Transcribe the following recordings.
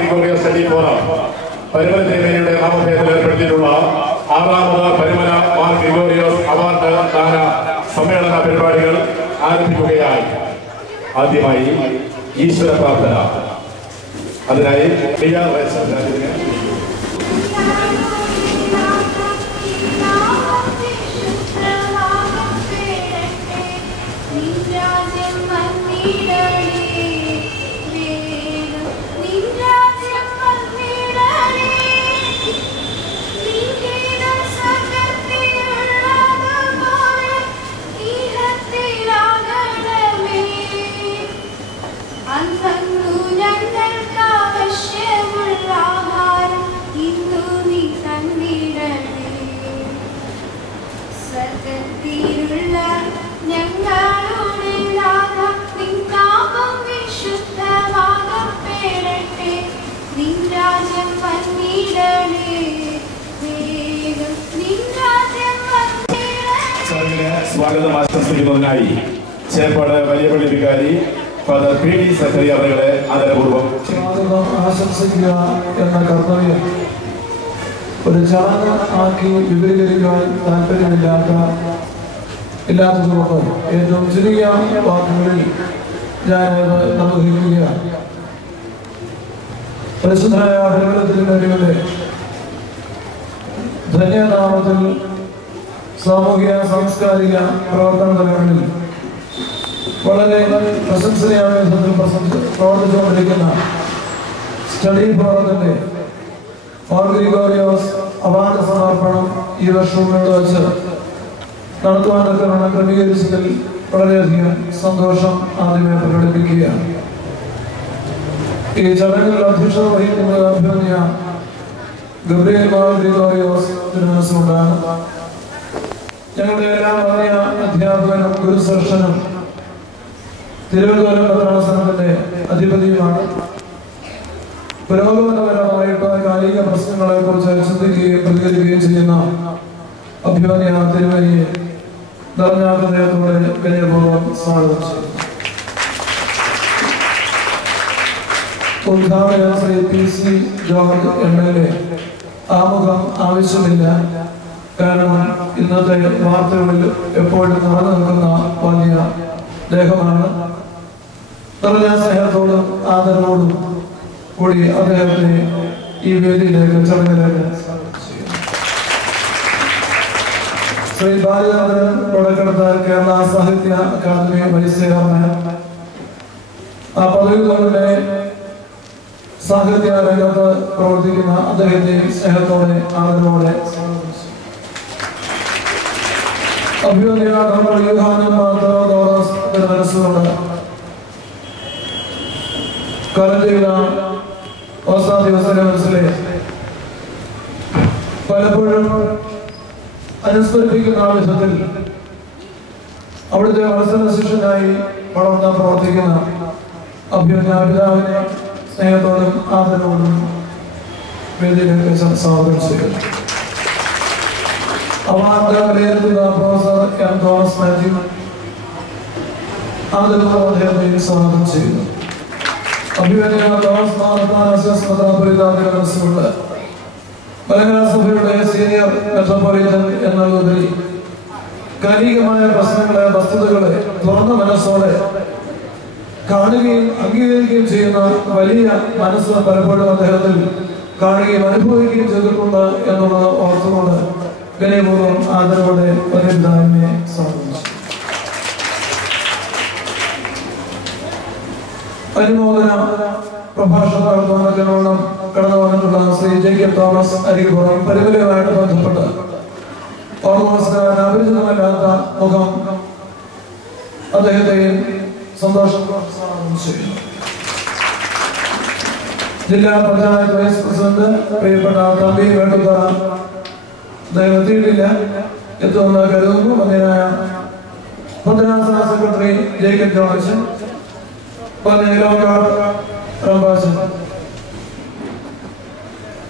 Gregorios study forum Parumala തിരുമേനിയുടെ നാമധേയത്തിൽ ഏർപ്പെടുത്തിയിട്ടുള്ള 6ാമത് Parumala Mar Gregorios award ദാന സമ്മേളന പരിപാടികൾ ആരംഭിക്കുകയായി. ആദ്യമായി ഈശ്വര പ്രാർത്ഥന. അതിനായി സ്വാഗതം ആശംസിക്കുന്നതിനായി ചേർപ്പാട് വലിയ പള്ളി വികാരി ഫാദർ പി ഡി സക്കറിയ അവരുടെ ആദരപൂർവ്വം സ്വാഗതം ആശംസിക്കുക എന്ന കർത്തവ്യം ഒരു ചടങ്ങ് ആക്കി വിപുലീകരിക്കാൻ താല്പര്യമില്ലാത്തതുകൊണ്ട് ഏറ്റവും ചുരുങ്ങിയ വാക്കുകളിൽ ഞാനത് നിർവഹിക്കുകയാണ്. പരിശുദ്ധനായ പരിമളത്തിൻ്റെ ധന്യനാമത്തിൽ സാമൂഹിക സാംസ്കാരിക പ്രവർത്തന തലങ്ങളിൽ വളരെ പ്രശംസനീയമായ വിധത്തിൽ പ്രവർത്തിച്ചുകൊണ്ടിരിക്കുന്ന സ്റ്റഡി ഫോറത്തിന്റെ മാർ ഗ്രിഗോറിയോസ് അവാർഡ് സമർപ്പണം ഈ വർഷവും ഇവിടെ വെച്ച് നടത്തുവാനൊക്കെ ക്രമീകരിച്ചതിൽ വളരെയധികം സന്തോഷം ആദ്യമേ പ്രകടിപ്പിക്കുകയാണ്. ഈ ചടങ്ങിൽ അധ്യക്ഷത വഹിക്കുന്നത് അഭിമന്യ ഗബ്രിയേൽ മാർ ഗ്രിഗോറിയോസ് തിരുമനസ്സുകൊണ്ടാണ്. ഞങ്ങളുടെ എല്ലാം അറിയ അധ്യാപകനും ഗുരുശ്രേഷ്ഠനും തിരുവനന്തപുരം പത്രാസനത്തിന്റെ അധിപതിയുമാണ്. പുരോഗമനപരമായിട്ട് കാലിക പ്രശ്നങ്ങളെ കുറിച്ച് ചിന്തിക്കുകയും പ്രതികരിക്കുകയും ചെയ്യുന്ന അഭിമന്യ തിരുമേനിയെ നിറഞ്ഞ ഹൃദയത്തോടെ വിനയപൂർവ്വം സ്വാഗതം ചെയ്യുന്നു. ഉദ്ഘാടകൻ ശ്രീ PC ജോർജ് MLA ആമുഖം ആവശ്യമില്ല. കാരണം ഇന്നത്തെ വാർത്തകളിൽ എപ്പോഴും നിറഞ്ഞു നിൽക്കുന്ന വലിയ ദേഹമാണ്. നിറഞ്ഞ സ്നേഹത്തോടും ആദരവോടും കൂടി അദ്ദേഹത്തെ ഈ വേദിയിലേക്ക് ചടങ്ങിലേക്ക് Shri Balachandran കൊടക്കടത്താൽ Kerala Sahitya academy vice chairman. ആ പദവികളുടെ സാഹിത്യ രംഗത്ത് പ്രവർത്തിക്കുന്ന അദ്ദേഹത്തെ സ്നേഹത്തോടെ ആദരവോടെ മനസ്സുകൊണ്ട് കാലം ചെയ്ത അവസാന ദിവസത്തെ മനസ്സിലെ പലപ്പോഴും അനുസ്മരിപ്പിക്കുന്ന വിധത്തിൽ അവിടുത്തെ അവസര ശിഷ്യനായി വളർന്ന പ്രവർത്തിക്കുന്ന അഭ്യുന്ന പിതാവിനെ സ്നേഹത്തോടും ആദരവോടും വേദിയിലേക്ക് സ്വാഗതം ചെയ്യുന്നു. അവാർഡ് വിലയിരുത്തുന്ന പ്രൊഫസർ M. തോമസ് മാത്യു ആദരവോടെ അദ്ദേഹത്തെ സ്വാഗതം ചെയ്യുന്നു. അഭിമന്യ തോമസ് മനസ്സുകൊണ്ട് മലങ്കര സഭയുടെ സീനിയർ മെട്രോപൊളിറ്റൻ എന്നുള്ളതിൽ കാലികമായ പ്രശ്നങ്ങളെ വസ്തുതകളെ തുറന്ന മനസ്സോടെ കാണുകയും അംഗീകരിക്കുകയും ചെയ്യുന്ന വലിയ മനസ്സ് പലപ്പോഴും അദ്ദേഹത്തിൽ കാണുകയും അനുഭവിക്കുകയും ചെയ്തിട്ടുണ്ട് എന്നുള്ളത് ഓർത്തുകൊണ്ട് വിനയപൂർവ്വം ആദരവോടെ പരിതാവിനെ സ്വാഗതിച്ചു. അനുമോദന പ്രഭാഷണം നടത്തുവാനോളം കടന്നു വന്നിട്ടുള്ള ശ്രീ ജേക്കബ് തോമസ് അരികുപുറം പരിമലയുമായിട്ട് ബന്ധപ്പെട്ട് ഓർമ്മസ്കാരൻ അപരിചിതമല്ലാത്ത മുഖം അദ്ദേഹത്തെ സന്തോഷം ചെയ്യുന്നു. ജില്ലാ പഞ്ചായത്ത് വൈസ് പ്രസിഡന്റ് പ്രിയപ്പെട്ട തമ്പി വേണ്ടുക അദ്ദേഹം എത്തിയിട്ടില്ല, എത്തുമെന്ന് കരുതുന്നു. മന്ത്രിയായ ഭദ്രാസന സെക്രട്ടറി ജേക്കബ് ജോൺസൺ,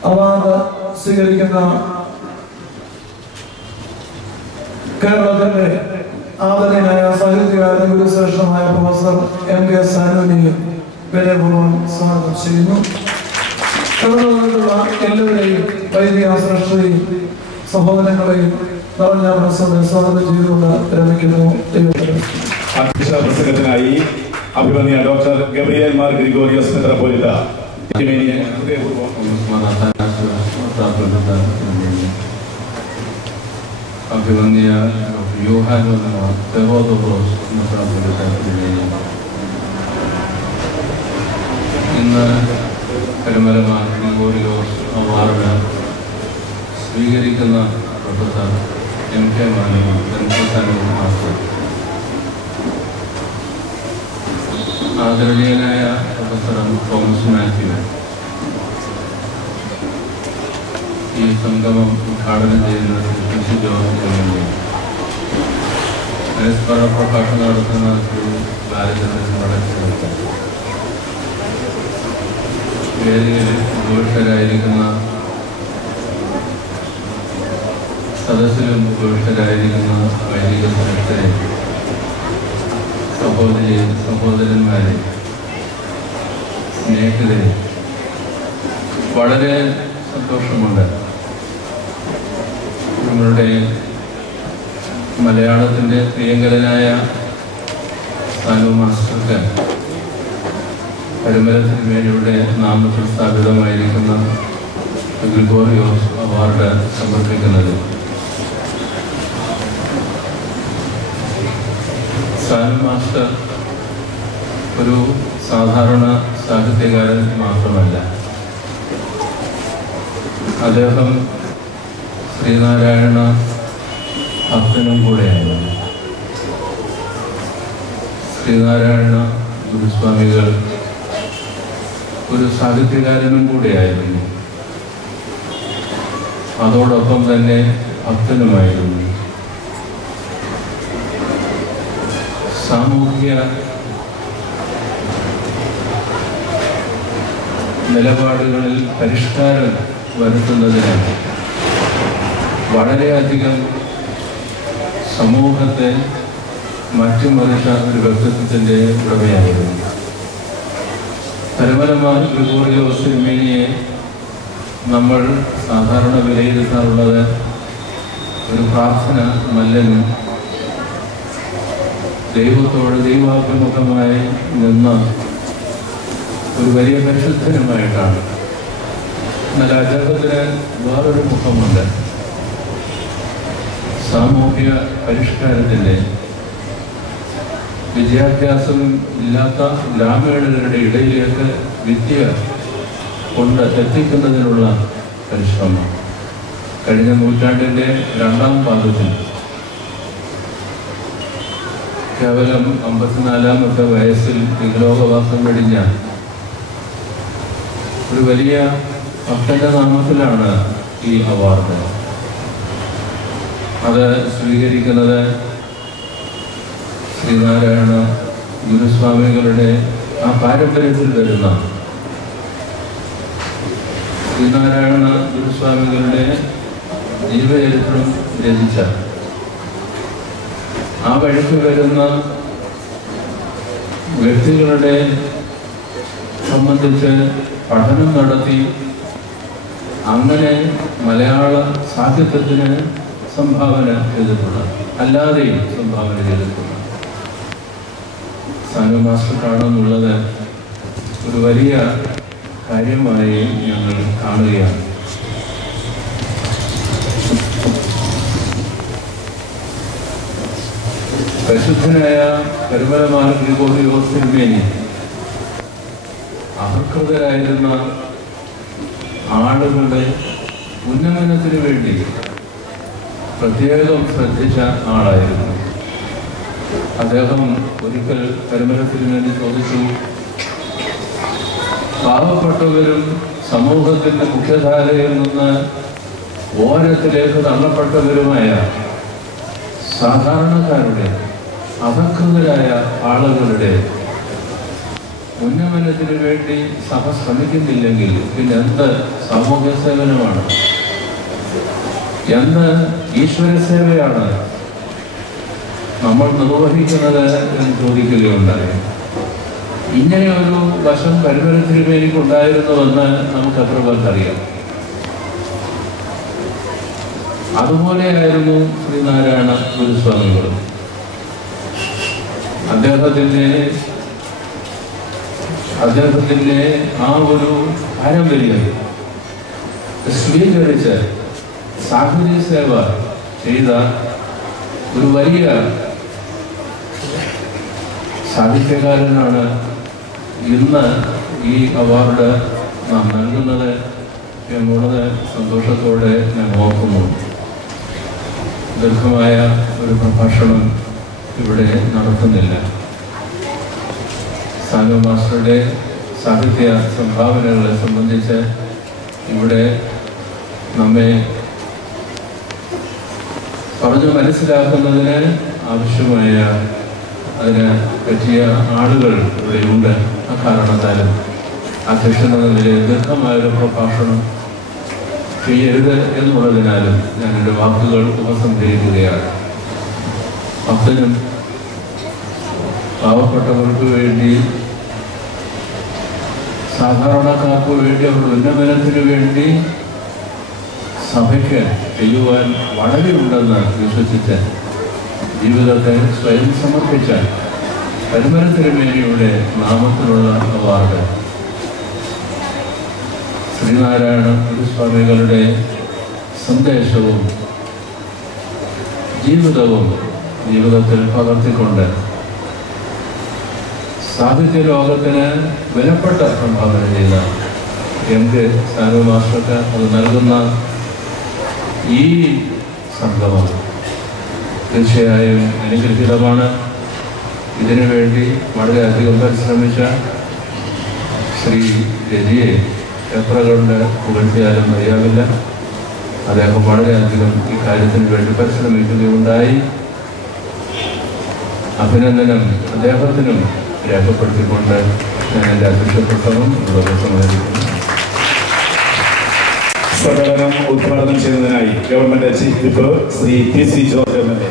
അവാർഡ് സ്വീകരിക്കുന്ന കേരളത്തിന്റെ ആദരണീയനായ സാഹിത്യകാരൻ ഗുരുശ്രേഷ്ഠനായ പ്രൊഫസർ M. K. സാനുവിനെയും വിനയപൂർവ്വം സ്വാഗതം ചെയ്യുന്നു. എല്ലാവരെയും വൈദിക ശ്രേഷ്ഠരെയും സഹോദരങ്ങളെയും നിറഞ്ഞ മനസ്സോടെ സ്വാഗതം ചെയ്തുകൊണ്ട് വിരമിക്കുന്നു. അധ്യക്ഷ പ്രസംഗത്തിനായി അഭിമന്യ ഡോക്ടർ ഗബ്രിയേൽ മാർ ഗ്രിഗോറിയോസ് മെത്രാപ്പോലീത്ത അഭിമന്യ യോഹാൻ തെവോദോസ് മെത്രാപ്പോലീത്ത ഇന്ന് പരമര മാർ ഗ്രിഗോറിയോസ് അവാർഡ് സ്വീകരിക്കുന്ന പ്രൊഫസർ MK മാനു മാസ്റ്റർ, ആദരണീയനായ പ്രൊഫസർ തോമസ് മാത്യു ഈ സംഗമം ഉദ്ഘാടനം ചെയ്യുന്ന പരസ്പര പ്രഭാഷണം നടത്തുന്ന ഒരു ബാലചന്ദ്രൻ വളർച്ച വേദിയിൽ ഉപവിഷ്ടരായിരിക്കുന്ന സദസ്സിലും ഉപവിഷ്ടരായിരിക്കുന്ന വൈദിക ശ്രേഷ്ഠരെ, സഹോദരന്മാരെ, സ്നേഹിതരെ, വളരെ സന്തോഷമുണ്ട്. നമ്മളുടെ മലയാളത്തിൻ്റെ പ്രിയങ്കരനായ സാനു മാസ്റ്റർക്ക് പരമര തിരുമേനിയുടെ നാമത്തിൽ സ്ഥാപിതമായിരിക്കുന്ന ഗ്രിഗോറിയോസ് അവാർഡ് സമർപ്പിക്കുന്നത്. സാനു മാസ്റ്റർ ഒരു സാധാരണ സാഹിത്യകാരൻ മാത്രമല്ല. അദ്ദേഹം ശ്രീനാരായണ ഭക്തനും കൂടെയായിരുന്നു. ശ്രീനാരായണ ഗുരുസ്വാമികൾ ഒരു സാഹിത്യകാരനും കൂടെയായിരുന്നു. അതോടൊപ്പം തന്നെ ഭക്തനുമായിരുന്നു. സാമൂഹിക നിലപാടുകളിൽ പരിഷ്കാരം വരുത്തുന്നതിന് വളരെയധികം സമൂഹത്തെ മാറ്റിമറിച്ച ഒരു വ്യക്തിത്വത്തിൻ്റെ ഉടമയായിരുന്നു. പരമര മാർ ഗ്രിഗോറിയോസ് തിരുമേനിയെ നമ്മൾ സാധാരണ വിലയിരുത്താറുള്ളത് ഒരു പ്രാർത്ഥന മല്ലനും ദൈവത്തോട് ദൈവാഭിമുഖമായി നിന്ന ഒരു വലിയ പരിശുദ്ധനുമായിട്ടാണ്. എന്നാൽ അദ്ദേഹത്തിന് വേറൊരു മുഖമുണ്ട്. സാമൂഹിക പരിഷ്കാരത്തിൻ്റെ വിദ്യാഭ്യാസം ഇല്ലാത്ത ഗ്രാമീണരുടെ ഇടയിലേക്ക് വിദ്യ കൊണ്ട് എത്തിക്കുന്നതിനുള്ള പരിശ്രമം കഴിഞ്ഞ നൂറ്റാണ്ടിൻ്റെ രണ്ടാം പാദത്തിൽ കേവലം 54-ാമത്തെ വയസ്സിൽ ഇഹലോകവാസം വെടിഞ്ഞ ഒരു വലിയ ഭക്തന്റെ നാമത്തിലാണ് ഈ അവാർഡ്. അത് സ്വീകരിക്കുന്നത് ശ്രീനാരായണ ഗുരുസ്വാമികളുടെ ആ പാരമ്പര്യത്തിൽ വരുന്ന ശ്രീനാരായണ ഗുരുസ്വാമികളുടെ ജീവചരിത്രം രചിച്ച ആ വഴിക്ക് വരുന്ന വ്യക്തികളുടെ സംബന്ധിച്ച് പഠനം നടത്തി അങ്ങനെ മലയാള സാഹിത്യത്തിന് സംഭാവന ചെയ്തിട്ടുള്ള, അല്ലാതെയും സംഭാവന ചെയ്തിട്ടുള്ള സാനു മാസ്റ്റർക്കാണെന്നുള്ളത് ഒരു വലിയ കാര്യമായി ഞങ്ങൾ കാണുകയാണ്. പരിശുദ്ധനായ പരമര മാർ ഗ്രിഗോറിയോസ് തിരുമേനി അഹൃകൃതരായിരുന്ന ആളുകളുടെ ഉന്നമനത്തിന് വേണ്ടി പ്രത്യേകം ശ്രദ്ധിച്ച ആളായിരുന്നു. അദ്ദേഹം ഒരിക്കൽ പരമര തിരുമേനി ചോദിച്ചു, പാവപ്പെട്ടവരും സമൂഹത്തിന്റെ മുഖ്യധാരയിൽ നിന്ന് ഓരത്തിലേക്ക് തള്ളപ്പെട്ടവരുമായ സാധാരണക്കാരുടെ അധകൃതരായ ആളുകളുടെ ഉന്നമനത്തിന് വേണ്ടി സഭ ശ്രമിക്കുന്നില്ലെങ്കിൽ പിന്നെ എന്ത് സാമൂഹ്യ സേവനമാണ്, എന്ത് ഈശ്വര സേവയാണ് നമ്മൾ നിർവഹിക്കുന്നത് എന്ന് ചോദിക്കുകയുണ്ടായി. ഇങ്ങനെ ഒരു വശം പരമര തിരുമേനിക്കുണ്ടായിരുന്നുവെന്ന് നമുക്ക് എത്ര പേർക്കറിയാം. അതുപോലെയായിരുന്നു ശ്രീനാരായണ ഗുരുസ്വാമികളും. അദ്ദേഹത്തിൻ്റെ ആ ഒരു പാരമ്പര്യം സ്വീകരിച്ച് സാഹിത്യ സേവ ചെയ്ത ഒരു വലിയ സാഹിത്യകാരനാണ് ഇന്ന് ഈ അവാർഡ് നാം നൽകുന്നത് എന്നുള്ളത് സന്തോഷത്തോടെ ഞാൻ ഓർക്കുന്നു. ദീർഘമായ ഒരു പ്രഭാഷണം ഇവിടെ നടത്തുന്നില്ല. സാനു മാസ്റ്ററുടെ സാഹിത്യ സംഭാവനകളെ സംബന്ധിച്ച് ഇവിടെ നമ്മെ പറഞ്ഞു മനസ്സിലാക്കുന്നതിന് ആവശ്യമായ അതിന് പറ്റിയ ആളുകൾ ഇവിടെയുണ്ട്. അക്കാരണത്താലും അധ്യക്ഷൻ എന്ന നിലയിൽ ദീർഘമായൊരു പ്രഭാഷണം ചെയ്യരുത് എന്നുള്ളതിനാലും ഞാൻ എൻ്റെ വാക്കുകൾ ഉപസംഹരിക്കുകയാണ്. ഭക്തനും പാവപ്പെട്ടവർക്ക് വേണ്ടി, സാധാരണക്കാർക്ക് വേണ്ടി, അവരുടെ ഉന്നമനത്തിന് വേണ്ടി സഭയ്ക്ക് ചെയ്യുവാൻ വളരെ ഉണ്ടെന്ന് വിശ്വസിച്ച് ജീവിതത്തെ സ്വയം സമർപ്പിച്ച പരിമലത്തിരുമേനിയുടെ നാമത്തിലുള്ള അവാർഡ് ശ്രീനാരായണ ഗുരുസ്വാമികളുടെ സന്ദേശവും ജീവിതത്തിൽ പകർത്തിക്കൊണ്ട് സാഹിത്യ ലോകത്തിന് വിലപ്പെട്ട സംഭാവന ചെയ്ത എം.കെ. സാനു മാസ്റ്റർക്ക് അത് നൽകുന്ന ഈ സംഗമം തീർച്ചയായും അനുഗ്രഹീതമാണ്. ഇതിനുവേണ്ടി വളരെയധികം പരിശ്രമിച്ച ശ്രീ രജിയെ എത്ര കൊണ്ട് പുകഴ്ത്തിയാലും മതിയാവില്ല. അദ്ദേഹം വളരെയധികം ഈ കാര്യത്തിന് വേണ്ടി പരിശ്രമിക്കുകയുണ്ടായി. അഭിനന്ദനം അദ്ദേഹത്തിനും രേഖപ്പെടുത്തിക്കൊണ്ട് ഞാൻ എൻ്റെ അധ്യക്ഷ പ്രസംഗം ഇവിടെ സമാഹരിക്കുന്നു. സമ്മേളനം ഉദ്ഘാടനം ചെയ്യുന്നതിനായി government chief whip Shri PC. George MLA.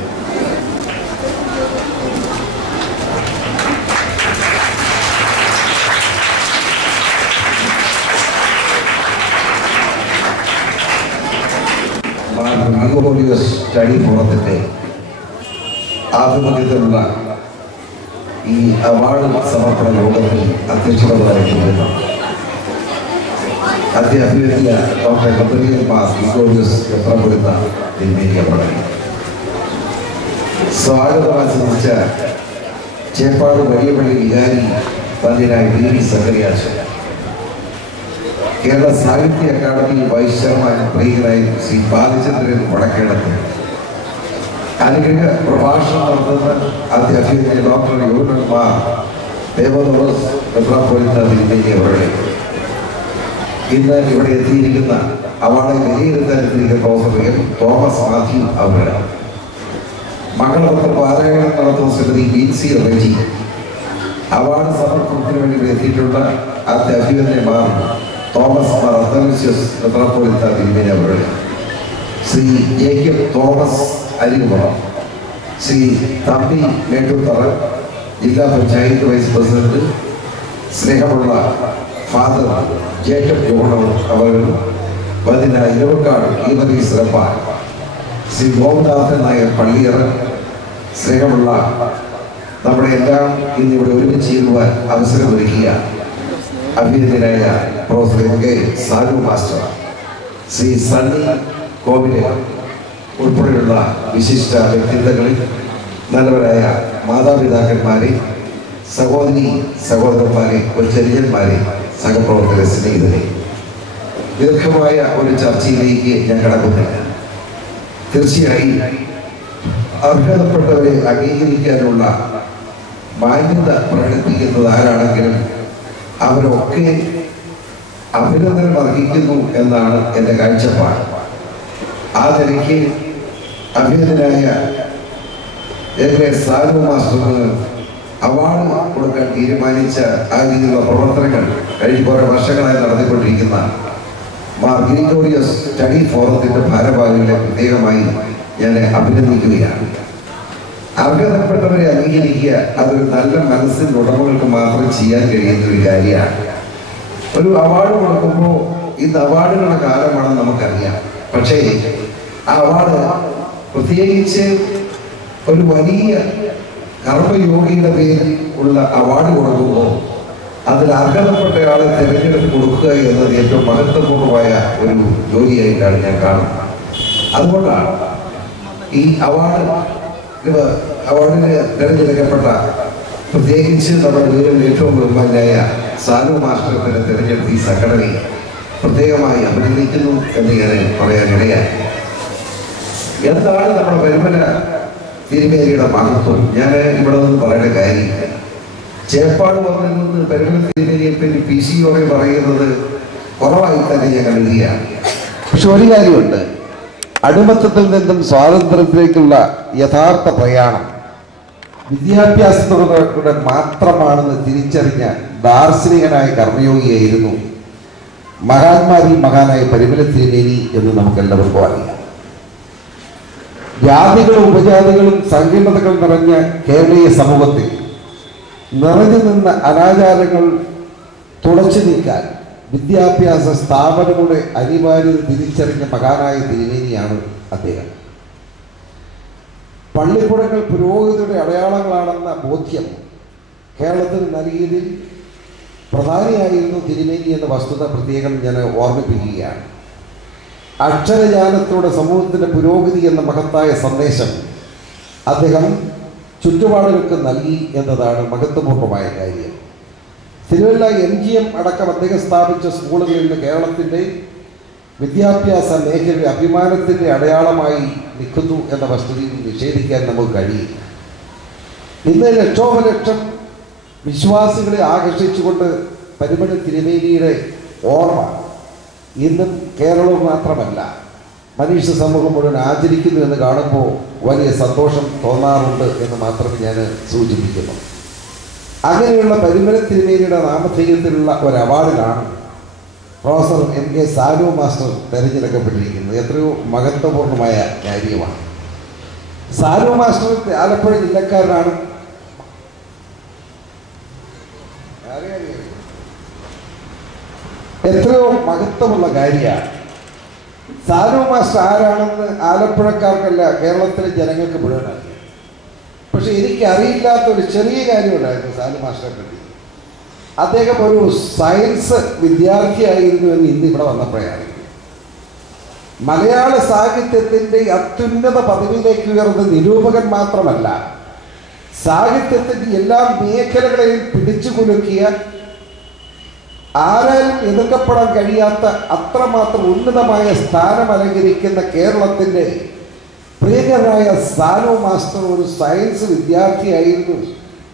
Study ഫോറത്തിന്റെ ആഭിമുഖ്യത്തിലുള്ള ഈ അവാർഡ് സമർപ്പണ യോഗത്തിൽ അധ്യക്ഷത വഹിക്കുന്നത് അധ്യാപിക ഡോക്ടർ ഗബ്രിയേൽ മാർ ഗ്രിഗോറിയോസ് മെത്രാപ്പൊലീത്ത തിരുമേനി പറഞ്ഞു. സ്വാഗതം ആശംസിച്ച ചേപ്പാട് വലിയ പള്ളി വികാരി പതിനായി V Sakkariyachan, Kerala Sahitya academy vice chairman പ്രിയനായി ശ്രീ ബാലചന്ദ്രൻ വടക്കേടത്ത്, അനുഗ്രഹ പ്രഭാഷണം നടത്തുന്ന അധ്യാപിക ഡോക്ടർ യൂനൽ മാർ ദേവദോസ് മെത്രാപ്പൊലീത്ത തിരുമേനി അവരുടെ, ഇന്ന് ഇവിടെ എത്തിയിരിക്കുന്ന അവാർഡ് വിലയിരുത്താൻ എത്തിയിരിക്കുന്ന പ്രൊഫസർ എം. തോമസ് മാത്യു അവരുടെ, മംഗളപത്ര പാരായണം നടത്തുന്ന ശ്രീമതി ബീൻസി റെജി, അവാർഡ് സമർപ്പണത്തിന് വേണ്ടി ഇവിടെ എത്തിയിട്ടുള്ള അധ്യാപികന്മാർ തോമസ് മാർ അത്തനേഷ്യസ് മെത്രാപ്പൊലീത്ത തിരുമേനി അവരുടെ, ശ്രീ ജേക്കബ് തോമസ് അരികുളം, ശ്രീ തമ്പി മേട്ടൂത്തറ ജില്ലാ പഞ്ചായത്ത് വൈസ് പ്രസിഡന്റ്, സ്നേഹമുള്ള ഫാദർ ജേക്കബ് ജോണർ അവർ, വതിന ഇരവക്കാട് ഈമതി ശ്രപ്പാൻ, ശ്രീ ഗോപനാഥൻ നായർ പള്ളിയറ, സ്നേഹമുള്ള നമ്മുടെ എല്ലാം ഇന്നിവിടെ ഒരുമിച്ച് ചേരുവാൻ അവസരമൊരുക്കിയ അഭിനന്ദനായ professor MK. Sanu master, Shri Sunny കോവിലെ ഉൾപ്പെടെയുള്ള വിശിഷ്ട വ്യക്തിത്വങ്ങളിൽ നല്ലവരായ മാതാപിതാക്കന്മാരെ, സഹോദരന്മാരെ, കൊച്ചരിയന്മാരെ, സഹപ്രവർത്തകരെ, സ്നേഹിതരെ, ദീർഘമായ ഒരു ചർച്ചയിലേക്ക് ഞാൻ കടക്കുന്നില്ല. തീർച്ചയായും അർഹതപ്പെട്ടവരെ അംഗീകരിക്കാനുള്ള മാന്യത പ്രകടിപ്പിക്കുന്നത് ആരാണെങ്കിലും അവരൊക്കെ അഭിനന്ദനം അർഹിക്കുന്നു എന്നാണ് എൻ്റെ കാഴ്ചപ്പാട്. ആ നിലയ്ക്ക് അഭിനന്ദനായ എം.കെ. സാനു മാസ്റ്ററിന് അവാർഡ് കൊടുക്കാൻ തീരുമാനിച്ച ആ രീതിയിലുള്ള പ്രവർത്തനങ്ങൾ കഴിഞ്ഞ കുറെ വർഷങ്ങളായി നടത്തിക്കൊണ്ടിരിക്കുന്ന മാർ ഗ്രിഗോറിയോസ് സ്റ്റഡി ഫോറത്തിന്റെ ഭാരവാഹികളെ പ്രത്യേകമായി ഞാൻ അഭിനന്ദിക്കുകയാണ്. അർഹതപ്പെട്ടവരെ അംഗീകരിക്കുക അതൊരു നല്ല മനസ്സിൻ്റെ ഉടമകൾക്ക് മാത്രം ചെയ്യാൻ കഴിയുന്ന ഒരു കാര്യമാണ്. ഒരു അവാർഡ് കൊടുക്കുമ്പോൾ ഇന്ന് അവാർഡുകളുടെ കാലമാണെന്ന് നമുക്കറിയാം. പക്ഷേ ആ അവാർഡ് പ്രത്യേകിച്ച് ഒരു വലിയ കർമ്മയോഗിയുടെ പേരിൽ ഉള്ള അവാർഡ് കൊടുക്കുമ്പോൾ അതിൽ അർഹതപ്പെട്ടയാളെ തിരഞ്ഞെടുത്ത് കൊടുക്കുക എന്നത് ഏറ്റവും മഹത്വപൂർണ്ണമായ ഒരു ജോലിയായിട്ടാണ് ഞാൻ കാണുന്നത്. അതുകൊണ്ടാണ് ഈ അവാർഡിന് തിരഞ്ഞെടുക്കപ്പെട്ട പ്രത്യേകിച്ച് നമ്മുടെ വീടിൽ ഏറ്റവും ബഹുമാനായ സാനു മാസ്റ്ററിനെ തിരഞ്ഞെടുത്ത് ഈ സംഘടനയെ പ്രത്യേകമായി അഭിനന്ദിക്കുന്നു എന്ന് ഞാൻ പറയാനിടയായി. എന്താണ് നമ്മുടെ പരിമല തിരുമേനിയുടെ മഹത്വം? ഞാൻ ഇവിടെ നിന്ന് പറയേണ്ട കാര്യമില്ല. ചേപ്പാട് പറഞ്ഞിൽ നിന്ന് പരിമല തിരുമേനിയെ പറ്റി PCOറ പറയുന്നത് കുറവായി തന്നെ ഞാൻ കരുതുകയാണ്. പക്ഷെ ഒരു കാര്യമുണ്ട്, അടിമത്തത്തിൽ നിന്നും സ്വാതന്ത്ര്യത്തിലേക്കുള്ള യഥാർത്ഥ പ്രയാണം വിദ്യാഭ്യാസത്തോടെ മാത്രമാണെന്ന് തിരിച്ചറിഞ്ഞ ദാർശനികനായ കർമ്മയോഗിയായിരുന്നു മഹാന്മാരിൽ മഹാനായ പരിമല തിരുമേനി എന്ന് നമുക്കെല്ലാവർക്കും അറിയാം. ജാതികളും ഉപജാതികളും സങ്കീർണതകളും നിറഞ്ഞ കേരളീയ സമൂഹത്തിൽ നിറഞ്ഞു നിന്ന അനാചാരങ്ങൾ തുടച്ചു നീക്കാൻ വിദ്യാഭ്യാസ സ്ഥാപനങ്ങളുടെ അനിവാര്യത തിരിച്ചറിഞ്ഞ മഹാനായ തിരുമേനിയാണ് അദ്ദേഹം. പള്ളിക്കൂടങ്ങൾ പുരോഗതിയുടെ അടയാളങ്ങളാണെന്ന ബോധ്യം കേരളത്തിന് നൽകിയതിൽ പ്രധാനിയായിരുന്നു തിരുമേനി എന്ന വസ്തുത പ്രത്യേകം ഞാൻ ഓർമ്മിപ്പിക്കുകയാണ്. അക്ഷരജ്ഞാനത്തോടെ സമൂഹത്തിൻ്റെ പുരോഗതി എന്ന മഹത്തായ സന്ദേശം അദ്ദേഹം ചുറ്റുപാടുകൾക്ക് നൽകി എന്നതാണ് മഹത്വപൂർണ്ണമായ കാര്യം. തിരുവല്ല MGM അടക്കം അദ്ദേഹം സ്ഥാപിച്ച സ്കൂളുകളിൽ നിന്ന് കേരളത്തിൻ്റെ വിദ്യാഭ്യാസ മേഖലയുടെ അഭിമാനത്തിൻ്റെ അടയാളമായി നിൽക്കുന്നു എന്ന വസ്തുതയിൽ നിഷേധിക്കാൻ നമുക്ക് കഴിയില്ല. ഇന്ന് ലക്ഷോപലക്ഷം വിശ്വാസികളെ ആകർഷിച്ചുകൊണ്ട് പരിമല തിരുമേനിയുടെ ഓർമ്മ ഇന്നും കേരളവും മാത്രമല്ല മനുഷ്യ സമൂഹം മുഴുവൻ ആചരിക്കുന്നു എന്ന് കാണുമ്പോൾ വലിയ സന്തോഷം തോന്നാറുണ്ട് എന്ന് മാത്രമേ ഞാൻ സൂചിപ്പിക്കുന്നു. അങ്ങനെയുള്ള പരിമല തിരുമേനിയുടെ നാമധേയത്തിലുള്ള ഒരു അവാർഡിലാണ് പ്രൊഫസർ MK സാനു മാസ്റ്റർ തിരഞ്ഞെടുക്കപ്പെട്ടിരിക്കുന്നത്. എത്രയോ മഹത്വപൂർണ്ണമായ കാര്യമാണ്. സാനു മാസ്റ്റർ ആലപ്പുഴ ജില്ലക്കാരനാണ്. എത്രയോ മഹത്വമുള്ള കാര്യമാണ്. സാനു മാസ്റ്റർ ആരാണെന്ന് ആലപ്പുഴക്കാർക്കല്ല കേരളത്തിലെ ജനങ്ങൾക്ക് മുഴുവൻ അറിയാം. പക്ഷെ എനിക്കറിയില്ലാത്ത ഒരു ചെറിയ കാര്യമുണ്ടായിരുന്നു സാനു മാസ്റ്ററെ പറ്റി. അദ്ദേഹം ഒരു സയൻസ് വിദ്യാർത്ഥിയായിരുന്നു എന്ന് ഇന്ന് ഇവിടെ വന്നപ്പോഴാണ്. മലയാള സാഹിത്യത്തിൻ്റെ അത്യുന്നത പദവിയിലേക്ക് ഉയർന്ന നിരൂപകൻ മാത്രമല്ല, സാഹിത്യത്തിൻ്റെ എല്ലാ മേഖലകളെയും പിടിച്ചു കുലുക്കിയ, ആരാലും എതിർക്കപ്പെടാൻ കഴിയാത്ത അത്രമാത്രം ഉന്നതമായ സ്ഥാനം അലങ്കരിക്കുന്ന കേരളത്തിൻ്റെ പ്രിയങ്കരനായ സാനു മാസ്റ്റർ ഒരു സയൻസ് വിദ്യാർത്ഥിയായിരുന്നു,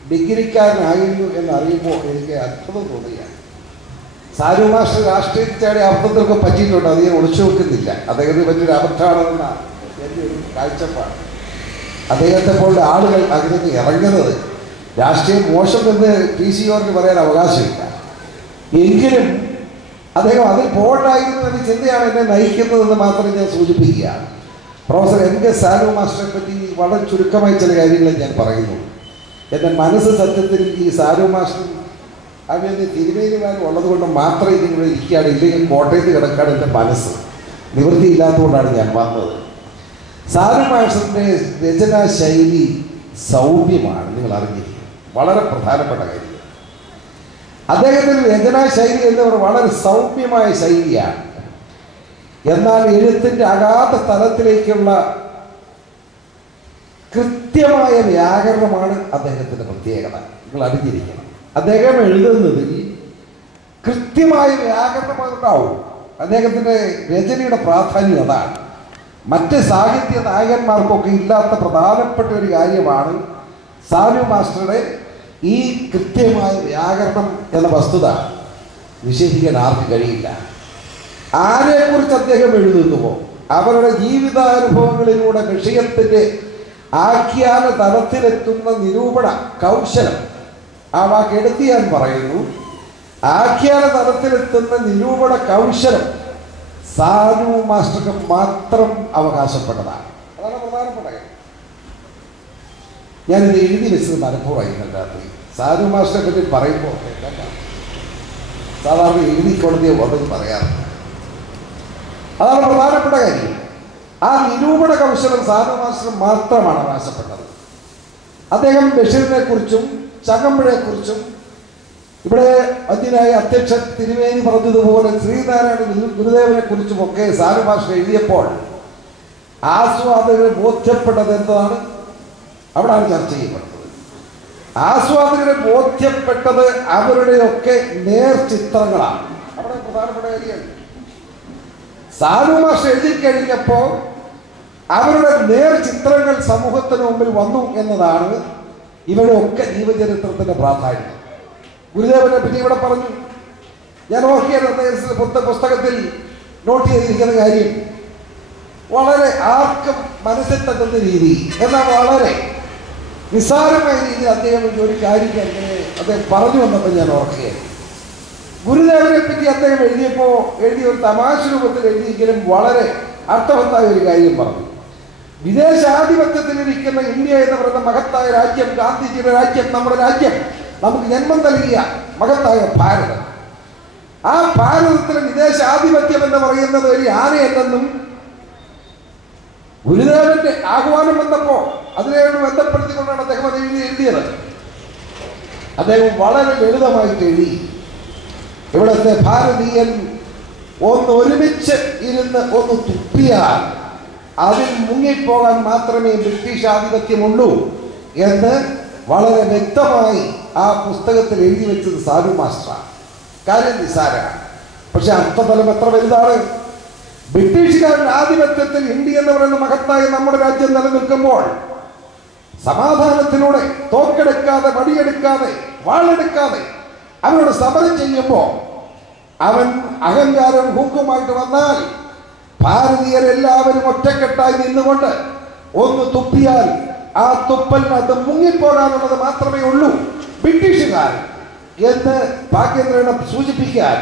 ഡിഗ്രിക്കാരനായിരുന്നു എന്നറിയുമ്പോൾ എനിക്ക് അത്ഭുതം തോന്നുകയാണ്. സാനു മാസ്റ്റർ രാഷ്ട്രീയത്തിൽ ചാടിയ അബദ്ധത്തിലൊക്കെ പറ്റിയിട്ടുണ്ട്, അത് ഞാൻ ഒളിച്ചു വെക്കുന്നില്ല. അദ്ദേഹത്തിന് പറ്റിയൊരു അബദ്ധമാണെന്നാണ് എൻ്റെ ഒരു കാഴ്ചപ്പാട്. അദ്ദേഹത്തെ പോലുള്ള ആളുകൾ അതിനകത്ത് ഇറങ്ങുന്നത് രാഷ്ട്രീയം മോശമെന്ന് PCOർക്ക് പറയാൻ അവകാശമില്ല. എങ്കിലും അദ്ദേഹം അതിൽ പോകണ്ടായിരുന്നു എന്ന ചിന്തയാണ് എന്നെ നയിക്കുന്നതെന്ന് മാത്രമേ ഞാൻ സൂചിപ്പിക്കുകയാണ്. പ്രൊഫസർ MK സാനു മാസ്റ്ററെ പറ്റി വളരെ ചുരുക്കമായി ചില കാര്യങ്ങൾ ഞാൻ പറയുന്നു. എൻ്റെ മനസ്സ് സത്യത്തിൽ ഈ സാനു മാസ്റ്റർ അതിന് തിരുമേനിമാരും ഉള്ളതുകൊണ്ട് മാത്രമേ ഇതിവിടെ ഇരിക്കുകയാണ്. ഇല്ലെങ്കിൽ കോട്ടയത്ത് കിടക്കാണ് എൻ്റെ മനസ്സ്. നിവൃത്തിയില്ലാത്തതുകൊണ്ടാണ് ഞാൻ വന്നത്. സാനു മാസ്റ്ററിൻ്റെ രചനാ ശൈലി സൗമ്യമാണ്, നിങ്ങൾ അറിഞ്ഞിരിക്കും. വളരെ പ്രധാനപ്പെട്ട കാര്യം. അദ്ദേഹത്തിൻ്റെ രചനാ ശൈലി എന്നിവർ വളരെ സൗമ്യമായ ശൈലിയാണ്. എന്നാൽ എഴുത്തിൻ്റെ അഗാധ തലത്തിലേക്കുള്ള കൃത്യമായ വ്യാകരണമാണ് അദ്ദേഹത്തിൻ്റെ പ്രത്യേകത. നിങ്ങൾ അറിഞ്ഞിരിക്കണം. അദ്ദേഹം എഴുതുന്നതിൽ കൃത്യമായ വ്യാകരണം ഉണ്ടാവും. അദ്ദേഹത്തിൻ്റെ രചനയുടെ പ്രാധാന്യം അതാണ്. മറ്റ് സാഹിത്യ നായകന്മാർക്കൊക്കെ ഇല്ലാത്ത പ്രധാനപ്പെട്ട ഒരു കാര്യമാണ് സാനു മാസ്റ്ററുടെ ഈ കൃത്യമായ വ്യാകരണം എന്ന വസ്തുത നിഷേധിക്കാൻ ആർക്കും കഴിയില്ല. ആരെക്കുറിച്ച് അദ്ദേഹം എഴുതുന്നുവോ അവരുടെ ജീവിതാനുഭവങ്ങളിലൂടെ വിഷയത്തിൻ്റെ ആഖ്യാന തലത്തിലെത്തുന്ന നിരൂപണ കൗശലം, ആ വാക്കെടുത്ത് ഞാൻ പറയുന്നു, ആഖ്യാന തലത്തിലെത്തുന്ന നിരൂപണ കൗശലം സാനു മാസ്റ്റർക്ക് മാത്രം അവകാശപ്പെട്ടതാണ്. അതാണ് പ്രധാനപ്പെട്ട കാര്യം. ഞാനിത് എഴുതി വെച്ചത് മനഃപൂർവ്വമായി രാത്രി. സാനു മാസ്റ്ററെ പറ്റി പറയുമ്പോൾ സാധാരണ എഴുതിക്കൊടുത്തേ ഉള്ളത് പറയാറുണ്ട്. അതാണ് പ്രധാനപ്പെട്ട കാര്യം. ആ നിരൂപണ കൗശലം സാനു മാസ്റ്റർ മാത്രമാണ് അവകാശപ്പെട്ടത്. അദ്ദേഹം ബഷീറിനെ കുറിച്ചും ചങ്ങമ്പുഴയെ കുറിച്ചും ഇവിടെ അന്യനായ അധ്യക്ഷൻ തിരുവേനി പറഞ്ഞതുപോലെ ശ്രീനാരായണ ഗുരുദേവനെ കുറിച്ചുമൊക്കെ സാനു മാസ്റ്റർ എഴുതിയപ്പോൾ ആസ്വാദകരെ ബോധ്യപ്പെട്ടത് എന്താണ്? അവിടെയാണ് ചർച്ച ചെയ്യപ്പെടുന്നത്. ആസ്വാദകരെ ബോധ്യപ്പെട്ടത് അവരുടെയൊക്കെ നേർചിത്രങ്ങളാണ്. അവിടെ പ്രധാനപ്പെട്ട കാര്യമാണ്. സാനു മാസ്റ്റർ എഴുതി കഴിഞ്ഞപ്പോൾ അവരുടെ നേർചിത്രങ്ങൾ സമൂഹത്തിന് മുമ്പിൽ വന്നു എന്നതാണ് ഇവരുടെയൊക്കെ ജീവചരിത്രത്തിന്റെ പ്രാധാന്യം. ഗുരുദേവനെ പറ്റി ഇവിടെ പറഞ്ഞു. ഞാൻ ഓർക്കിയ പുസ്തകത്തിൽ നോട്ട് ചെയ്തിരിക്കുന്ന കാര്യം വളരെ ആർക്കും മനസ്സിൽ തട്ടുന്ന രീതി, എന്നാൽ വളരെ നിസ്സാരമായ രീതിയിൽ അദ്ദേഹം ഒരു കാര്യം അദ്ദേഹം പറഞ്ഞു വന്നപ്പോൾ ഞാൻ ഓർക്കുകയാണ്. ഗുരുദേവനെ പറ്റി അദ്ദേഹം എഴുതിയ ഒരു തമാശ രൂപത്തിൽ എഴുതിയെങ്കിലും വളരെ അർത്ഥവത്തായ ഒരു കാര്യം പറഞ്ഞു. വിദേശാധിപത്യത്തിലിരിക്കുന്ന ഇന്ത്യ എന്ന് പറയുന്ന മഹത്തായ രാജ്യം, ഗാന്ധിജിയുടെ രാജ്യം, നമ്മുടെ രാജ്യം, നമുക്ക് ജന്മം നൽകിയ മഹത്തായ ഭാരതം, ആ ഭാരതത്തിലെ വിദേശാധിപത്യം എന്ന് പറയുന്നത് ഒരു ആനയല്ലെന്നും ഗുരുദേവന്റെ ആഹ്വാനം വന്നപ്പോൾ അതിനോട് ബന്ധപ്പെടുത്തിക്കൊണ്ടാണ് അദ്ദേഹം അത് എഴുതിയത്. അദ്ദേഹം വളരെ ലളിതമായിട്ട് എഴുതി. ഇവിടുത്തെ ഭാരതീയൻ ഒന്ന് ഒരുമിച്ച് ഇരുന്ന് ഒന്ന് തുപ്പിയാൽ അതിൽ മുങ്ങിപ്പോകാൻ മാത്രമേ ബ്രിട്ടീഷ് ആധിപത്യമുള്ളൂ എന്ന് വളരെ വ്യക്തമായി ആ പുസ്തകത്തിൽ എഴുതി വെച്ചത് സാനു മാസ്റ്ററാണ്. കാര്യം നിസ്സാരമാണ്, പക്ഷെ അർത്ഥതലം എത്ര വലുതാണ്. ബ്രിട്ടീഷുകാരുടെ ആധിപത്യത്തിൽ ഇന്ത്യ എന്ന് പറയുന്ന മഹത്തായ നമ്മുടെ രാജ്യം നിലനിൽക്കുമ്പോൾ സമാധാനത്തിലൂടെ തോക്കെടുക്കാതെ, വടിയെടുക്കാതെ, വാളെടുക്കാതെ അവരോട് സമരം ചെയ്യുമ്പോൾ അവൻ അഹങ്കാരം ഹുങ്കുമായിട്ട് വന്നാൽ ഭാരതീയരെല്ലാവരും ഒറ്റക്കെട്ടായി നിന്നുകൊണ്ട് ഒന്ന് തുപ്പിയാൽ ആ തുപ്പലിനകത്ത് മുങ്ങിപ്പോകാനുള്ളത് മാത്രമേ ഉള്ളൂ ബ്രിട്ടീഷുകാർ എന്ന് ഭാഗ്യേന്ദ്രനെ സൂചിപ്പിക്കാൻ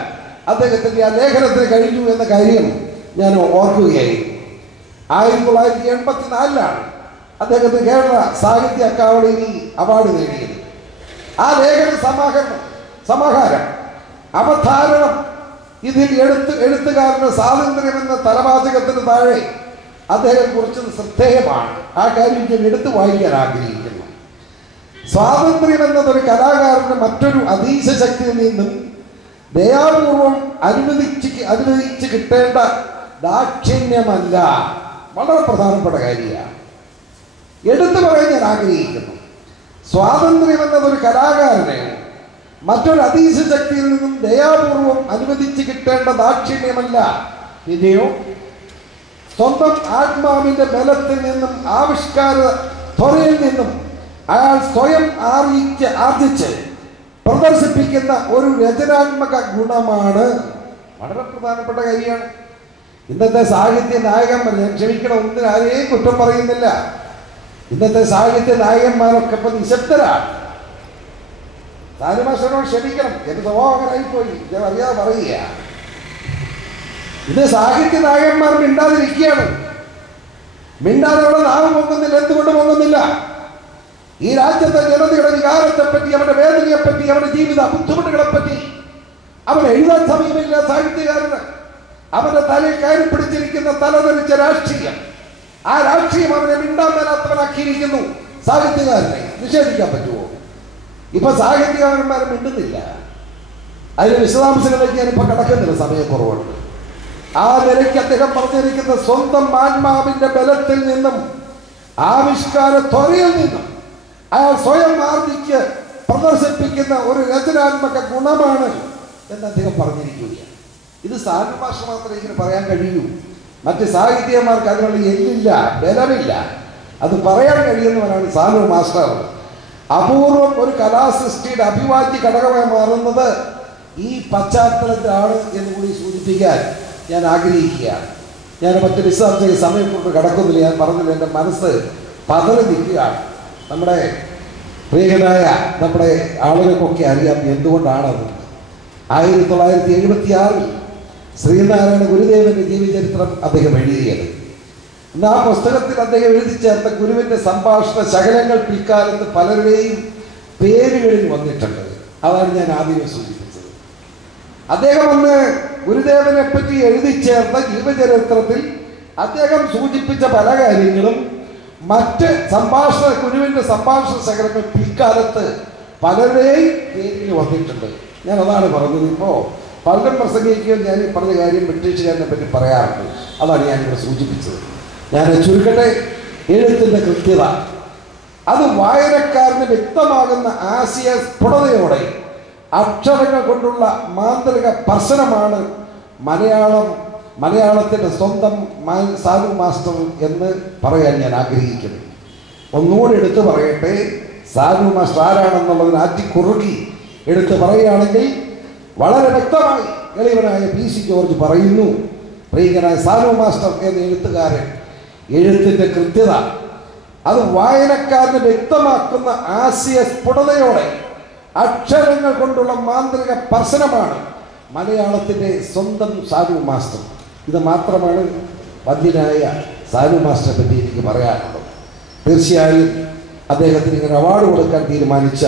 അദ്ദേഹത്തിന്റെ ആ ലേഖനത്തിന് കഴിഞ്ഞു എന്ന കാര്യം ഞാൻ ഓർക്കുകയായിരുന്നു. 1984 അദ്ദേഹത്തിന് കേരള സാഹിത്യ അക്കാദമി അവാർഡ് നേടിയത്. ആ ലേഖന സമാഹാരം അവധാരണം ഇതിൽ എഴുത്തുകാരന്റെ സ്വാതന്ത്ര്യം എന്ന തലവാചകത്തിന് താഴെ അദ്ദേഹം കുറിച്ചത് ശ്രദ്ധേയമാണ്. ആ കാര്യം ഞാൻ എടുത്തു വായിക്കാൻ ആഗ്രഹിക്കുന്നു. സ്വാതന്ത്ര്യം എന്നതൊരു കലാകാരന് മറ്റൊരു അതീശ ശക്തിയിൽ നിന്നും ദയാപൂർവം അനുവദിച്ച് കിട്ടേണ്ട ദാക്ഷിണ്യമല്ല. വളരെ പ്രധാനപ്പെട്ട കാര്യമാണ്, എടുത്തു പറയാൻ ഞാൻ ആഗ്രഹിക്കുന്നു. സ്വാതന്ത്ര്യം എന്നതൊരു കലാകാരനെ മറ്റൊരു അതീശ ശക്തിയിൽ നിന്നും ദയാപൂർവം അനുവദിച്ച് കിട്ടേണ്ട ദാക്ഷിണ്യമല്ല, പിന്നെയോ സ്വന്തം ആത്മാവിന്റെ ബലത്തിൽ നിന്നും ആവിഷ്കാര ത്വരയിൽ നിന്നും അയാൾ സ്വയം ആർജിച്ച് പ്രദർശിപ്പിക്കുന്ന ഒരു രചനാത്മക ഗുണമാണ്. വളരെ പ്രധാനപ്പെട്ട കാര്യമാണ്. ഇന്നത്തെ സാഹിത്യ നായകന്മാർ, ഞാൻ ക്ഷമിക്കണം, ഒന്നിനും ആരെയും കുറ്റം പറയുന്നില്ല, ഇന്നത്തെ സാഹിത്യ നായകന്മാരൊക്കെ ഇപ്പൊ നിശബ്ദരാണ്. സാനുമാസ്റ്ററോട് ക്ഷമിക്കണം, എന്റെ സ്വഭാവകരായിപ്പോയി, ഞാൻ അറിയാതെ പറയുക. ഇത് സാഹിത്യ നായകന്മാർ മിണ്ടാതിരിക്കുകയാണ്. മിണ്ടാതെ നാവ് പൊങ്ങുന്നില്ല. എന്തുകൊണ്ട് പൊങ്ങുന്നില്ല? ഈ രാജ്യത്തെ ജനതയുടെ വികാരത്തെപ്പറ്റി, അവരുടെ വേദനയെപ്പറ്റി, അവരുടെ ജീവിത ബുദ്ധിമുട്ടുകളെപ്പറ്റി അവൻ എഴുതാൻ സമയമില്ല സാഹിത്യകാരന്. അവന്റെ തലയിൽ കയറി പിടിച്ചിരിക്കുന്ന തലതെറിച്ച രാഷ്ട്രീയം, ആ രാഷ്ട്രീയം അവനെ മിണ്ടാൻ മേലാത്തവനാക്കിയിരിക്കുന്നു. സാഹിത്യകാരനെ നിഷേധിക്കാൻ പറ്റുമോ? ഇപ്പൊ സാഹിത്യകാരന്മാർ മിണ്ടുന്നില്ല. അതിന് വിശദാംശങ്ങളിലേക്ക് ഞാനിപ്പോ കടക്കുന്നില്ല, സമയക്കുറവുണ്ട്. ആ നിലയ്ക്ക് അദ്ദേഹം പറഞ്ഞിരിക്കുന്ന സ്വന്തം ആത്മാവിന്റെ ബലത്തിൽ നിന്നും ആവിഷ്കാര ത്വരയിൽ നിന്നും അയാൾ സ്വയം ആർജിച്ച് പ്രദർശിപ്പിക്കുന്ന ഒരു രചനാത്മക ഗുണമാണ് എന്ന് അദ്ദേഹം പറഞ്ഞിരിക്കുകയാണ്. ഇത് സാനു മാസ്റ്റർ മാത്രമേ ഇങ്ങനെ പറയാൻ കഴിയൂ. മറ്റ് സാഹിത്യന്മാർക്ക് അതിനുള്ള എല്ലില്ല, ബലമില്ല. അത് പറയാൻ കഴിയുന്നവരാണ് സാനു മാസ്റ്റർ. അപൂർവം ഒരു കലാസൃഷ്ടിയുടെ അഭിവാജ്യ ഘടകമായി മാറുന്നത് ഈ പശ്ചാത്തലത്തിലാണ് എന്ന് കൂടി സൂചിപ്പിക്കാൻ ഞാൻ ആഗ്രഹിക്കുകയാണ്. ഞാൻ മറ്റ് വിശദാംശങ്ങൾ സമയം കൊണ്ട് കടക്കുന്നില്ല. ഞാൻ പറഞ്ഞില്ല, എൻ്റെ മനസ്സ് പതറി നിൽക്കുകയാണ്. നമ്മുടെ പ്രിയനായ നമ്മുടെ ആളുകൾക്കൊക്കെ അറിയാം എന്തുകൊണ്ടാണത്. 1976 ശ്രീനാരായണ ഗുരുദേവന്റെ ജീവചരിത്രം അദ്ദേഹം എഴുതിയത്. ഇന്ന് ആ പുസ്തകത്തിൽ അദ്ദേഹം എഴുതി ചേർത്ത ഗുരുവിന്റെ സംഭാഷണ ശകലങ്ങൾ പിൽക്കാലത്ത് പലരുടെയും പേരുകളിൽ വന്നിട്ടുണ്ട്. അതാണ് ഞാൻ ആദ്യമേ സൂചിപ്പിച്ചത്. അദ്ദേഹം അന്ന് ഗുരുദേവനെ പറ്റി എഴുതി ചേർത്ത ജീവചരിത്രത്തിൽ അദ്ദേഹം സൂചിപ്പിച്ച പല കാര്യങ്ങളും മറ്റ് ഗുരുവിൻ്റെ സംഭാഷണ ശേഖരങ്ങൾ പിൽക്കാലത്ത് പലരുടെയും പേരിൽ വന്നിട്ടുണ്ട്. ഞാൻ അതാണ് പറഞ്ഞത്. ഇപ്പോൾ പലരും പ്രസംഗിക്കുകയും ഞാൻ ഈ പറഞ്ഞ കാര്യം ബ്രിട്ടീഷുകാരനെ പറ്റി പറയാറുണ്ട്. അതാണ് ഞാനിവിടെ സൂചിപ്പിച്ചത്. ഞാൻ ചുരുക്കട്ടെ, എഴുത്തിൻ്റെ കൃത്യത അത് വായനക്കാരന് വ്യക്തമാകുന്ന ആശയ സ്ഫുടതയോടെ അക്ഷരങ്ങൾ കൊണ്ടുള്ള മാന്ത്രിക സ്പർശനമാണ് മലയാളത്തിൻ്റെ സ്വന്തം സാനു മാസ്റ്റർ എന്ന് പറയാൻ ഞാൻ ആഗ്രഹിക്കുന്നു. ഒന്നുകൂടി എടുത്തു പറയട്ടെ, സാനു മാസ്റ്റർ ആരാണെന്നുള്ളതിന് ആറ്റിക്കുറുകി എടുത്ത് പറയുകയാണെങ്കിൽ വളരെ വ്യക്തമായി എളിവനായ PC ജോർജ് പറയുന്നു, പ്രിയങ്കനായ സാനു മാസ്റ്റർ എന്ന എഴുത്തുകാരൻ എഴുത്തിൻ്റെ കൃത്യത അത് വായനക്കാരന് വ്യക്തമാക്കുന്ന ആശയ സ്ഫുടതയോടെ അക്ഷരങ്ങൾ കൊണ്ടുള്ള മാന്ത്രിക സ്പർശനമാണ് മലയാളത്തിൻ്റെ സ്വന്തം സാനു മാസ്റ്റർ. ഇത് മാത്രമാണ് വന്ധ്യനായ സാനു മാസ്റ്ററെ പറ്റി എനിക്ക് പറയാനുള്ളത്. തീർച്ചയായും അദ്ദേഹത്തിന് ഇങ്ങനെ അവാർഡ് കൊടുക്കാൻ തീരുമാനിച്ച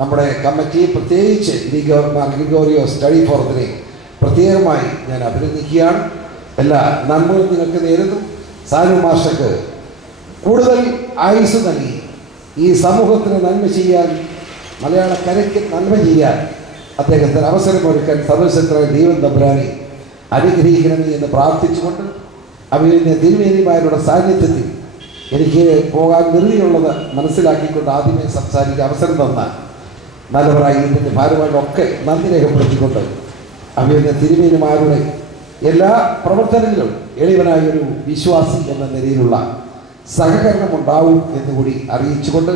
നമ്മുടെ കമ്മിറ്റി, പ്രത്യേകിച്ച് ഗ്രിഗോറിയോ സ്റ്റഡി ഫോറത്തിനെ പ്രത്യേകമായി ഞാൻ അഭിനന്ദിക്കുകയാണ്. എല്ലാ നന്മകളും നിങ്ങൾക്ക് നേരുന്നു. സാനു മാസ്റ്റർക്ക് കൂടുതൽ ആയുസ് നൽകി ഈ സമൂഹത്തിന് നന്മ ചെയ്യാൻ, മലയാളക്കരയ്ക്ക് നന്മ ചെയ്യാൻ അദ്ദേഹത്തിന് അവസരമൊരുക്കാൻ സർവശക്തനായ ദൈവം തമ്പുരാനെ അനുഗ്രഹിക്കണമേ എന്ന് പ്രാർത്ഥിച്ചുകൊണ്ട് അഭിനന്ദ തിരുമേനിമാരുടെ സാന്നിധ്യത്തിൽ എനിക്ക് പോകാൻ ധൃതിയുള്ളത് മനസ്സിലാക്കിക്കൊണ്ട് ആദ്യമേ സംസാരിക്കാൻ അവസരം തന്ന നല്ലവരായി ഇതിൻ്റെ ഭാരവാഹികളൊക്കെ നന്ദി രേഖപ്പെടുത്തിക്കൊണ്ട് അഭിനന്ദ തിരുമേനിമാരുടെ എല്ലാ പ്രവർത്തനങ്ങളിലും എളിവനായൊരു വിശ്വാസി എന്ന നിലയിലുള്ള സഹകരണം ഉണ്ടാവും എന്നുകൂടി അറിയിച്ചുകൊണ്ട്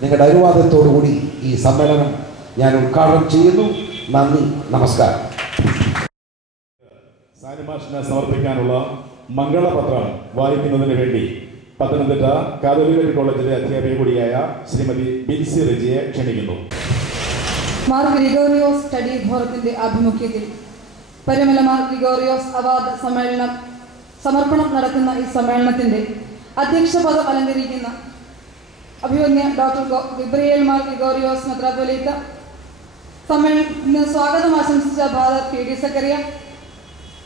നിങ്ങളുടെ അനുവാദത്തോടുകൂടി ഈ സമ്മേളനം ഞാൻ ഉദ്ഘാടനം ചെയ്യുന്നു. നന്ദി, നമസ്കാരം. സാനു മാഷിന് സമർപ്പിക്കാനുള്ള മംഗളപത്രം വായിക്കുന്നതിന് വേണ്ടി പത്തനംതിട്ട കാതോലിക് കോളേജിലെ അധ്യാപിക കൂടിയായ ശ്രീമതി ബിൻസി റജിയെ ക്ഷണിക്കുന്നു. മാർ ഗ്രിഗോറിയോസ് സ്റ്റഡി ഫോറത്തിന്റെ ആഭിമുഖ്യത്തിൽ പരുമല മാർ ഗ്രിഗോറിയോസ് അവാർഡ് സമർപ്പണം നടക്കുന്ന ഈ സമ്മേളനത്തിന്റെ അധ്യക്ഷ പദം അലങ്കരിക്കുന്ന അഭിമന്യ ഡോക്ടർ ഗബ്രിയേൽ മാർ ഗ്രിഗോറിയോസ് മെത്രാപ്പൊലീത്ത, സമ്മേളനത്തിന് സ്വാഗതം ആശംസിച്ച ഫാദർ PD സക്കറിയ,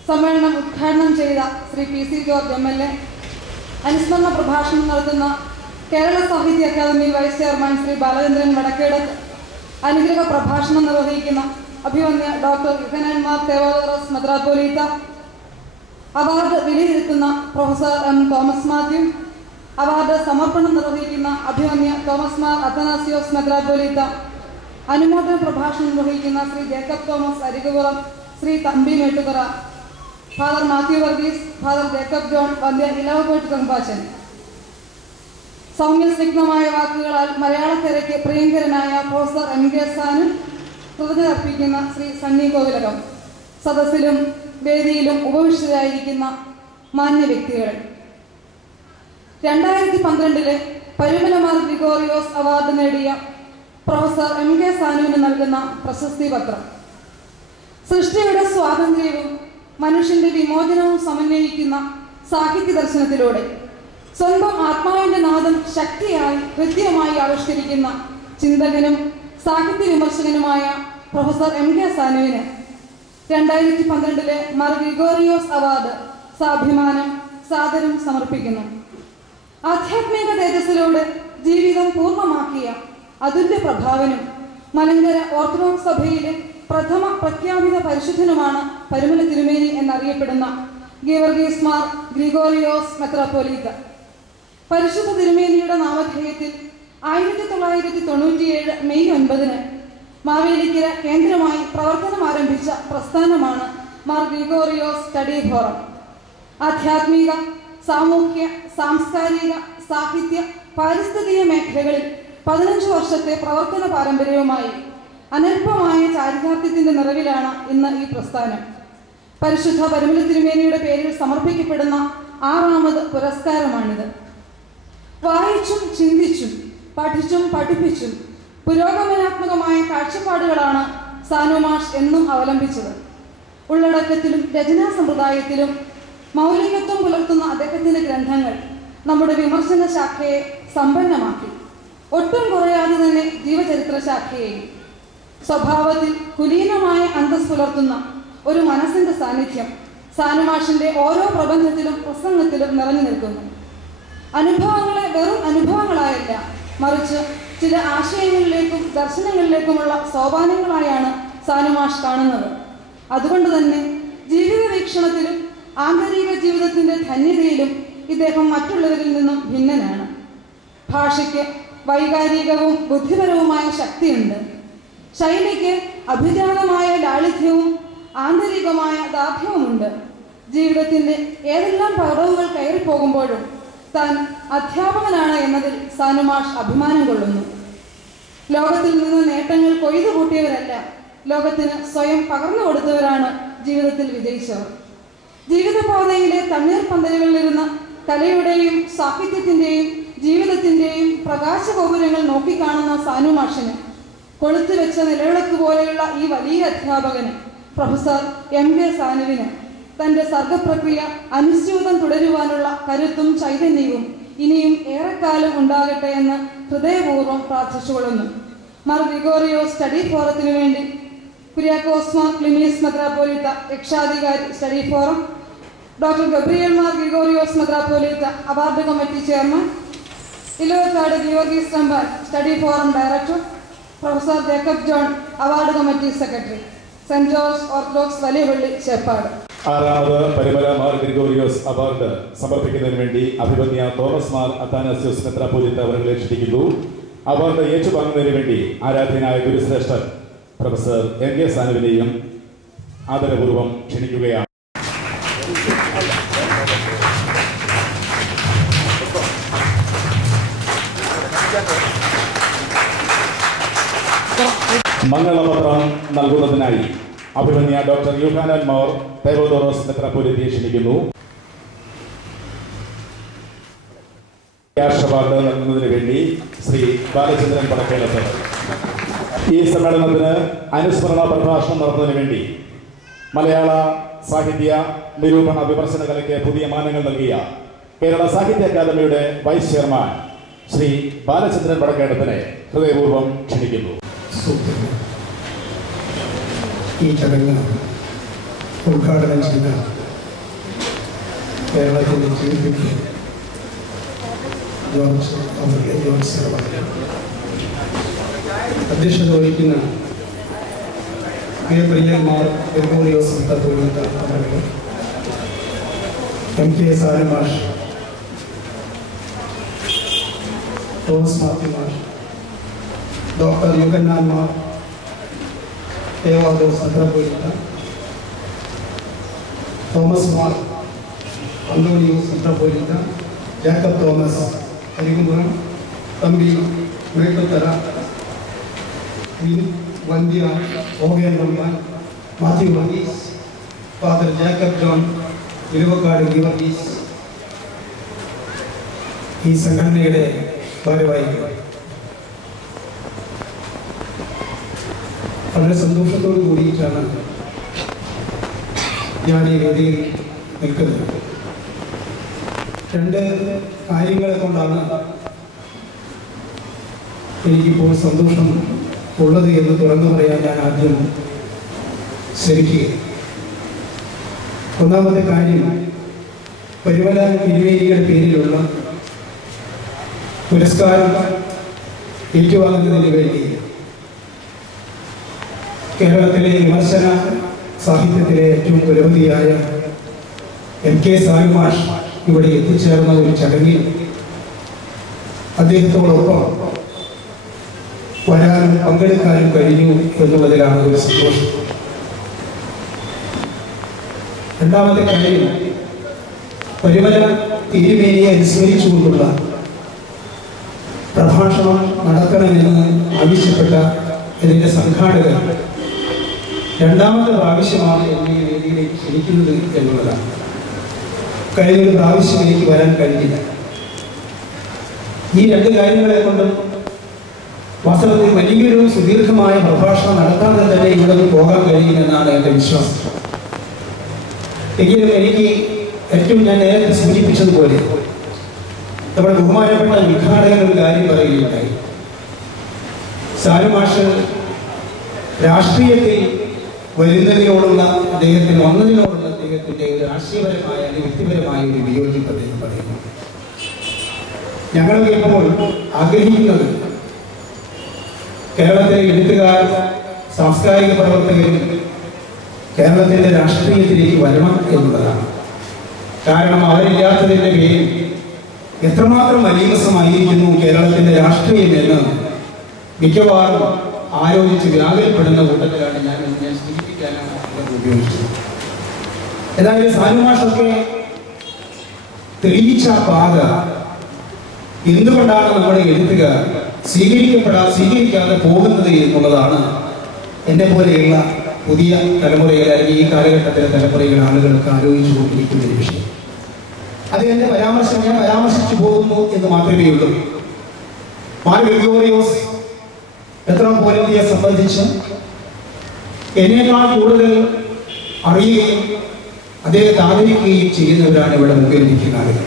സമ്മേളനം ഉദ്ഘാടനം ചെയ്ത ശ്രീ PC ജോർജ് MLA, അനുസ്മരണ പ്രഭാഷണം നടത്തുന്ന Kerala Sahitya academy vice chairman Shri Balachandran Vadakkedath, അനുഗ്രഹ പ്രഭാഷണം നിർവഹിക്കുന്ന അഭിമന്യ ഡോക്ടർ യുഹനാൻ മാർ തേവോദോറസ് മെത്രാപ്പൊലീത്ത, അവാർഡ് വിലയിരുത്തുന്ന professor M Thomas Mathew, award സമർപ്പണം നിർവഹിക്കുന്ന അഭിമന്യ തോമസ് മാർ അത്തനാസിയോസ് മെത്രാപ്പൊലീത്ത, അനുമോദന പ്രഭാഷണം നിർവഹിക്കുന്ന Shri Jacob Thomas Arikupuram, Shri Thampi Mettukara, father Mathew Varghese, father Jacob John, വന്ധ്യ ഇലവകോട്ട് കമ്പാച്ചൻ. സൗമ്യസ്നിഗ്ധമായ വാക്കുകളാൽ മലയാളക്കരയ്ക്ക് പ്രിയങ്കരനായ പ്രൊഫസർ MK സാനു കൃതജ്ഞത അർപ്പിക്കുന്ന ശ്രീ സണ്ണി കോവിലകം, സദസ്സിലും വേദിയിലും ഉപവിഷ്ടരായിരിക്കുന്ന മാന്യ വ്യക്തികൾ, 2012 പരുമല മാർ ഗ്രിഗോറിയോസ് അവാർഡ് നേടിയ പ്രൊഫസർ MK സാനുവിന് നൽകുന്ന പ്രശസ്തി പത്രം. സൃഷ്ടിയുടെ സ്വാതന്ത്ര്യവും മനുഷ്യന്റെ വിമോചനവും സമന്വയിക്കുന്ന സാഹിത്യ ദർശനത്തിലൂടെ സ്വന്തം ആത്മാവിന്റെ നാദം ശക്തിയായി ഹൃദ്യമായി ആവിഷ്കരിക്കുന്ന ചിന്തകനും സാഹിത്യ വിമർശകനുമായ പ്രൊഫസർ MK സാനുവിന് 2012 മാർ ഗ്രിഗോറിയോസ് അവാർഡ് സാഭിമാനം സാദരം സമർപ്പിക്കുന്നു. ആധ്യാത്മിക തേജസ്സിലൂടെ ജീവിതം പൂർണ്ണമാക്കിയ അതുല്യ പ്രഭാവനും മലങ്കര ഓർത്തഡോക്സ് സഭയിലെ പ്രഥമ പ്രഖ്യാപിത പരിശുദ്ധനുമാണ് പരുമല തിരുമേനി എന്നറിയപ്പെടുന്ന ഗീവർഗീസ് മാർ ഗ്രിഗോറിയോസ് മെത്രാപ്പൊലീത്ത. പരിശുദ്ധ തിരുമേനിയുടെ നാമധേയത്തിൽ 1997 മെയ് 9 മാവേലിക്കര കേന്ദ്രമായി പ്രവർത്തനം ആരംഭിച്ച പ്രസ്ഥാനമാണ് മാർ ഗ്രിഗോറിയോസ് സ്റ്റഡി ഫോറം. ആധ്യാത്മിക, സാമൂഹ്യ, സാംസ്കാരിക, സാഹിത്യ, പാരിസ്ഥിതിക മേഖലകളിൽ 15 വർഷത്തെ പ്രവർത്തന പാരമ്പര്യവുമായി അനൽപമായ ചാരിതാർത്ഥ്യത്തിന്റെ നിറവിലാണ് ഇന്ന് ഈ പ്രസ്ഥാനം. പരിശുദ്ധ പരുമല തിരുമേനിയുടെ പേരിൽ സമർപ്പിക്കപ്പെടുന്ന 6ാമത് പുരസ്കാരമാണിത്. വായിച്ചും ചിന്തിച്ചും പഠിച്ചും പഠിപ്പിച്ചും പുരോഗമനാത്മകമായ കാഴ്ചപ്പാടുകളാണ് സാനു മാഷ് എന്നും അവലംബിച്ചത്. ഉള്ളടക്കത്തിലും രചനാ സമ്പ്രദായത്തിലും മൗലികത്വം പുലർത്തുന്ന അദ്ദേഹത്തിന്റെ ഗ്രന്ഥങ്ങൾ നമ്മുടെ വിമർശന ശാഖയെ സമ്പന്നമാക്കി. ഒട്ടും കുറയാതെ തന്നെ ജീവചരിത്ര ശാഖയെയും. സ്വഭാവത്തിൽ കുലീനമായ അന്തസ് പുലർത്തുന്ന ഒരു മനസ്സിന്റെ സാന്നിധ്യം സാനുമാഷിന്റെ ഓരോ പ്രബന്ധത്തിലും പ്രസംഗത്തിലും നിറഞ്ഞു നിൽക്കുന്നു. അനുഭവങ്ങളെ വെറും അനുഭവങ്ങളായല്ല, മറിച്ച് ചില ആശയങ്ങളിലേക്കും ദർശനങ്ങളിലേക്കുമുള്ള സോപാനങ്ങളായാണ് സാനുമാഷ് കാണുന്നത്. അതുകൊണ്ട് തന്നെ ജീവിത വീക്ഷണത്തിലും ആന്തരിക ജീവിതത്തിന്റെ ധന്യതയിലും ഇദ്ദേഹം മറ്റുള്ളവരിൽ നിന്നും ഭിന്നനാണ്. ഭാഷയ്ക്ക് വൈകാരികവും ബുദ്ധിപരവുമായ ശക്തിയുണ്ട്. ശൈലിക്ക് അഭിജാതമായ ലാളിത്യവും ആന്തരികമായ ദാർഢ്യവുമുണ്ട്. ജീവിതത്തിന്റെ ഏതെല്ലാം പടവുകൾ കയറിപ്പോകുമ്പോഴും താൻ അധ്യാപകനാണ് എന്നതിൽ സാനുമാഷ് അഭിമാനം കൊള്ളുന്നു. ലോകത്തിൽ നിന്ന് നേട്ടങ്ങൾ കൊയ്തു കൂട്ടിയവരല്ല, ലോകത്തിന് സ്വയം പകർന്നു കൊടുത്തവരാണ് ജീവിതത്തിൽ വിജയിച്ചവർ. ജീവിതപാതയിലെ തണ്ണീർപ്പന്തലുകളിലിരുന്ന് കലയുടെയും സാഹിത്യത്തിന്റെയും ജീവിതത്തിന്റെയും പ്രകാശഗോപുരങ്ങൾ നോക്കിക്കാണുന്ന സാനുമാഷിന്, കൊളുത്തുവെച്ച നിലവിളക്ക് പോലെയുള്ള ഈ വലിയ അധ്യാപകന്, പ്രൊഫസർ MK സാനുവിന് തന്റെ സർഗപ്രക്രിയ അനുസ്യൂതം തുടരുവാനുള്ള കരുത്തും ചൈതന്യവും ഇനിയും ഏറെക്കാലം ഉണ്ടാകട്ടെ എന്ന് ഹൃദയപൂർവ്വം പ്രാർത്ഥിച്ചുകൊള്ളുന്നു. മാർ ഗ്രിഗോറിയോസ് സ്റ്റഡി ഫോറത്തിനു വേണ്ടി കുര്യാക്കോസ് മാർ ക്ലിമീസ് മെത്രാപ്പോലീത്ത രക്ഷാധികാരി study forum, doctor Gabriel Mar Gregorios മെത്രാപ്പോലീത്ത award committee chairman, Ilavakkad Geevarghese Thampan study forum director, professor Jacob John award committee secretary, saint George orthodox Valiyapally Cheppad. ആറാമത് പരിമല മാർ ഗ്രിഗോറിയോസ് അവാർഡ് സമർപ്പിക്കുന്നതിന് വേണ്ടി അഭിമന്യ തോമസ് മാർ അത്താനാസ്യോസ് മെത്രാപ്പോലീത്ത അവരെ ക്ഷണിക്കുന്നു. അവാർഡ് ഏറ്റുവാങ്ങുന്നതിന് വേണ്ടി ആരാധ്യനായ ഗുരുശ്രേഷ്ഠൻ പ്രൊഫസർ MK സാനുവിനെയും ആദരപൂർവ്വം ക്ഷണിക്കുകയാണ്. മംഗളപത്രം നൽകുന്നതിനായി അഭിമന്യ ഡോക്ടർ യൂഹാനൻ മോർ തെവോദോറോസ് മെത്രാപ്പോലീത്തയെ ക്ഷണിക്കുന്നു. അവാർഡ് നൽകുന്നതിന് വേണ്ടി ശ്രീ ബാലചന്ദ്രൻ പടക്കേലത്ത്. ഈ സമ്മേളനത്തിന് അനുസ്മരണ പ്രഭാഷണം നടത്തുന്നതിന് വേണ്ടി മലയാള സാഹിത്യ നിരൂപണ വിമർശന കലയ്ക്ക് പുതിയ മാനങ്ങൾ നൽകിയ കേരള സാഹിത്യ അക്കാദമിയുടെ വൈസ് ചെയർമാൻ ശ്രീ ബാലചന്ദ്രൻ പടക്കേടത്തിനെ ഹൃദയപൂർവ്വം ക്ഷണിക്കുന്നു. ഈ ചടങ്ങ് ഉദ്ഘാടനം ചെയ്ത കേരളത്തിൻ്റെ ചീഫ് ജോർജ് അധ്യക്ഷത വഹിക്കുന്ന പ്രിയമാർ ഗ്രിഗോറിയോസ് മെത്രാപ്പോലീത്ത അവരുടെ, MK സാനുമാഷ്, തോമസ് മാത്യു മാഷ്, ഡോക്ടർ യൂഹന്നാൻ മാർ തെവോദോറോസ് മെത്രാപ്പോലീത്ത, തോമസ് മാർ അന്തോണിയോസ് മെത്രാപ്പോലീത്ത, ജേക്കബ് തോമസ് അരികുമ്പുറം, തമ്പി മേട്ടുത്തറ, വന്ധ്യ ഓഹേൻ റഹ്മാൻ, Mathew Varghese, father Jacob John, Ilavakkad Geevarghese, ഈ സംഘടനയുടെ ഭാരവാഹികൾ, വളരെ സന്തോഷത്തോടു കൂടിയിട്ടാണ് ഞാൻ ഈ വേദിയിൽ നിൽക്കുന്നത്. രണ്ട് കാര്യങ്ങളെ കൊണ്ടാണ് എനിക്കിപ്പോൾ സന്തോഷം ഉള്ളത് എന്ന് തുറന്നു പറയാൻ ഞാൻ ആദ്യം ശ്രമിക്കുക. ഒന്നാമത്തെ കാര്യം, പരിമല തിരുവേദിയുടെ പേരിലുള്ള പുരസ്കാരം ഏറ്റുവാങ്ങുന്നതിന് വേണ്ടി കേരളത്തിലെ വിമർശന സാഹിത്യത്തിലെ ഏറ്റവും പുരോഗതിയായ MK സാനുമാഷ് ഇവിടെ എത്തിച്ചേർന്ന ഒരു ചടങ്ങിൽ അദ്ദേഹത്തോടൊപ്പം വരാനും പങ്കെടുക്കാനും കഴിഞ്ഞു എന്നുള്ളതിലാണ് ഒരു സന്തോഷം. രണ്ടാമത്തെ കാര്യം, പരിമല തിരുമേനിയെ അനുസ്മരിച്ചുകൊണ്ടുള്ള പ്രഭാഷണം നടത്തണമെന്ന് ആവശ്യപ്പെട്ട ഇതിൻ്റെ സംഘാടകർ രണ്ടാമത്തെ പ്രാവശ്യമാണ് എന്നെ ഈ വേദിയിലേക്ക് ക്ഷണിക്കുന്നത് എന്നുള്ളതാണ്. കഴിഞ്ഞൊരു പ്രാവശ്യം എനിക്ക് വരാൻ കഴിഞ്ഞില്ല. ഈ രണ്ട് കാര്യങ്ങളെ കൊണ്ടും വാസ്തവത്തിൽ വലിയൊരു സുദീർഘമായ പ്രഭാഷണം നടത്താതെ തന്നെ ഇവിടെ നിന്ന് പോകാൻ കഴിയുമെന്നാണ് എൻ്റെ വിശ്വാസം. എങ്കിലും എനിക്ക് ഏറ്റവും ഞാൻ നേരത്തെ സൂചിപ്പിച്ചതുപോലെ നമ്മുടെ ബഹുമാനപ്പെട്ട ഉദ്ഘാടകൻ ഒരു കാര്യം പറയുകയുണ്ടായി. സാനുമാഷ് രാഷ്ട്രീയത്തിൽ വരുന്നതിനോടുള്ള അദ്ദേഹത്തിന് വന്നതിനോടുള്ള അദ്ദേഹത്തിന് എൻ്റെ ഒരു ആശയപരമായ അല്ലെങ്കിൽ വ്യക്തിപരമായ ഒരു വിയോജിപ്പത് എന്ന് പറയുന്നു. ഞങ്ങളൊക്കെ ഇപ്പോൾ ആഗ്രഹിക്കുന്നത് കേരളത്തിലെ എഴുത്തുകാർ, സാംസ്കാരിക പ്രവർത്തകരും കേരളത്തിൻ്റെ രാഷ്ട്രീയത്തിലേക്ക് വരണം എന്നുള്ളതാണ്. കാരണം അവരില്ലാത്തതിൻ്റെ പേരിൽ എത്രമാത്രം മലീമസമായിരിക്കുന്നു കേരളത്തിൻ്റെ രാഷ്ട്രീയം എന്ന് മിക്കവാറും ആലോചിച്ച് വ്യാകുലപ്പെടുന്ന കൂട്ടത്തിലാണ് ഞാൻ സൂചിപ്പിക്കാനാണ് ഉപയോഗിച്ചത്. ഏതായാലും സാനുമാഷൊക്കെ തെളിയിച്ച പാത എന്തുകൊണ്ടാണ് നമ്മുടെ എഴുത്തുകാർ സ്വീകരിക്കാതെ പോകുന്നത് എന്നുള്ളതാണ് എന്നെ പോലെയുള്ള പുതിയ തലമുറയിൽ അല്ലെങ്കിൽ ഈ കാലഘട്ടത്തിലെ തലമുറയിലെ ആളുകൾക്ക് ആലോചിച്ചു കൊണ്ടിരിക്കുന്ന ഒരു വിഷയം. അത് എൻ്റെ ഞാൻ പരാമർശിച്ചു പോകുന്നു എന്ന് മാത്രമേ ഉള്ളൂ. മാർ ഗ്രിഗോറിയോസ് മെത്രാപ്പോലീത്തയെ സംബന്ധിച്ച് എന്നേക്കാൾ കൂടുതൽ അറിയുകയും അദ്ദേഹത്തെ ആദരിക്കുകയും ചെയ്യുന്നവരാണ് ഇവിടെ മുമ്പിലിരിക്കുന്ന ആളുകൾ.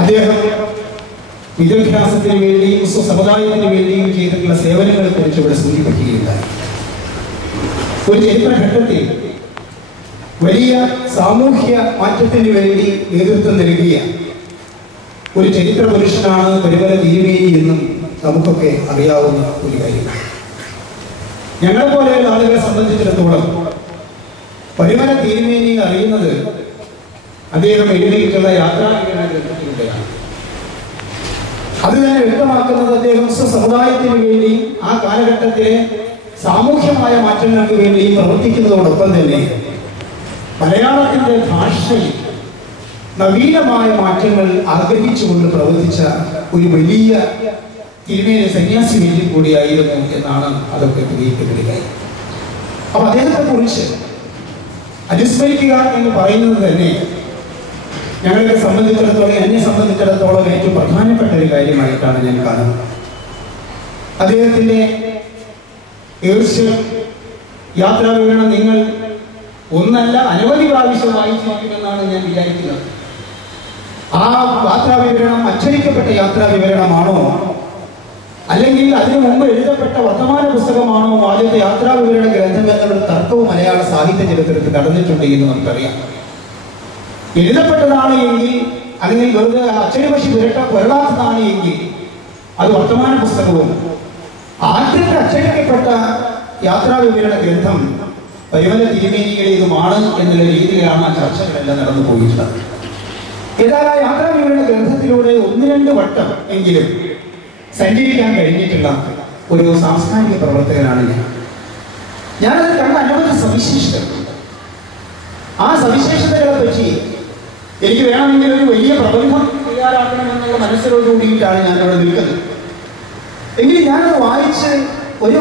അദ്ദേഹം വിദ്യാഭ്യാസത്തിന് വേണ്ടിയും സമുദായത്തിന് വേണ്ടിയും ചെയ്തിട്ടുള്ള സേവനങ്ങളെ കുറിച്ച് ഇവിടെ സൂചിപ്പിക്കുകയുണ്ടായി. ഒരു ചരിത്രഘട്ടത്തിൽ വലിയ സാമൂഹ്യ മാറ്റത്തിന് വേണ്ടി നേതൃത്വം നൽകിയ ഒരു ചരിത്ര പുരുഷനാണ് പരിമല തിരുമേനി എന്നും നമുക്കൊക്കെ അറിയാവുന്ന ഒരു കാര്യമാണ്. ഞങ്ങളെപ്പോലെയുള്ള ആളുകളെ സംബന്ധിച്ചിടത്തോളം പരിമല തിരുമേനിയെ അറിയുന്നത് അദ്ദേഹം എഴുതിയിട്ടുള്ള യാത്രാവിവരണ ഗ്രന്ഥത്തിലൂടെയാണ്. അത് തന്നെ വ്യക്തമാക്കുന്നത് അദ്ദേഹം സമുദായത്തിന് വേണ്ടിയും ആ കാലഘട്ടത്തിലെ സാമൂഹ്യമായ മാറ്റങ്ങൾക്ക് വേണ്ടിയും പ്രവർത്തിക്കുന്നതോടൊപ്പം തന്നെ മലയാളത്തിന്റെ ഭാഷയിൽ നവീനമായ മാറ്റങ്ങൾ ആഗ്രഹിച്ചുകൊണ്ട് പ്രവർത്തിച്ച ഒരു വലിയ തിരുമേനി സന്യാസി വേണ്ടി കൂടിയായിരുന്നു എന്നാണ് അതൊക്കെ തെളിയിക്കപ്പെടുക. അപ്പൊ അദ്ദേഹത്തെ കുറിച്ച് അനുസ്മരിക്കുക എന്ന് പറയുന്നത് തന്നെ ഞങ്ങളെ സംബന്ധിച്ചിടത്തോളം, എന്നെ സംബന്ധിച്ചിടത്തോളം ഏറ്റവും പ്രധാനപ്പെട്ട ഒരു കാര്യമായിട്ടാണ് ഞാൻ കാണുന്നത്. അദ്ദേഹത്തിന്റെ യാത്രാവിവരണം നിങ്ങൾ ഒന്നല്ല അനവധി പ്രാവശ്യം വായിച്ചിരിക്കുമെന്നാണ് ഞാൻ വിചാരിക്കുന്നത്. ആ യാത്രാവിവരണം അച്ചടിക്കപ്പെട്ട യാത്രാവിവരണമാണോ അല്ലെങ്കിൽ അതിനു മുമ്പ് എഴുതപ്പെട്ട വർത്തമാന പുസ്തകമാണോ ആദ്യത്തെ യാത്രാവിവരണ ഗ്രന്ഥം എന്നുള്ള തർക്കവും മലയാള സാഹിത്യ ചരിത്രത്തിൽ നടന്നിട്ടുണ്ട് എന്ന് നമുക്കറിയാം. എഴുതപ്പെട്ടതാണ് എങ്കിൽ അല്ലെങ്കിൽ വെറുതെ അച്ചടിപക്ഷി പുരളാത്തതാണ് എങ്കിൽ അത് വർത്തമാന പുസ്തകവും. ആദ്യത്തെ അച്ചടിക്കപ്പെട്ട യാത്രാവിവരണ ഗ്രന്ഥം പരിമല തിരുമേനിയുടേതുമാണ് എന്നുള്ള രീതിയിലാണ് ആ ചർച്ചകളെല്ലാം നടന്നു പോയിട്ടുള്ളത്. ഏതായാലും ആ യാത്രാവിവരണ ഗ്രന്ഥത്തിലൂടെ 1-2 വട്ടം എങ്കിലും സഞ്ചരിക്കാൻ കഴിഞ്ഞിട്ടുള്ള ഒരു സാംസ്കാരിക പ്രവർത്തകനാണ് ഞാനത് കണ്ട അനവധി സവിശേഷതകളുണ്ട്. ആ സവിശേഷതകളെ പറ്റി എനിക്ക് വേണമെങ്കിൽ ഒരു വലിയ പ്രബന്ധം തയ്യാറാക്കണമെന്നുള്ള മനസ്സിലോടുകൂടിയിട്ടാണ് ഞാനവിടെ നിൽക്കുന്നത്. എങ്കിലും ഞാനത് വായിച്ച് ഒരു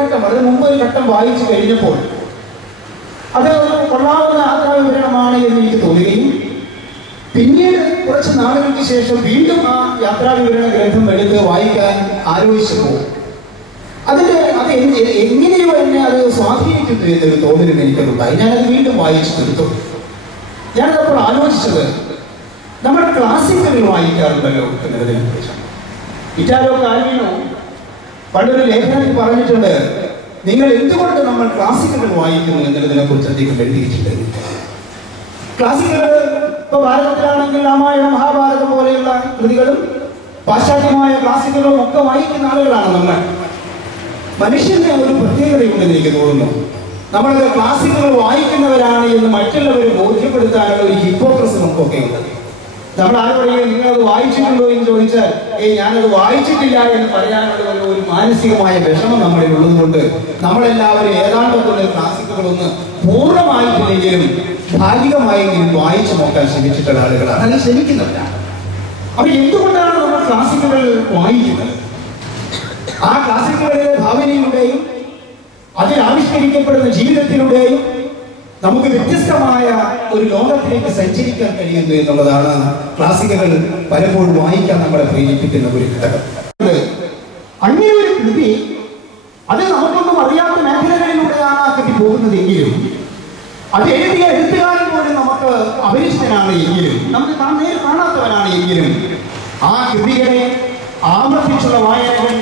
ഘട്ടം, അതിന് മുമ്പ് ഒരു ഘട്ടം വായിച്ചു കഴിഞ്ഞപ്പോൾ അത് കൊള്ളാവുന്ന യാത്രാവിവരണമാണ് എന്ന് എനിക്ക് തോന്നുകയും പിന്നീട് കുറച്ച് നാളുകൾക്ക് ശേഷം വീണ്ടും ആ യാത്രാവിവരണ ഗ്രന്ഥം എടുത്ത് വായിക്കാൻ ആലോചിച്ചപ്പോൾ അത് എങ്ങനെയോ എന്നെ അത് സ്വാധീനിക്കുന്നു എന്നൊരു തോന്നലും എനിക്കതുണ്ടായി. ഞാനത് വീണ്ടും വായിച്ചു തീർത്തു. ഞാനതപ്പോൾ ആലോചിച്ചത് നമ്മൾ ക്ലാസിക്കൽ വായിക്കാറുണ്ടല്ലോ എന്നതിനെ കുറിച്ചാണ്. ഇറ്റാലോ കാൽവിനോ പണ്ടൊരു ലേഖനത്തിൽ പറഞ്ഞിട്ടുണ്ട്, നിങ്ങൾ എന്തുകൊണ്ട് നമ്മൾ ക്ലാസിക്കൽ വായിക്കുന്നു എന്നതിനെ കുറിച്ച് അദ്ദേഹം എഴുതിയിട്ടുണ്ട്. ക്ലാസിക്കൽ ഇപ്പൊ ഭാരതത്തിലാണെങ്കിൽ രാമായണം, മഹാഭാരതം പോലെയുള്ള കൃതികളും പാശ്ചാത്യമായ ക്ലാസിക്കലും ഒക്കെ വായിക്കുന്ന ആളുകളാണ് നമ്മൾ. മനുഷ്യന്റെ ഒരു പ്രത്യേകതയുണ്ടെന്ന് എനിക്ക് തോന്നുന്നു. നമ്മളത് ക്ലാസിക്കൽ വായിക്കുന്നവരാണ് എന്ന് മറ്റുള്ളവരെ ബോധ്യപ്പെടുത്താനുള്ള ഒരു ഹിപ്പോക്രസി നമുക്കൊക്കെ ഉണ്ട്. നമ്മൾ ആരോടെങ്കിലും നിങ്ങളത് വായിച്ചിട്ടുണ്ടോ എന്ന് ചോദിച്ചാൽ ഞാനത് വായിച്ചിട്ടില്ല എന്ന് പറയാനുള്ള ഒരു മാനസികമായ വിഷമം നമ്മളിൽ ഉള്ളതുകൊണ്ട് നമ്മളെല്ലാവരും ഏതാണ്ടൊക്കെ ക്ലാസിക്കുകളൊന്ന് പൂർണ്ണമായിട്ടില്ലെങ്കിലും ഭാഗികമായെങ്കിലും വായിച്ചു നോക്കാൻ ശ്രമിച്ചിട്ടുള്ള ആളുകളാണ്, അല്ലെങ്കിൽ ശ്രമിക്കുന്നവരാണ്. അപ്പൊ എന്തുകൊണ്ടാണ് നമ്മൾ ക്ലാസിക്കുകൾ വായിക്കുന്നത്? ആ ക്ലാസിക്കുകളിലെ ഭാവനയിലൂടെയും അതിൽ ആവിഷ്കരിക്കപ്പെടുന്ന ജീവിതത്തിലൂടെയും നമുക്ക് വ്യത്യസ്തമായ ഒരു ലോകത്തിലേക്ക് സഞ്ചരിക്കാൻ കഴിയുന്നു എന്നുള്ളതാണ് ക്ലാസിക്കുകൾ പലപ്പോഴും വായിക്കാൻ നമ്മളെ പ്രേരിപ്പിക്കുന്ന ഒരു ഘടകം. അങ്ങനെ ഒരു കൃതി അത് നമുക്കൊന്നും അറിയാത്ത മേഖലകളിലൂടെയാണ് ആ കൃതി പോകുന്നതെങ്കിലും അത് എഴുതിയ എഴുത്തുകാരൻ പോലും നമുക്ക് അപരിചിതനാണ് എങ്കിലും, നമുക്ക് നേരിൽ കാണാത്തവരാണ് എങ്കിലും ആ കൃതികളെ ആവർത്തിച്ചുള്ള വായനകൾ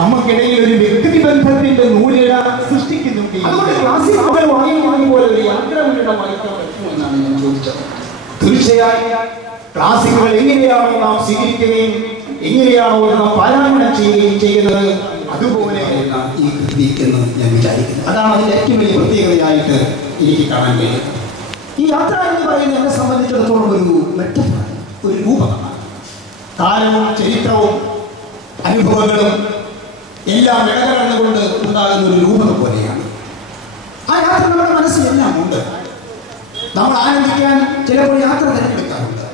നമുക്കിടയിൽ ഒരു വ്യക്തിബന്ധത്തിന്റെ നൂലിഴ സൃഷ്ടിക്കുന്നു അതുകൊണ്ട് ക്ലാസിക് നോവൽ വായിക്കുന്നത് പോലെ ഒരു യാത്രാവിവരണം വായിക്കാൻ പറ്റുമോ എന്നാണ് ഞാൻ ചോദിച്ചത്. തീർച്ചയായും ക്ലാസിക്കുകൾ എങ്ങനെയാണോ നാം സ്വീകരിക്കുകയും എങ്ങനെയാണോ നാം പാരായണം ചെയ്യുകയും ചെയ്യുന്നത് അതുപോലെ ഈ കൃതി എന്ന് ഞാൻ വിചാരിക്കുന്നു. അതാണ് അതിൻ്റെ ഏറ്റവും വലിയ പ്രത്യേകതയായിട്ട് എനിക്ക് കാണാൻ കഴിയുന്നത്. ഈ യാത്ര എന്ന് പറയുന്നത് എന്നെ സംബന്ധിച്ചിടത്തോളം ഒരു മെറ്റഫറാണ്, ഒരു രൂപമാണ്. കാലവും ചരിത്രവും അനുഭവങ്ങളും എല്ലാം ഇടകലർന്നുകൊണ്ട് ഉണ്ടാകുന്ന ഒരു രൂപം പോലെയാണ്. ആ യാത്ര നമ്മുടെ മനസ്സിലെല്ലാം ഉണ്ട്. നമ്മൾ ആനന്ദിക്കാൻ ചിലപ്പോൾ യാത്ര തിരഞ്ഞെടുക്കാറുണ്ട്.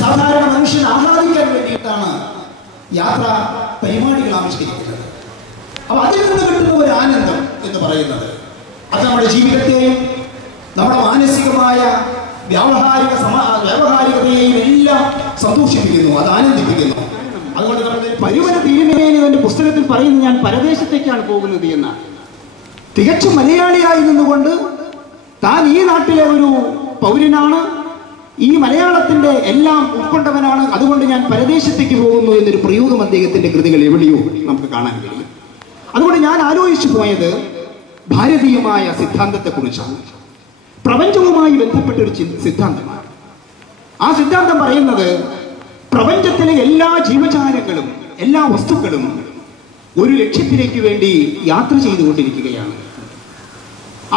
സാധാരണ മനുഷ്യൻ ആഹ്ലാദിക്കാൻ വേണ്ടിയിട്ടാണ് യാത്ര പരിപാടികൾ ആവിഷ്കരിക്കുന്നത്. അപ്പോൾ അതിൽ നിന്ന് കിട്ടുന്ന ഒരു ആനന്ദം എന്ന് പറയുന്നത് അത് നമ്മുടെ ജീവിതത്തെയും നമ്മുടെ മാനസികമായ വ്യാവഹാരികതയെയും എല്ലാം സന്തോഷിപ്പിക്കുന്നു, അത് ആനന്ദിപ്പിക്കുന്നു. അതുകൊണ്ട് പരിമല തിരുമേനി എന്റെ പുസ്തകത്തിൽ പറയുന്നത് ഞാൻ പരദേശത്തേക്കാണ് പോകുന്നത് എന്നാണ്. തികച്ചും മലയാളിയായി നിന്നുകൊണ്ട് താൻ ഈ നാട്ടിലെ ഒരു പൗരനാണ്, ഈ മലയാളത്തിന്റെ എല്ലാം ഉൾക്കൊണ്ടവനാണ്, അതുകൊണ്ട് ഞാൻ പരദേശത്തേക്ക് പോകുന്നു എന്നൊരു പ്രയോഗം അദ്ദേഹത്തിന്റെ കൃതികൾ എവിടെയോ നമുക്ക് കാണാൻ കഴിയും. അതുകൊണ്ട് ഞാൻ ആലോചിച്ചു പോയത് ഭാരതീയമായ സിദ്ധാന്തത്തെക്കുറിച്ചാണ്. പ്രപഞ്ചവുമായി ബന്ധപ്പെട്ടൊരു സിദ്ധാന്തമാണ്. ആ സിദ്ധാന്തം പറയുന്നത് പ്രപഞ്ചത്തിലെ എല്ലാ ജീവജാലങ്ങളും എല്ലാ വസ്തുക്കളും ഒരു ലക്ഷ്യത്തിലേക്ക് വേണ്ടി യാത്ര ചെയ്തുകൊണ്ടിരിക്കുകയാണ്.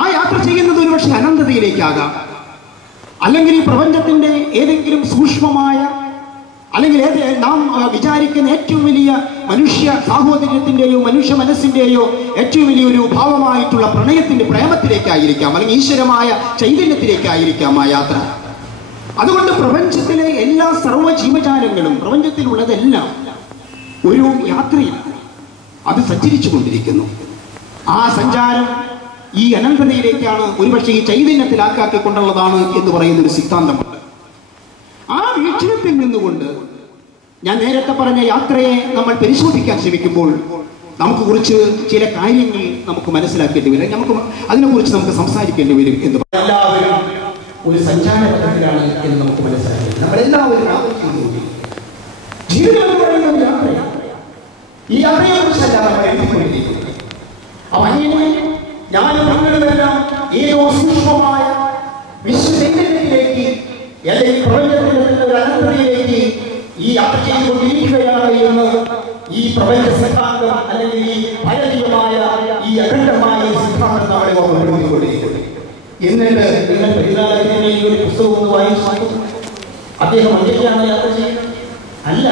ആ യാത്ര ചെയ്യുന്നത് ഒരുപക്ഷെ അനന്തതയിലേക്കാകാം, അല്ലെങ്കിൽ ഈ പ്രപഞ്ചത്തിന്റെ ഏതെങ്കിലും സൂക്ഷ്മമായ അല്ലെങ്കിൽ നാം വിചാരിക്കുന്ന ഏറ്റവും വലിയ മനുഷ്യ സാഹോദര്യത്തിന്റെയോ മനുഷ്യ മനസ്സിന്റെയോ ഏറ്റവും വലിയൊരു ഭാവമായിട്ടുള്ള പ്രണയത്തിന്റെ പ്രേമത്തിലേക്കായിരിക്കാം, അല്ലെങ്കിൽ ഈശ്വരമായ ചൈതന്യത്തിലേക്കായിരിക്കാം ആ യാത്ര. അതുകൊണ്ട് പ്രപഞ്ചത്തിലെ എല്ലാ സർവ്വ ജീവജാലങ്ങളും പ്രപഞ്ചത്തിലുള്ളതെല്ലാം ഒരു യാത്രയാണ്, അത് സഞ്ചരിച്ചു കൊണ്ടിരിക്കുന്നു. ആ സഞ്ചാരം ഈ അനന്തതയിലേക്കാണ്, ഒരുപക്ഷെ ഈ ചൈതന്യത്തിലാക്കാക്കിക്കൊണ്ടുള്ളതാണ് എന്ന് പറയുന്നൊരു സിദ്ധാന്തമുണ്ട്. ആ വീക്ഷണത്തിൽ നിന്നുകൊണ്ട് ഞാൻ നേരത്തെ പറഞ്ഞ യാത്രയെ നമ്മൾ പരിശോധിക്കാൻ ശ്രമിക്കുമ്പോൾ നമുക്ക് കുറിച്ച് ചില കാര്യങ്ങൾ നമുക്ക് മനസ്സിലാക്കേണ്ടി വരും, നമുക്ക് അതിനെക്കുറിച്ച് നമുക്ക് സംസാരിക്കേണ്ടി വരും എന്ന് എല്ലാവരും ഒരു സഞ്ചാരപഥത്തിലാണ് എന്ന് നമുക്ക് മനസ്സിലാക്കി. നമ്മളെല്ലാവരും ജീവിതം എന്ന് പറയുന്ന ഒരു യാത്രയാണ്. ഈ യാത്രയെ കുറിച്ചല്ല നമ്മൾ എഴുതിക്കൊണ്ടിരിക്കുന്നത്. അപ്പൊ അങ്ങനെ ഞാനും നിങ്ങളുമെല്ലാം ഏതോ സൂക്ഷ്മമായ വിശ്വചൈതന്യത്തിലേക്ക് അല്ലെങ്കിൽ പ്രപഞ്ചത്തിന്റെ ഒരു അനന്തതയിലേക്ക് ഈ യാത്ര ചെയ്തുകൊണ്ടിരിക്കുകയാണ് എന്ന് ഈ പ്രപഞ്ച സിദ്ധാന്തം അല്ലെങ്കിൽ ഈ ഭാരതീയമായ ഈ അഖണ്ഡമായ സിദ്ധാന്തം നമ്മളെ ഓർമ്മപ്പെടുത്തിക്കൊണ്ടിരിക്കുന്നു. എന്നിട്ട് നിങ്ങൾ പരിതാപത്തിന്റെ ഈ ഒരു പുസ്തകം വായിച്ചു, അദ്ദേഹം ഒറ്റയ്ക്കാണ് യാത്ര ചെയ്യുന്നത്? അല്ല,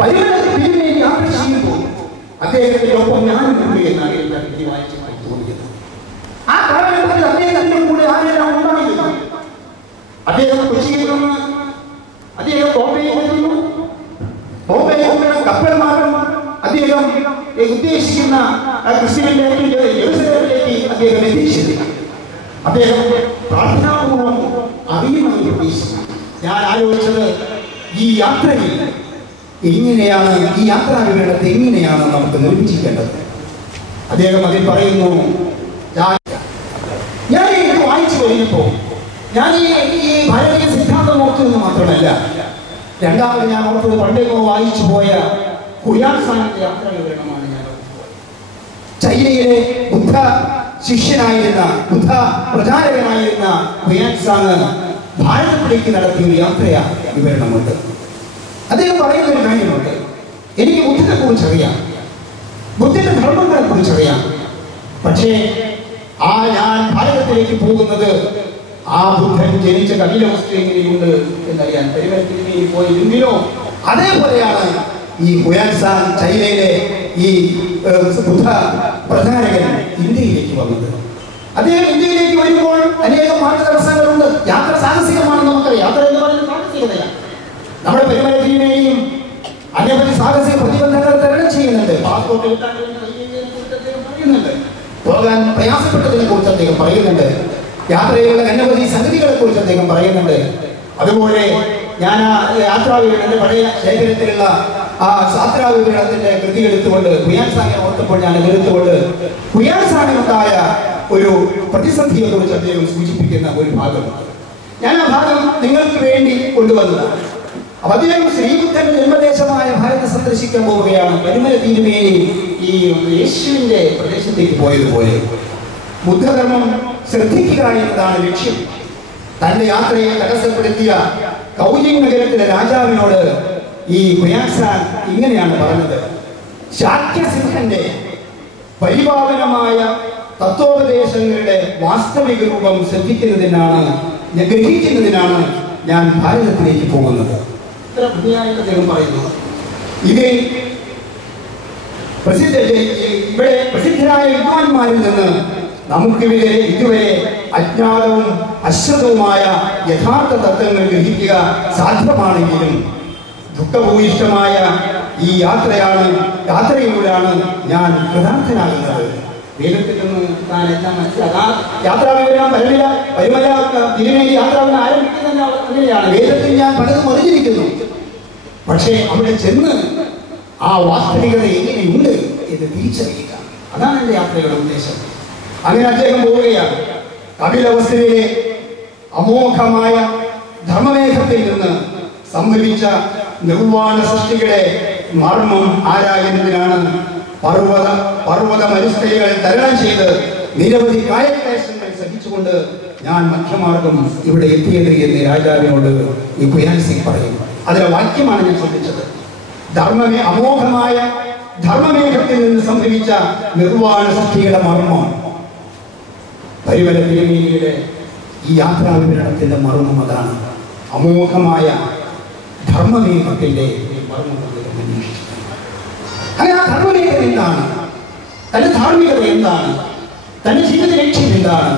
പരിതാപത്തിന് യാത്ര ചെയ്യുമ്പോൾ അദ്ദേഹത്തിന്റെ ഒപ്പം ഞാനും ഉണ്ട് എന്നാണ് എനിക്ക് വായിച്ചു തോന്നിയത്. ആ കാലഘട്ടത്തിൽ അദ്ദേഹത്തിന്റെ കൂടെ ആരെല്ലാം ഉണ്ടായിരുന്നു? അദ്ദേഹം കൊച്ചിയിൽ നിന്ന് അദ്ദേഹം ബോംബെയിൽ എത്തുന്നു. ബോംബെയിൽ കപ്പൽമാർഗം അദ്ദേഹം ഉദ്ദേശിക്കുന്ന ക്രിസ്തുവിന്റെ ജെറുസലേമിലേക്ക് അദ്ദേഹം എത്തിച്ചില്ല. അദ്ദേഹം പ്രാർത്ഥനാപൂർവം അറിയുമെന്ന് പ്രതീക്ഷിച്ചു. ഞാൻ ആലോചിച്ചത് ഈ യാത്രയിൽ എങ്ങനെയാണ്, ഈ യാത്രാ വിവരണത്തെ എങ്ങനെയാണ് നമുക്ക് നിർമ്മിച്ചിരിക്കേണ്ടത്? അദ്ദേഹം അതിൽ പറയുന്നു, ഞാൻ ഇത് വായിച്ചു കഴിഞ്ഞപ്പോൾ ഞാൻ ഈ ഭാരതീയ സിദ്ധാന്തം ഓർത്തുവെന്ന് മാത്രമല്ല, രണ്ടാമത് ഞാൻ ഓർത്തത് പണ്ടേക്കോ വായിച്ചു പോയ ഹുയാൻസാങ്ങിന്റെ യാത്രാ വിവരണമാണ് ഞാൻ ഓർത്തുപോയത്. ചൈനയിലെ ബുദ്ധ ശിഷ്യനായിരുന്ന ബുദ്ധ പ്രചാരകനായിരുന്ന ഹുയാൻസാങ് ഭാരതത്തിലേക്ക് നടത്തിയ ഒരു യാത്രാ വിവരണമുണ്ട്. അദ്ദേഹം പറയുന്ന ഒരു കാര്യമുണ്ട്, എനിക്ക് ബുദ്ധനെ കുറിച്ചറിയാം, ബുദ്ധന്റെ ധർമ്മങ്ങളെ കുറിച്ചറിയാം, പക്ഷേ ഞാൻ ഭാരതത്തിലേക്ക് പോകുന്നത് ആ ബുദ്ധൻ ജനിച്ച കപിലവസ്തു എങ്ങനെയുണ്ട് എന്നറിയാൻ പരിവർത്തനയിൽ പോയിരുന്നില്ലോ. അതേപോലെയാണ് ഈ ഹുയാൻസാങ് ചൈനയിലെ ഈ ബുദ്ധ പ്രചാരകൻ ഇന്ത്യയിലേക്ക് വന്നത്. അദ്ദേഹം ഇന്ത്യയിലേക്ക് വരുമ്പോൾ അനേകം മാർഗ തടസ്സങ്ങളുണ്ട്. യാത്ര സാഹസികമാണെന്ന് നമുക്കറിയാം. യാത്ര എന്ന് പറയുന്നത് സാഹസികതയാണ്. നമ്മുടെ പരിപാടിയെയും അനവധി സാഹസിക പ്രതിബന്ധങ്ങൾ തരണം ചെയ്യുന്നുണ്ട്. പാസ്പോർട്ട് കിട്ടാൻ പറയുന്നുണ്ട്, പോകാൻ പ്രയാസപ്പെട്ടതിനെ കുറിച്ച് അദ്ദേഹം പറയുന്നുണ്ട്, യാത്രയിലുള്ള അനവധി സംഗതികളെ കുറിച്ച് അദ്ദേഹം പറയുന്നുണ്ട്. അതുപോലെ ഞാൻ ആ യാത്രാവിവരണത്തിന്റെ പഴയ ശേഖരത്തിലുള്ള ആ യാത്രാവിവരണത്തിന്റെ കൃതി എടുത്തുകൊണ്ട് ഹുയാൻസാങ്ങിനെ ഓർത്തപ്പോൾ ഞാൻ എടുത്തുകൊണ്ട് ഹുയാൻസാങ്ങിനുണ്ടായ ഒരു പ്രതിസന്ധിയെ കുറിച്ച് അദ്ദേഹം സൂചിപ്പിക്കുന്ന ഒരു ഭാഗമുണ്ട്. ഞാൻ ആ ഭാഗം നിങ്ങൾക്ക് വേണ്ടി കൊണ്ടുവന്നതാണ്. അപ്പൊ അദ്ദേഹം ശ്രീബുദ്ധന്റെ ജന്മദേശമായ ഭാരതം സന്ദർശിക്കാൻ പോവുകയാണ്. പരിമല തിരുമേനി ഈ യേശുവിന്റെ പ്രദേശത്തേക്ക് പോയതുപോലെ ബുദ്ധധർമ്മം ശ്രദ്ധിക്കുക എന്നതാണ് ലക്ഷ്യം. തന്റെ യാത്രയെ തടസ്സപ്പെടുത്തിയ കൗജിങ് നഗരത്തിലെ രാജാവിനോട് ഈ ഹുയാൻസാൻ ഇങ്ങനെയാണ് പറഞ്ഞത്: ശാക്യസിംഹന്റെ പരിപാവനമായ തത്വോപദേശങ്ങളുടെ വാസ്തവിക രൂപം ഗ്രഹിക്കുന്നതിനാണ് ഞാൻ ഭാരതത്തിലേക്ക് പോകുന്നത്. ഇത്ര ഭംഗിയായിട്ട് അദ്ദേഹം പറയുന്നു. ഇവിടെ പ്രസിദ്ധരായ വിദ്വാൻമാരിൽ നിന്ന് ഇതുവരെ അജ്ഞാതവും അശ്രദ്ധവുമായ യഥാർത്ഥ തത്വങ്ങൾ ഗ്രഹിക്കുക സാധ്യമാണെങ്കിലും ദുഃഖഭൂയിഷ്ടമായ ഈ യാത്രയിലൂടെയാണ് ഞാൻ കൃതാർത്ഥനാകുന്നത്. വേദത്തിൽ നിന്ന് താൻ എല്ലാം മനസ്സിലാക്കാം. യാത്രാ വിവരണം പരിമല തിരുമേനി യാത്രാവിനെ ആരംഭിക്കുന്ന അങ്ങനെയാണ്. വേദത്തിൽ ഞാൻ പലതും അറിഞ്ഞിരിക്കുന്നു, പക്ഷേ അവിടെ ചെന്ന് ആ വാസ്തവികത എങ്ങനെയുണ്ട് എന്ന് തിരിച്ചറിയുക, അതാണ് എൻ്റെ യാത്രയുടെ ഉദ്ദേശം. അങ്ങനെ അദ്ദേഹം പോവുകയാണ്. കപിലവസ്തുവിലെ അമോഘമായ ധർമ്മമേഘത്തിൽ നിന്ന് സംഭവിച്ച നിർവാണ സൃഷ്ടികളെ മർമ്മം ആരായുന്നതിനാണ് പർവ്വത മരുസ്ഥലികൾ തരണം ചെയ്ത് നിരവധി കായക്ലേശങ്ങൾ സഹിച്ചുകൊണ്ട് ഞാൻ മധ്യമാർഗം ഇവിടെ എത്തിയത് എന്ന് രാജാവിനോട് ഈ ഹുയാൻസിംഗ് പറയും. അതിലെ വാക്യമാണ് ഞാൻ ശ്രദ്ധിച്ചത്. അമോഘമായ ധർമ്മമേഘത്തിൽ നിന്ന് സംഭവിച്ച നിർവാണ സൃഷ്ടികളുടെ മർമ്മം. പരിമല തിരുമേനിയുടെ ഈ യാത്രാ വിവരണത്തിന്റെ മർമ്മം അതാണ്. അമോഘമായ ധർമ്മമേഘത്തിന്റെ മർമ്മം. അങ്ങനെ ആ ധർമ്മമേഘം എന്താണ്? തന്റെ ധാർമ്മികത എന്താണ്? തന്റെ ജീവിത ലക്ഷ്യം എന്താണ്?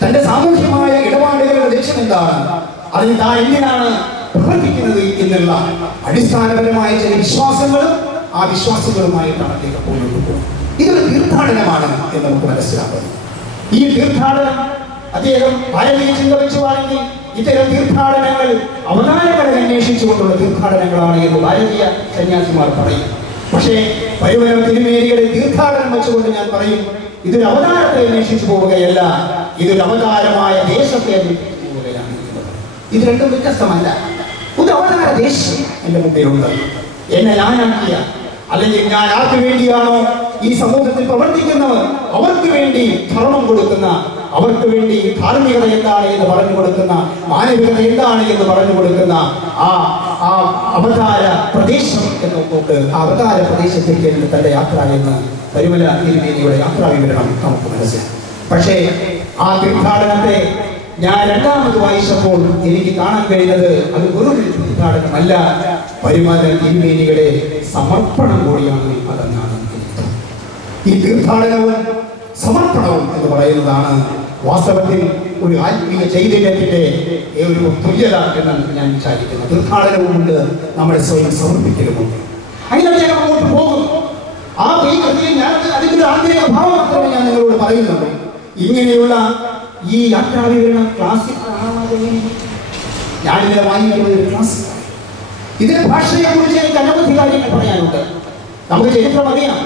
തന്റെ സാമൂഹ്യമായ ഇടപാടുകളുടെ ലക്ഷ്യം എന്താണ്? അതിന് താൻ എന്തിനാണ് പ്രവർത്തിക്കുന്നത് എന്നുള്ള അടിസ്ഥാനപരമായ ചില വിശ്വാസങ്ങളും ആ വിശ്വാസങ്ങളുമായിട്ടാണ് അദ്ദേഹം മുന്നോട്ട് പോകുന്നത്. ഇതൊരു തീർത്ഥാടനമാണ് എന്ന് നമുക്ക് മനസ്സിലാക്കുന്നത്. ഈ തീർത്ഥാടനം അദ്ദേഹം ഭാരതീയ ചിന്ത വെച്ചുവാണെങ്കിൽ ഇത്തരം തീർത്ഥാടനങ്ങൾ അവതാരങ്ങളെ അന്വേഷിച്ചുകൊണ്ടുള്ള തീർത്ഥാടനങ്ങളാണ് എന്ന് ഭാരതീയ സന്യാസിമാർ പറയും. പക്ഷേ പരിമല തിരുമേനിയുടെ തീർത്ഥാടനം വെച്ചുകൊണ്ട് ഞാൻ പറയും, ഇതൊരു അവതാരത്തെ അന്വേഷിച്ചു പോവുകയല്ല, ഇതൊരു അവതാരമായ ദേശത്തെ അന്വേഷിച്ചു പോവുകയാണ്. ഇത് രണ്ടും വ്യത്യസ്തമല്ല. ഒരു അവതാര ദേശം എൻ്റെ മുമ്പിലുണ്ട്. എന്നെ ഞാനാക്കിയ, അല്ലെങ്കിൽ ഞാൻ ആർക്ക് വേണ്ടിയാണോ ഈ സമൂഹത്തിൽ പ്രവർത്തിക്കുന്നവർ അവർക്ക് വേണ്ടി ധർമ്മം കൊടുക്കുന്ന, അവർക്ക് വേണ്ടി ധാർമ്മികത എന്താണ് എന്ന് പറഞ്ഞു കൊടുക്കുന്ന, മാനവികത എന്താണ് എന്ന് പറഞ്ഞു കൊടുക്കുന്ന ആ അവതാര പ്രദേശം എന്നൊക്കെ ആ അവതാര പ്രദേശത്തേക്ക് തന്റെ യാത്ര എന്ന് പരിമല തിരുമേനിയുടെ യാത്രാ വിവരണം നമുക്ക് മനസ്സിലാക്കാം. പക്ഷേ ആ തീർത്ഥാടനത്തെ ഞാൻ രണ്ടാമത് വായിച്ചപ്പോൾ എനിക്ക് കാണാൻ കഴിഞ്ഞത് അത് വെറും തീർത്ഥാടനമല്ല, പരിമല തിരുമേനിയുടെ സമർപ്പണം കൂടിയാണ് അതെന്നാണ്. ഈ തീർത്ഥാടനവും സമർപ്പണവും എന്ന് പറയുന്നതാണ് വാസ്തവത്തിൽ ഒരു ആത്മീയ ചൈതന്യത്തിന്റെ ഒരു തുല്യത എന്ന് ഞാൻ വിചാരിക്കുന്നു. തീർത്ഥാടനവുമുണ്ട്, നമ്മുടെ സ്വയം സമർപ്പിക്കലുമുണ്ട്. അങ്ങനെ അദ്ദേഹം അങ്ങോട്ട് പോകുന്നു. ആ ഞാൻ അതിന്റെ ആന്തരിക ഭാവം മാത്രമേ ഞാൻ നിങ്ങളോട് പറയുന്നുള്ളൂ. ഇങ്ങനെയുള്ള ഈ യാത്രാ വിവരണം ക്ലാസ്സിൽ ഞാനിതിനെ വാങ്ങിക്കുന്ന ഒരു ക്ലാസ്. ഇതിന്റെ ഭാഷയെ കുറിച്ച് എനിക്ക് അനവധി കാര്യങ്ങൾ പറയാനുണ്ട്. നമുക്ക് ചരിത്രം അറിയാം.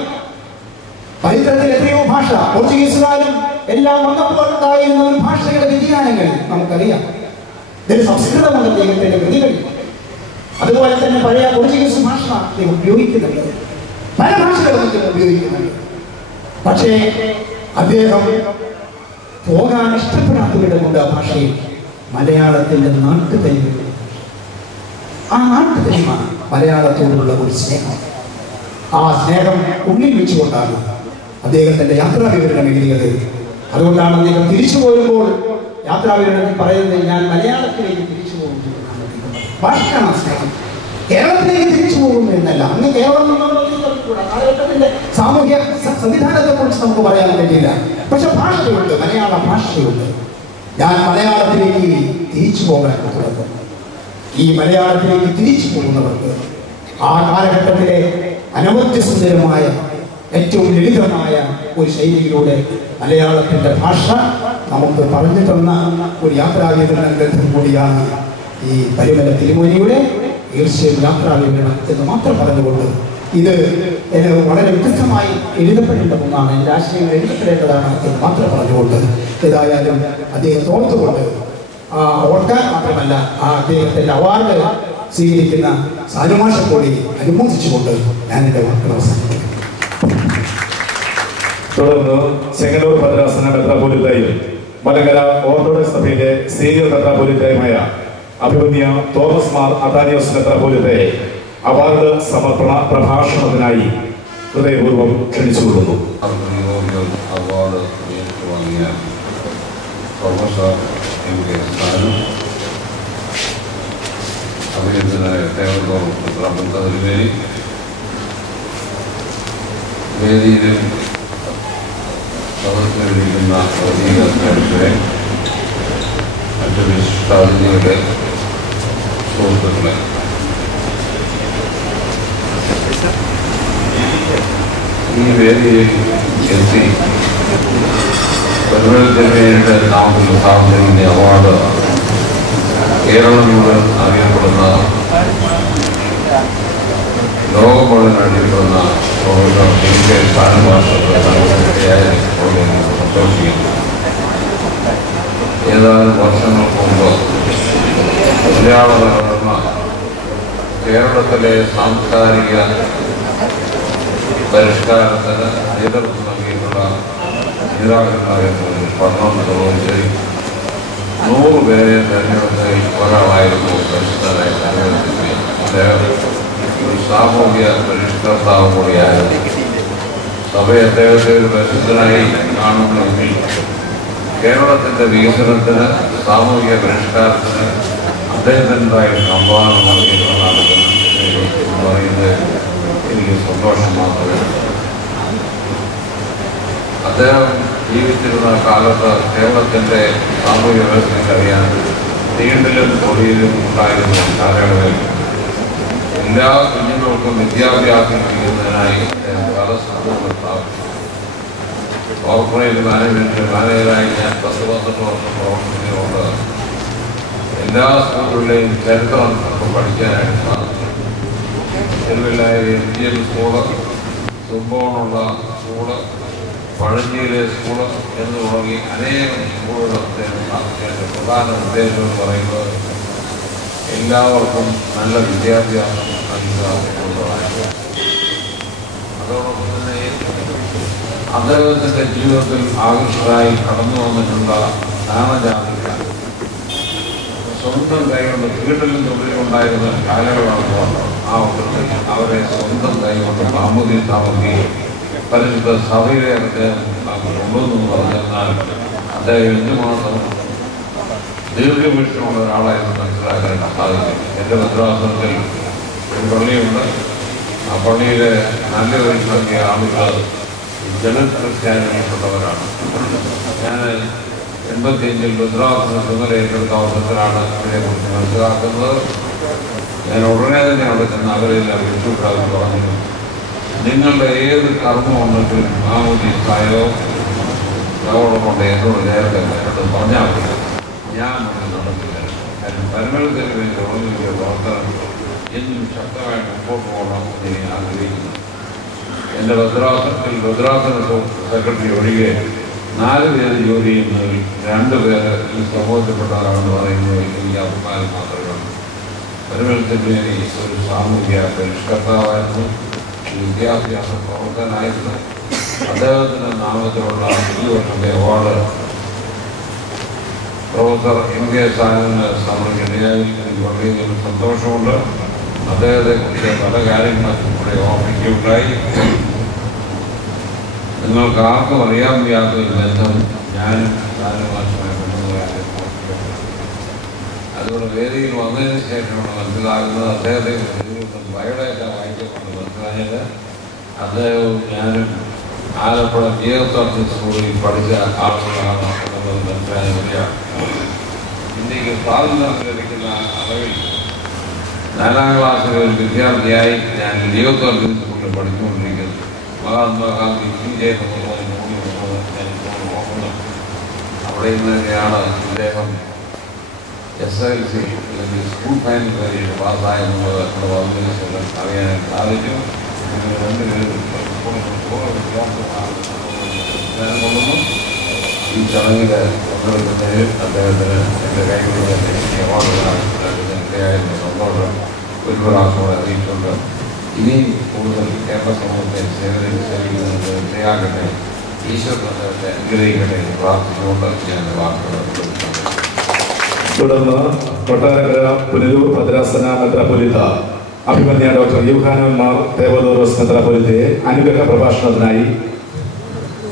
ചരിത്രത്തിൽ എത്രയോ ഭാഷ, പോർച്ചുഗീസുകാരും എല്ലാം വന്നപ്പോൾ ഉണ്ടായിരുന്ന ഒരു ഭാഷയുടെ വ്യതിയാനങ്ങൾ നമുക്കറിയാം. ഇതിന് സംസ്കൃതമുണ്ട് ദൈവത്തിന്റെ കൃതികൾ. അതുപോലെ തന്നെ പഴയ പോർച്ചുഗീസ് ഭാഷ ഉപയോഗിക്കുന്നുണ്ട്, പല ഭാഷകളും ഉപയോഗിക്കുന്നുണ്ട്. പക്ഷേ അദ്ദേഹം പോകാൻ ഇഷ്ടപ്പെടാത്തവരുമുണ്ട് ആ ഭാഷയിൽ. മലയാളത്തിന്റെ നാട്ടുതനിമ, ആ നാട്ടുതനിമ മലയാളത്തോടുള്ള ഒരു സ്നേഹം, ആ സ്നേഹം ഉള്ളിൽ വെച്ചുകൊണ്ടാണ് അദ്ദേഹത്തിന്റെ യാത്രാ വിവരണം എഴുതിയത്. അതുകൊണ്ടാണ് അദ്ദേഹം തിരിച്ചു പോരുമ്പോൾ യാത്രാ വിവരണത്തിൽ പറയുന്നത്, ഞാൻ മലയാളത്തിലേക്ക് തിരിച്ചു പോകുന്നു. ഭാഷയാണ് ആ സ്നേഹം. കേരളത്തിലേക്ക് തിരിച്ചു പോകുന്നു എന്നല്ല. അന്ന് കേരളം കാലഘട്ടത്തിന്റെ സാമൂഹ്യ സംവിധാനത്തെ കുറിച്ച് നമുക്ക് പറയാൻ കഴിയില്ല. പക്ഷെ ഭാഷയുണ്ട്, മലയാള ഭാഷയുണ്ട്. ഞാൻ മലയാളത്തിലേക്ക് തിരിച്ചു പോകാൻ തുടങ്ങും. ഈ മലയാളത്തിലേക്ക് തിരിച്ചു പോകുന്നവർക്ക് ആ കാലഘട്ടത്തിലെ അനവധി സുന്ദരമായ ഏറ്റവും ലളിതമായ ഒരു ശൈലിയിലൂടെ മലയാളത്തിന്റെ ഭാഷ നമുക്ക് പറഞ്ഞു തന്ന ഒരു യാത്രാവിവരണ ഗ്രന്ഥം കൂടിയാണ് ഈ പരിമല തിരുമേനിയുടെ തീർച്ചയായും യാത്രാവിവരണം എന്ന് മാത്രം പറഞ്ഞുകൊണ്ട് ഇത് വളരെ വ്യത്യസ്തമായി എഴുതപ്പെടേണ്ട ഒന്നാണ്, എൻ്റെ ആശയങ്ങൾ എഴുതപ്പെടേണ്ടതാണ് എന്ന് മാത്രം പറഞ്ഞുകൊണ്ട് ഏതായാലും അദ്ദേഹത്തെ ഓർത്തുകൊണ്ട് ഓർക്കാൻ മാത്രമല്ല ആ അദ്ദേഹത്തിൻ്റെ അവാർഡ് സ്വീകരിക്കുന്ന സാനുമാഷ കൂടി അനുമോദിച്ചുകൊണ്ട് ഞാൻ എൻ്റെ വാക്കുകൾ അവസാനിപ്പിക്കും. തുടർന്ന് ചെങ്ങന്നൂർ ഭദ്രാസന മെത്രാപ്പൊലീത്തയും മലങ്കര ഓർത്തഡോക്സ് സഭയിലെ സീനിയർ മെത്രാപ്പൊലീത്തയുമായ അഭിമന്യ തോമസ് മാർ അതാനിയോസ് മെത്രാപ്പൊലീത്തയെ അവാർഡ് സമർപ്പണ പ്രഭാഷണത്തിനായി ഹൃദയപൂർവ്വം ക്ഷണിച്ചുകൊള്ളുന്നു. അവാർഡ് വാങ്ങിയ പ്രൊഫസർ അഭിനന്ദനായ ദേവതോർ മെത്രാപ്പൊലീത്തതിരുമേനി, വേദിയിലും സദസ്സിലിരിക്കുന്ന പ്രതീകരെ, മറ്റു വിശിഷ്ടാതിഥികളുടെ സുഹൃത്തുക്കളെ, ഈ വേദിയിൽ എത്തി പരിമളത്തിനുവേണ്ടി നാമത്തിൽ സ്ഥാപിച്ചിരിക്കുന്ന അവാർഡ് കേരളം മുഴുവൻ അറിയപ്പെടുന്ന, ലോകം മുഴുവൻ അറിയപ്പെടുന്ന സന്തോഷിക്കുന്നു. ഏതാനും വർഷങ്ങൾക്ക് മുമ്പ് മലയാള കേരളത്തിലെ സാംസ്കാരിക പരിഷ്കാരത്തിന് നേതൃത്വം നൽകിയിട്ടുള്ള നേതാക്കന്മാരെ പഠനം നിർവഹിച്ച് 100 പേരെ തെരഞ്ഞെടുത്ത് ഒരാളായിരുന്നു പരിശുദ്ധനായി തെരഞ്ഞെടുപ്പിക്കുക. അദ്ദേഹം ഒരു സാമൂഹ്യ പരിഷ്കർത്താവ് കൂടിയായിരുന്നു. സഭയെ അദ്ദേഹത്തെ ഒരു പരിശുദ്ധനായി കാണുന്നുവെങ്കിൽ കേരളത്തിൻ്റെ വികസനത്തിന്, സാമൂഹിക പരിഷ്കാരത്തിന് അദ്ദേഹത്തിൻ്റെതായ സംഭാവന നൽകിയിട്ടുള്ളതാണ് പറയുന്നത് എനിക്ക് സന്തോഷം മാത്രമേ. അദ്ദേഹം ജീവിച്ചിരുന്ന കാലത്ത് കേരളത്തിൻ്റെ സാമൂഹിക വ്യവസ്ഥയ്ക്കറിയാൻ തീണ്ടിലും തൊടിയിലും ഉണ്ടായിരുന്ന കാലയളവിൽ എല്ലാ കുഞ്ഞുങ്ങൾക്കും വിദ്യാഭ്യാസം നൽകുന്നതിനായി അദ്ദേഹം പല സംഘങ്ങൾ സ്ഥാപിച്ചു. കോർപ്പറേറ്റ് മാനേജറായി ഞാൻ 10-12 വർഷം പ്രവർത്തിച്ചുകൊണ്ട് എല്ലാ സ്കൂളുകളിലെയും ചരിത്രം നമുക്ക് പഠിക്കാനായിട്ട് സാധിച്ചു. തിരുവല്ലായിലെ ഇന്ത്യൻ സ്കൂള്, തുമ്പോണുള്ള സ്കൂള്, പഴഞ്ഞിയിലെ സ്കൂള് എന്ന് തുടങ്ങി അനേകം സ്കൂളുകൾ അദ്ദേഹം സ്ഥാപിച്ചതിൻ്റെ പ്രധാന ഉദ്ദേശം എന്ന് പറയുന്നത് എല്ലാവർക്കും നല്ല വിദ്യാഭ്യാസം നൽകുക എന്നുള്ളതാണ്. അതോടൊപ്പം തന്നെ അദ്ദേഹത്തിൻ്റെ ജീവിതത്തിൽ ആകർഷകരായി കടന്നു വന്നിട്ടുള്ള നാനാജാതികൾ സ്വന്തം കൈകൊണ്ട് വീട്ടിലും തൊഴിലുണ്ടായിരുന്ന കാലങ്ങളാണ്. ആ ഒട്ടത്തിൽ അവരെ സ്വന്തം കൈകൊണ്ട് താമസി പരിശുദ്ധ സഭയിലെ അദ്ദേഹം കൊണ്ടുവന്നു പറഞ്ഞാൽ അദ്ദേഹം എന്തുമാത്രം ദീർഘവീക്ഷണമുള്ള ഒരാളായിരുന്നു മനസ്സിലാക്കാൻ സാധിക്കും. എൻ്റെ ഭദ്രാസനത്തിൽ ഒരു പള്ളിയുണ്ട്. ആ പള്ളിയിലെ നല്ലൊരു സംഖ്യ ആളുകൾ ജനറൽ ക്രിസ്ത്യാനികൾപ്പെട്ടവരാണ്. ഞാൻ 85-ൽ ഭദ്രാസന ചുമതല ഏറ്റെടുത്ത അവസരത്തിലാണ് ഇതിനെക്കുറിച്ച് മനസ്സിലാക്കുന്നത്. ഞാൻ ഉടനെ തന്നെ അവിടെ ചെന്ന് അവരെല്ലാം വിളിച്ചുകൂടാതെ പറഞ്ഞു, നിങ്ങളുടെ ഏത് കർമ്മമുണ്ടെങ്കിലും മാമോദീസായോ അതോടൊപ്പം എന്നോട് നേരത്തെ എന്നോട് പറഞ്ഞാൽ മതി, ഞാൻ നടത്തില്ല. കാരണം പരിമളത്തിന് വേണ്ടി തുടങ്ങിയ പ്രവർത്തനം എന്നും ശക്തമായിട്ട് മുമ്പോട്ട് പോകണമെന്ന് ഞാൻ ആഗ്രഹിക്കുന്നു. എൻ്റെ ഭദ്രാസന സെക്രട്ടറി ഒഴികെ 4 പേര് ജോലി ചെയ്യുന്നതിൽ 2 പേര് ഈ സമൂഹത്തിൽപ്പെട്ടവരാണെന്ന് പറയുന്നത് എനിക്ക് അഭിമാനം മാത്രമേ ഉള്ളൂ. പരിമളത്തിന് ഒരു സാമൂഹ്യ പരിഷ്കർത്താവായിരുന്നു, വിദ്യാഭ്യാസ പ്രവർത്തനായിരുന്നു. അദ്ദേഹത്തിൻ്റെ നാമത്തിലുള്ള ഈ വർഷത്തെ അവാർഡ് പ്രൊഫസർ MK സാനുവിന് സമർപ്പിക്കുന്നതിൽ എനിക്ക് വളരെയധികം സന്തോഷമുണ്ട്. അദ്ദേഹത്തെക്കുറിച്ച് പല കാര്യങ്ങളും കൂടെ ഓർമ്മിക്കുകയുണ്ടായി. നിങ്ങൾക്ക് ആർക്കും അറിയാൻ വയ്യാത്തൊരു ബന്ധം ഞാനും സാനുമായിട്ടുമായി കൊണ്ടുപോയാലും അതുകൊണ്ട് വേദിയിൽ വന്നതിന് ശേഷമാണ് മനസ്സിലാകുന്നത്. അദ്ദേഹത്തെ ബയോഡേറ്റ വായിച്ചുകൊണ്ട് മനസ്സിലായത് അദ്ദേഹവും ഞാനും ആലപ്പുഴ GSRT സ്കൂളിൽ പഠിച്ച ആളുകളാണ് എന്നുള്ളത് മനസ്സിലായ. ഇന്ത്യക്ക് സ്വാതന്ത്ര്യം ലഭിക്കുന്ന അളവിൽ 4ാം ക്ലാസ്സിലെ ഒരു വിദ്യാർത്ഥിയായി ഞാൻ GSRT സ്കൂളിൽ പഠിച്ചുകൊണ്ടിരിക്കുന്നു. മഹാത്മാഗാന്ധി ചെയ്യുന്നതുപോലെ ഞാനിപ്പോൾ നോക്കുന്നു. അവിടെ നിന്ന് തന്നെയാണ് ഇദ്ദേഹം SLC അല്ലെങ്കിൽ സ്കൂൾ ഫൈനൽ പരീക്ഷ പാസ്സായെന്നുള്ളത് നമ്മുടെ വന്നതിന് ശേഷം അറിയാനായിട്ട് സാധിച്ചു. കൊണ്ടുവന്നു ഈ ചടങ്ങിൽ പങ്കെടുക്കുന്നതിൽ അദ്ദേഹത്തിന് എൻ്റെ കൈകളിൽ അവാർഡുകളായിരുന്നു സന്തോഷം. ഒരു പ്രാവശ്യം അറിയിട്ടുണ്ട്. ഇനിയും കൂടുതൽ കേരള സമൂഹത്തെ സേവിക്കുന്നത് ഇടയാകട്ടെ, ഈശ്വരനെ അനുഗ്രഹിക്കട്ടെ എന്ന് പ്രാർത്ഥിച്ചുകൊണ്ട് ഞാൻ വാക്കുകൾ. തുടർന്ന് കൊട്ടാരക്കര പുനലൂർ ഭദ്രാസന മെത്രാപ്പൊലീത്ത അഭിമന്യ ഡോക്ടർ യൂഹാനോൻ മാർ തേവദോറോസ് മെത്രാപ്പൊലീത്തയെ അനുഗ്രഹ പ്രഭാഷണത്തിനായി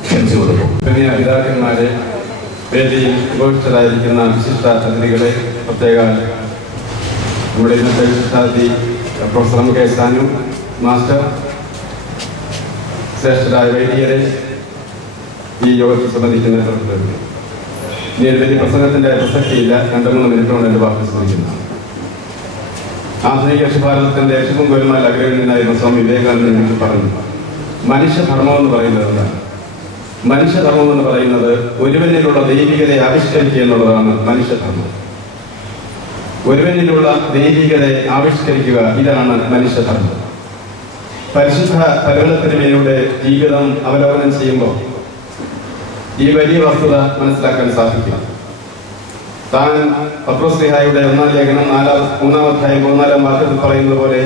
ക്ഷണിച്ചു കൊടുക്കും. പിതാക്കന്മാരെ, വേദിയിൽ ഉപവിഷ്ടരായിരിക്കുന്ന വിശിഷ്ട അതിഥികളെ, പ്രത്യേക നമ്മുടെ ഇന്നത്തെ വിശിഷ്ടാതിഥി professor M K Sanu master, ശ്രേഷ്ഠരായ വൈദികരെ, ഈ യോഗത്തിൽ സംബന്ധിക്കുന്ന ഇനി ഒരു വലിയ പ്രസംഗത്തിൻ്റെ പ്രസക്തിയില്ല. 2-3 മിനിറ്റ് കൊണ്ട് എൻ്റെ വാക്ക് ശ്രമിക്കുന്നു. ആധുനിക ഭാരതത്തിൻ്റെ ഏറ്റവും ഗോൽമാൽ അഗ്രഹീനായിരുന്ന സ്വാമി വിവേകാനന്ദൻ ഞങ്ങൾ പറഞ്ഞു, മനുഷ്യധർമ്മം എന്ന് പറയുന്നത് എന്താണ്? മനുഷ്യധർമ്മം എന്ന് പറയുന്നത് ഒരുവനിലുള്ള ദൈവികതയെ ആവിഷ്കരിക്കുക എന്നുള്ളതാണ് മനുഷ്യധർമ്മം. ഒരുവനിലുള്ള ദൈവികതയെ ആവിഷ്കരിക്കുക, ഇതാണ് മനുഷ്യധർമ്മം. പരിശുദ്ധ പരമത്തിനുമേയുടെ ജീവിതം അവലോകനം ചെയ്യുമ്പോൾ ഈ വലിയ വസ്തുത മനസ്സിലാക്കാൻ സാധിക്കും. താൻ പത്രോസ്ലീഹായുടെ 1-ാം ലേഖനം 3-ാം അധ്യായം 14-ാം വാക്യത്തിൽ പറയുന്നത് പോലെ,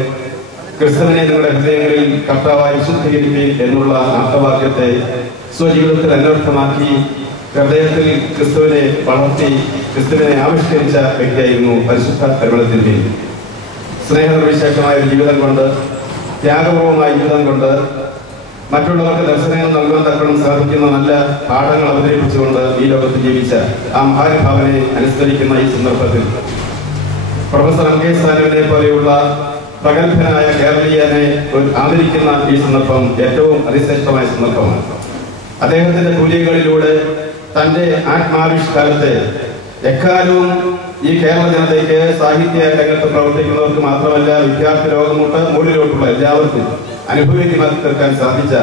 ക്രിസ്തുവിനെ നിങ്ങളുടെ ഹൃദയങ്ങളിൽ കർത്താവായി വിശുദ്ധീകരിക്കുക എന്നുള്ള ആപ്തവാക്യത്തെ സ്വജീവിതത്തിൽ അന്വർത്ഥമാക്കി ഹൃദയത്തിൽ ക്രിസ്തുവിനെ വളർത്തി ക്രിസ്തുവിനെ ആവിഷ്കരിച്ച വ്യക്തിയായിരുന്നു പരിശുദ്ധ പരമത്തിൻ്റെ. സ്നേഹനിർവിശേഷമായ ഒരു ജീവിതം കൊണ്ട്, ത്യാഗപൂർവമായ ജീവിതം കൊണ്ട്, മറ്റുള്ളവർക്ക് ദർശനങ്ങൾ നൽകാൻ തക്കണം സാധിക്കുന്ന നല്ല പാഠങ്ങൾ അവതരിപ്പിച്ചുകൊണ്ട് ഈ ലോകത്ത് ജീവിച്ച ആ മഹാനുഭാവനെ അനുസ്മരിക്കുന്ന ഈ സന്ദർഭത്തിൽ പ്രൊഫസർ എം കെ സാനുവിനെ പോലെയുള്ള പ്രഗത്ഭനായ കേരളീയനെ ആദരിക്കുന്ന ഈ സന്ദർഭം ഏറ്റവും അതിശ്രേഷ്ഠമായ സന്ദർഭമാണ്. അദ്ദേഹത്തിന്റെ മൂല്യങ്ങളിലൂടെ തന്റെ ആത്മാവിഷ്കാരത്തെ എക്കാലവും ഈ കേരള ജനതയ്ക്ക് സാഹിത്യ രംഗത്ത് പ്രവർത്തിക്കുന്നവർക്ക് മാത്രമല്ല, വിദ്യാർത്ഥി ലോകമൂട്ട് മുകളിലോട്ടുള്ള എല്ലാവർക്കും അനുഭവിക്കുമാക്കി തീർക്കാൻ സാധിച്ച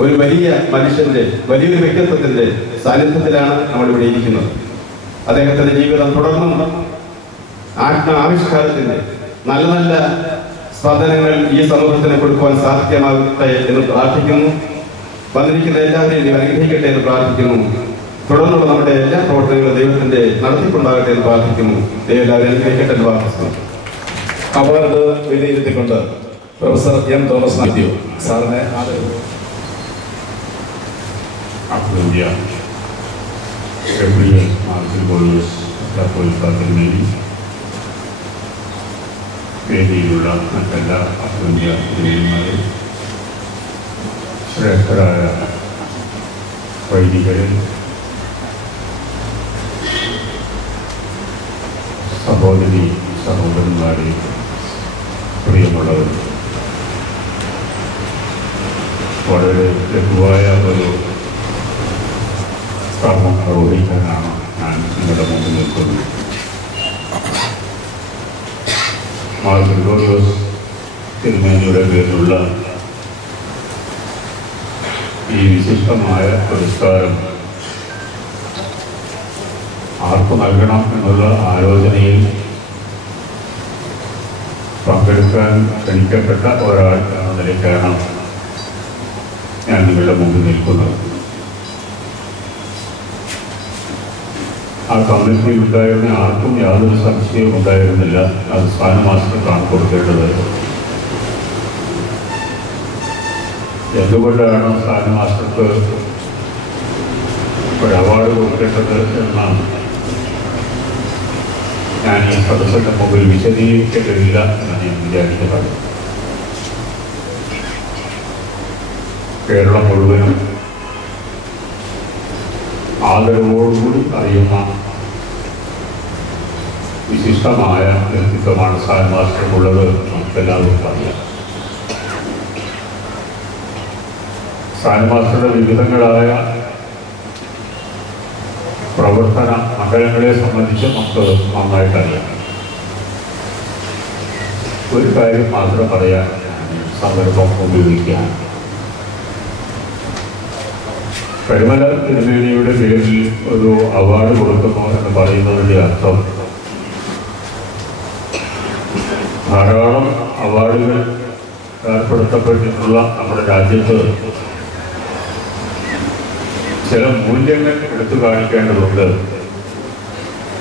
ഒരു വലിയ മനുഷ്യന്റെ, വലിയൊരു വ്യക്തിത്വത്തിന്റെ സാന്നിധ്യത്തിലാണ് നമ്മളിവിടെ ഇരിക്കുന്നത്. അദ്ദേഹത്തിന്റെ ജീവിതം തുടർന്നും ആത്മാവിഷ്കാരത്തിന്റെ നല്ല നല്ല സ്പന്ദനങ്ങൾ ഈ സമൂഹത്തിന് കൊടുക്കുവാൻ സാധിക്കാമാകട്ടെ എന്ന് പ്രാർത്ഥിക്കുന്നു. വന്നിരിക്കുന്ന എല്ലാവരെയും അനുഗ്രഹിക്കട്ടെ എന്ന് പ്രാർത്ഥിക്കുന്നു. തുടർന്നുള്ള നമ്മുടെ എല്ലാ പ്രവർത്തനങ്ങളും ദൈവത്തിന്റെ നടത്തിക്കൊണ്ടാകട്ടെ എന്ന് പ്രാർത്ഥിക്കുന്നു. ദൈവം എല്ലാവരും അനുഗ്രഹിക്കട്ടെ എന്ന് പ്രാർത്ഥിക്കുന്നു. അവാർഡ് വിലയിരുത്തിക്കൊണ്ട് പ്രൊഫസർ എം തോമസ് മാത്യു സാറിനെ ആദരിക്കുന്നു. വേദിയിലുള്ള മറ്റെല്ലാ അഭിനന്ദന്മാരും, ശ്രേഷ്ഠരായ വൈദികരെ, സഹോദരി സഹോദരന്മാരെ, പ്രിയമുള്ളവർ, വളരെ ലഘുവായ ഒരു കർമ്മം നിർവഹിക്കാനാണ് ഞാൻ നിങ്ങളുടെ മുമ്പിൽ നിൽക്കുന്നത്. മാർ ഗ്രിഗോറിയോസ് തിരുമേനിയുടെ പേരിലുള്ള ഈ വിശിഷ്ടമായ പുരസ്കാരം ആർക്ക് നൽകണം എന്നുള്ള ആലോചനയിൽ പങ്കെടുക്കാൻ ക്ഷണിക്കപ്പെട്ട ഒരാൾ എന്ന നിലയ്ക്കാണ് ഞാൻ നിങ്ങളുടെ മുമ്പിൽ നിൽക്കുന്നത്. ആ കമ്മിറ്റിയിൽ ഉണ്ടായിരുന്ന ആർക്കും യാതൊരു സംശയവും ഉണ്ടായിരുന്നില്ല അത് സ്ഥാനമാസ്റ്റർക്കാണ് കൊടുക്കേണ്ടത്. എന്തുകൊണ്ടാണ് സ്ഥാനമാസ്റ്റർക്ക് ഒരു അവാർഡ് കൊടുക്കേണ്ടത് എന്നാണ് ഞാൻ ഈ സദസ്സിന്റെ മുമ്പിൽ വിശദീകരിക്കേണ്ടതില്ല എന്ന് ഞാൻ വിചാരിക്കുന്നത്. കേരളം മുഴുവനും ആദരവോടുകൂടി അറിയുന്ന വിശിഷ്ടമായ വ്യക്തിത്വമാണ് സ്ഥാനമാസ്റ്റർക്കുള്ളത്. നമുക്കെല്ലാവർക്കും അറിയാം. സ്ഥാനമാസ്റ്ററുടെ വിവിധങ്ങളായ പ്രവർത്തന മണ്ഡലങ്ങളെ സംബന്ധിച്ച് നമുക്ക് നന്നായിട്ടറിയാം. ഒരു കാര്യം മാത്രം പറയാൻ സന്ദർഭം ഉപയോഗിക്കുകയാണ്. കരിമല തിരുമേനിയുടെ പേരിൽ ഒരു അവാർഡ് കൊടുക്കുന്നു എന്ന് പറയുന്നതിൻ്റെ അർത്ഥം ധാരാളം അവാർഡുകൾ ഏർപ്പെടുത്തപ്പെട്ടിട്ടുള്ള നമ്മുടെ രാജ്യത്ത് ചില മൂല്യങ്ങൾ എടുത്തു കാണിക്കേണ്ടതുണ്ട്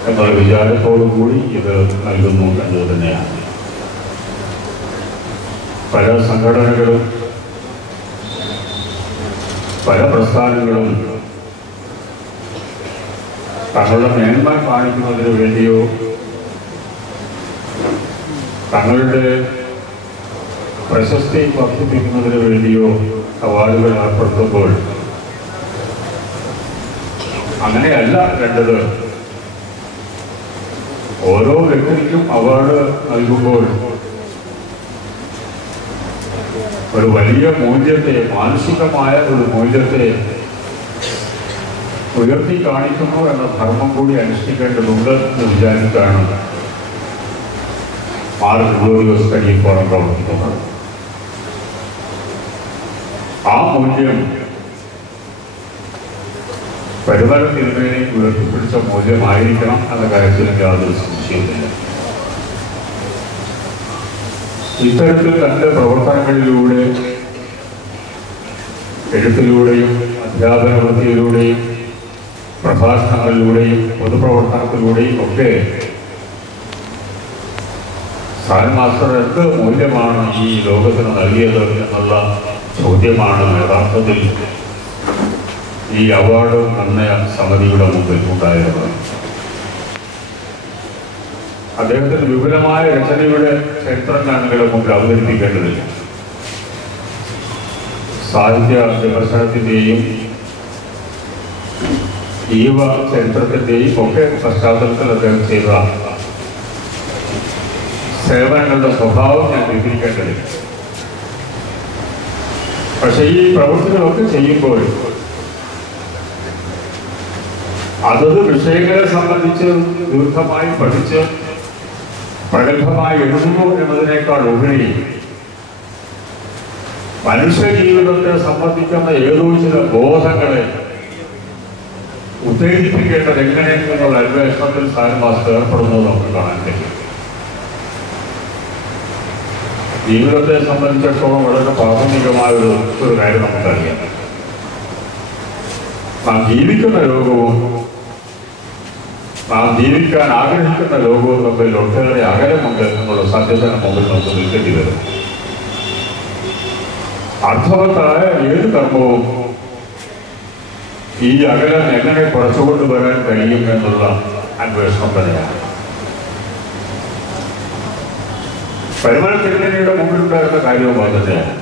എന്നുള്ള വിചാരത്തോടു കൂടി ഇത് നൽകുന്നു എന്നത് തന്നെയാണ്. പല സംഘടനകളും പല പ്രസ്ഥാനങ്ങളും തങ്ങളുടെ മേന്മ കാണിക്കുന്നതിന് വേണ്ടിയോ തങ്ങളുടെ പ്രശസ്തി വർദ്ധിപ്പിക്കുന്നതിന് വേണ്ടിയോ അവാർഡുകൾ ഏർപ്പെടുത്തുമ്പോൾ അങ്ങനെയല്ല വേണ്ടത്. ഓരോ വ്യക്തിക്കും അവാർഡ് നൽകുമ്പോൾ ഒരു വലിയ മൂല്യത്തെ, മാനസികമായ ഒരു മൂല്യത്തെ ഉയർത്തി കാണിക്കുന്നു എന്ന ധർമ്മം കൂടി അനുഷ്ഠിക്കേണ്ടതുണ്ട് എന്ന് വിചാരിച്ചാണ് മാർ ഗ്രിഗോറിയോസ് സ്റ്റഡി ഫോറം പ്രവർത്തിക്കുന്നത്. ആ മൂല്യം പരിമല തിരുമേനി ഉയർത്തിപ്പിടിച്ച മൂല്യമായിരിക്കണം എന്ന കാര്യത്തിൽ യാതൊരു സംശയമില്ല. ഇത്തരത്തിൽ തന്റെ പ്രവർത്തനങ്ങളിലൂടെ, എഴുത്തിലൂടെയും അധ്യാപന വൃത്തിയിലൂടെയും പ്രഭാഷണങ്ങളിലൂടെയും പൊതുപ്രവർത്തനത്തിലൂടെയും ഒക്കെ സാൻ മാസ്റ്റർ എന്ത് മൂല്യമാണ് ഈ ലോകത്തിന് നൽകിയത് എന്നുള്ള ചോദ്യമാണ് യഥാർത്ഥത്തിൽ ഈ അവാർഡ് നിർണയ സമിതിയുടെ മുമ്പിൽ ഉണ്ടായിരുന്നത്. അദ്ദേഹത്തിന് വിപുലമായ രചനയുടെ ചരിത്രം ഞങ്ങളുടെ മുമ്പിൽ അവതരിപ്പിക്കേണ്ടതില്ല. സാഹിത്യ വിമർശനത്തിൻ്റെയും ജീവ ചരിത്രത്തിൻ്റെയും ഒക്കെ പശ്ചാത്തലത്തിൽ അദ്ദേഹം ചെയ്ത സേവനങ്ങളുടെ സ്വഭാവം ഞാൻ വിവരിക്കേണ്ടതില്ല. പക്ഷെ ഈ പ്രവൃത്തികളൊക്കെ ചെയ്യുമ്പോൾ അതത് വിഷയങ്ങളെ സംബന്ധിച്ച് ദീർഘമായി പഠിച്ച് പ്രഗത്ഭമായി എഴുതുന്നു എന്നതിനേക്കാൾ ഉപരി മനുഷ്യ ജീവിതത്തെ സംബന്ധിക്കുന്ന ഏതോ ചില ബോധങ്ങളെ ഉത്തേജിപ്പിക്കേണ്ടത് എങ്ങനെയെന്നുള്ള അന്വേഷണത്തിൽ സാൻ മാസ്റ്റർ ഏർപ്പെടുന്നത് നമുക്ക് കാണാൻ കഴിയും. ജീവിതത്തെ സംബന്ധിച്ചിടത്തോളം വളരെ പ്രാഥമികമായ ഒരു കാര്യം നമുക്കറിയാം. നാം ജീവിക്കുന്ന ലോകവും നാം ജീവിക്കാൻ ആഗ്രഹിക്കുന്ന ലോകവും തമ്മിൽ ഒട്ടേറെ അകലമുണ്ട് എന്നുള്ള സത്യത്തിന് മുമ്പിൽ നമുക്ക് നിൽക്കേണ്ടി വരും. അർത്ഥവത്തായ ഏത് കർമ്മവും ഈ അകലം എങ്ങനെ കുറച്ചുകൊണ്ടുവരാൻ കഴിയും എന്നുള്ള അന്വേഷണം തന്നെയാണ്. പരിമല തിരുമേനിയുടെ മുമ്പിലുണ്ടായിരുന്ന കാര്യവും അത് തന്നെയാണ്.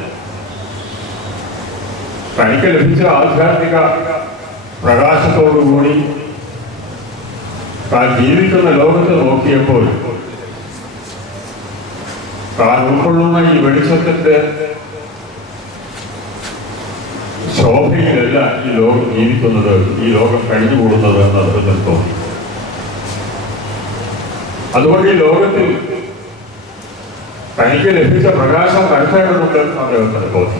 തനിക്ക് ലഭിച്ച ആധ്യാത്മിക പ്രകാശത്തോടുകൂടി താൻ ജീവിക്കുന്ന ലോകത്ത് നോക്കിയപ്പോൾ താൻ ഉൾക്കൊള്ളുന്ന ഈ വെളിച്ചത്തിന്റെ ശോഭയിലല്ല ഈ ലോകം ജീവിക്കുന്നത്, ഈ ലോകം കഴിഞ്ഞുകൂടുന്നത് എന്ന് അദ്ദേഹത്തിന് തോന്നി. അതുകൊണ്ട് ഈ ലോകത്തിൽ തനിക്ക് ലഭിച്ച പ്രകാശം കടത്തേണ്ടതുണ്ട് അദ്ദേഹത്തിന് തോന്നി.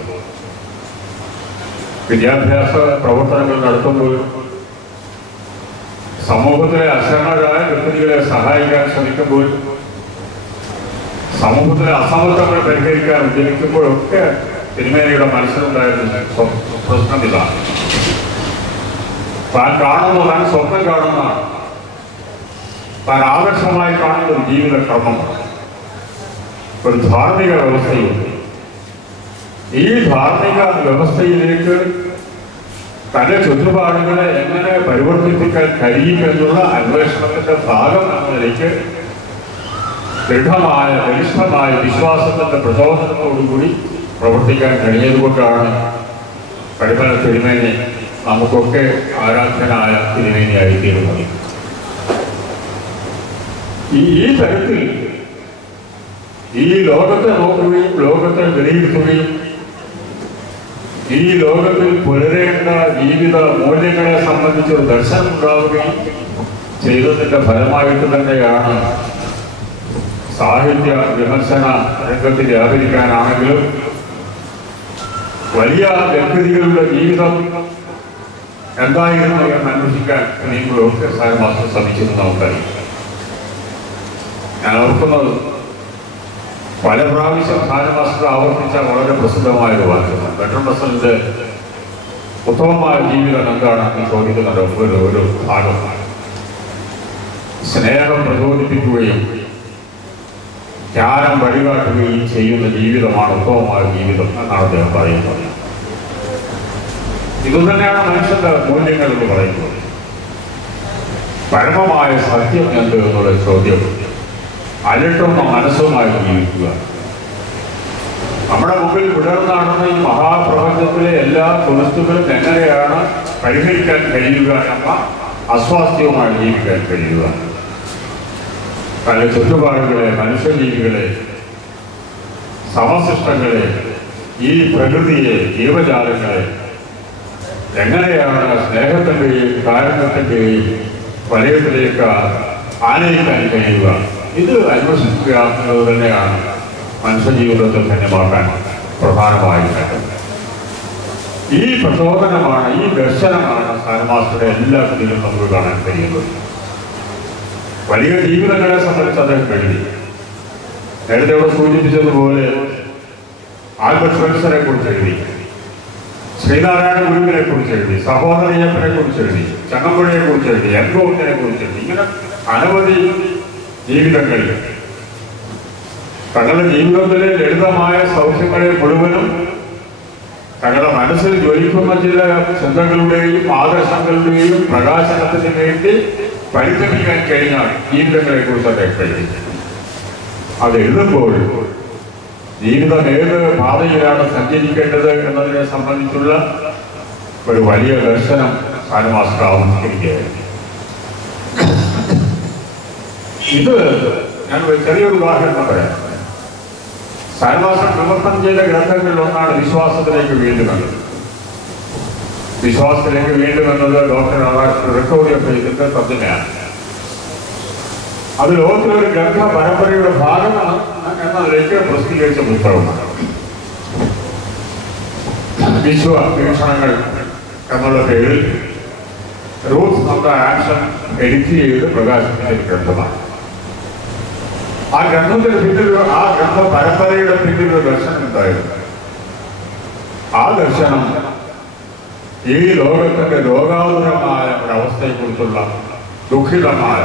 വിദ്യാഭ്യാസ പ്രവർത്തനങ്ങൾ നടത്തുമ്പോൾ സമൂഹത്തിലെ അശരണരായ വ്യക്തികളെ സഹായിക്കാൻ ശ്രമിക്കുമ്പോൾ സമൂഹത്തിലെ അസമത്വങ്ങൾ പരിഹരിക്കാൻ ഉദ്യമിക്കുമ്പോഴൊക്കെ തിരുമേനിയുടെ മനസ്സിലുണ്ടായിരുന്ന പ്രശ്നം ഇതാണ്. താൻ കാണുന്നതാണ്, സ്വപ്നം കാണുന്നതാണ്, താൻ ആദർശമായി കാണുന്ന ഒരു ജീവിത ക്രമമാണ്, ഒരു ധാർമ്മിക വ്യവസ്ഥയുണ്ട്. ഈ ധാർമ്മിക വ്യവസ്ഥയിലേക്ക് തന്റെ ചുറ്റുപാടുകളെ എങ്ങനെ പരിവർത്തിപ്പിക്കാൻ കഴിയുമെന്നുള്ള അന്വേഷണത്തിന്റെ ഭാഗം എന്ന നിലയ്ക്ക് ദൃഢമായ ബലിഷ്ഠമായ വിശ്വാസത്തിന്റെ പ്രചോദനത്തോടുകൂടി പ്രവർത്തിക്കാൻ കഴിഞ്ഞതുകൊണ്ടാണ് പരിമല തിരുമേനി നമുക്കൊക്കെ ആരാധ്യനായ തിരുമേനിയായിത്തീരുന്നത്. ഈ തരത്തിൽ ഈ ലോകത്തെ നോക്കുകയും ലോകത്തെ വിലയിരുത്തുകയും ഈ ലോകത്തിൽ പുലരേണ്ട ജീവിത മൂല്യങ്ങളെ സംബന്ധിച്ചൊരു ദർശനം ഉണ്ടാവുകയും ചെയ്തതിന്റെ ഫലമായിട്ട് തന്നെയാണ് സാഹിത്യ വിമർശന രംഗത്തിൽ വ്യാപരിക്കാനാണെങ്കിലും വലിയ വ്യക്തികളുടെ ജീവിതം എന്തായിരുന്നു എന്ന് അന്വേഷിക്കാൻ കഴിയുമ്പോഴൊക്കെ സാൻ മാസ്റ്റർ ശ്രമിച്ചെന്ന് നമുക്കറിയാം. ഞാൻ ഓർക്കുന്നത് പല പ്രാവശ്യം സാൻ മാസ്റ്റർ ആവർത്തിച്ച വളരെ പ്രസിദ്ധമായൊരു വാക്യമാണ്. ബെറ്റർ റസലിന്റെ ഉത്തമമായ ജീവിതം എന്താണെന്ന് ചോദിക്കുന്നത് ഒരു ഭാഗമാണ്. സ്നേഹം പ്രചോദിപ്പിക്കുകയും ജ്ഞാനം വഴികാട്ടുകയും ചെയ്യുന്ന ജീവിതമാണ് ഉത്തമമായ ജീവിതം എന്നാണ് അദ്ദേഹം പറയുന്നത്. ഇതുതന്നെയാണ് മനുഷ്യന്റെ മൂല്യങ്ങൾ എന്ന് പറയുന്നത്. പരമമായ സത്യം എന്ത് എന്നുള്ള ചോദ്യം അലട്ടുന്ന മനസ്സുമായി ജീവിക്കുക. നമ്മുടെ മുമ്പിൽ വിടർന്നാടുന്ന ഈ മഹാപ്രപഞ്ചത്തിലെ എല്ലാ വസ്തുക്കളും എങ്ങനെയാണ് പരിഹരിക്കാൻ കഴിയുക എന്ന അസ്വാസ്ഥ്യവുമായി ജീവിക്കാൻ കഴിയുക. തന്റെ ചുറ്റുപാടുകളെ, മനുഷ്യജീവികളെ, സമസൃഷ്ടങ്ങളെ, ഈ പ്രകൃതിയെ, ജീവജാലങ്ങളെ എങ്ങനെയാണ് സ്നേഹത്തിൻ്റെയും കാരുണ്യത്തിൻ്റെയും വലയത്തിലേക്ക് ആനയിക്കാൻ കഴിയുക, ഇത് അന്വേഷിക്കുക എന്നത് തന്നെയാണ് മനുഷ്യജീവിതത്തിൽ ധന്യമാക്കാൻ പ്രധാനമായും വേണ്ടത്. ഈ പ്രചോദനമാണ്, ഈ ദർശനമാണ് സാനമാസ്റ്ററുടെ എല്ലാ കൃതിയിലും നമുക്ക് കാണാൻ കഴിയുന്നത്. വലിയ ജീവിതങ്ങളെ സംബന്ധിച്ച് അദ്ദേഹം എഴുതി. നേരത്തെ ഇവിടെ സൂചിപ്പിച്ചതുപോലെ ആൽബർട്ട് സ്പെൻസറെ കുറിച്ച് എഴുതി, ശ്രീനാരായണ ഗുരുവിനെ കുറിച്ച് എഴുതി, സഹോദരയ്യപ്പനെ കുറിച്ച് എഴുതി, ചങ്ങമ്പുഴയെ കുറിച്ച് എഴുതി, എൻഗോവിനെ കുറിച്ച് എഴുതി. ഇങ്ങനെ അനവധി ജീവിതങ്ങൾ തങ്ങളുടെ ജീവിതത്തിലെ ലളിതമായ സൗഖ്യങ്ങളെ മുഴുവനും തങ്ങളുടെ മനസ്സിൽ ജ്വലിക്കുന്ന ചില ചിന്തകളുടെയും ആദർശങ്ങളുടെയും പ്രകാശനത്തിന് വേണ്ടി പരിഗണിക്കാൻ കഴിഞ്ഞ ജീവിതങ്ങളെ കുറിച്ച് അദ്ദേഹം എഴുതി. അത് എഴുതുമ്പോൾ ജീവിതം ഏത് പാതയിലാണ് സഞ്ചരിക്കേണ്ടത് എന്നതിനെ സംബന്ധിച്ചുള്ള ഒരു വലിയ ദർശനം സാനമാസ്റ്റർ ആവിഷ്കരിക്കുകയായിരുന്നു. ഇത് ഞാൻ ചെറിയൊരു ഉദാഹരണം പറയാം. സാനമാസ്റ്റർ വിമർശനം ചെയ്ത ഗ്രന്ഥങ്ങളിൽ ഒന്നാണ് വിശ്വാസത്തിലേക്ക് വീണ്ടുമെന്നത്. വിശ്വാസത്തിലേക്ക് വീണ്ടുമെന്നത് ഡോക്ടർ റെക്കോർഡ് ചെയ്തിട്ട് തർജ്ജമയാണ്. അത് ലോകത്തിലെ ഒരു ഗ്രന്ഥ പരമ്പരയുടെ ഭാഗമാണ് എന്നതിലേക്ക് പ്രസിദ്ധീകരിച്ച പുസ്തകമാണ്. വിശ്വ വീക്ഷണങ്ങൾ എന്നുള്ള പേരിൽ Roots of the action edit ചെയ്ത് പ്രകാശിപ്പിച്ച ഒരു ഗ്രന്ഥമാണ്. ആ ഗ്രന്ഥത്തിന് പിന്നിൽ, ആ ഗ്രന്ഥ പരമ്പരയുടെ പിന്നിൽ ഒരു ദർശനം ഉണ്ടായിരുന്നു. ആ ദർശനം ഈ ലോകത്തിന്റെ രോഗാതുരമായ ഒരവസ്ഥയെക്കുറിച്ചുള്ള ദുഃഖിതമായ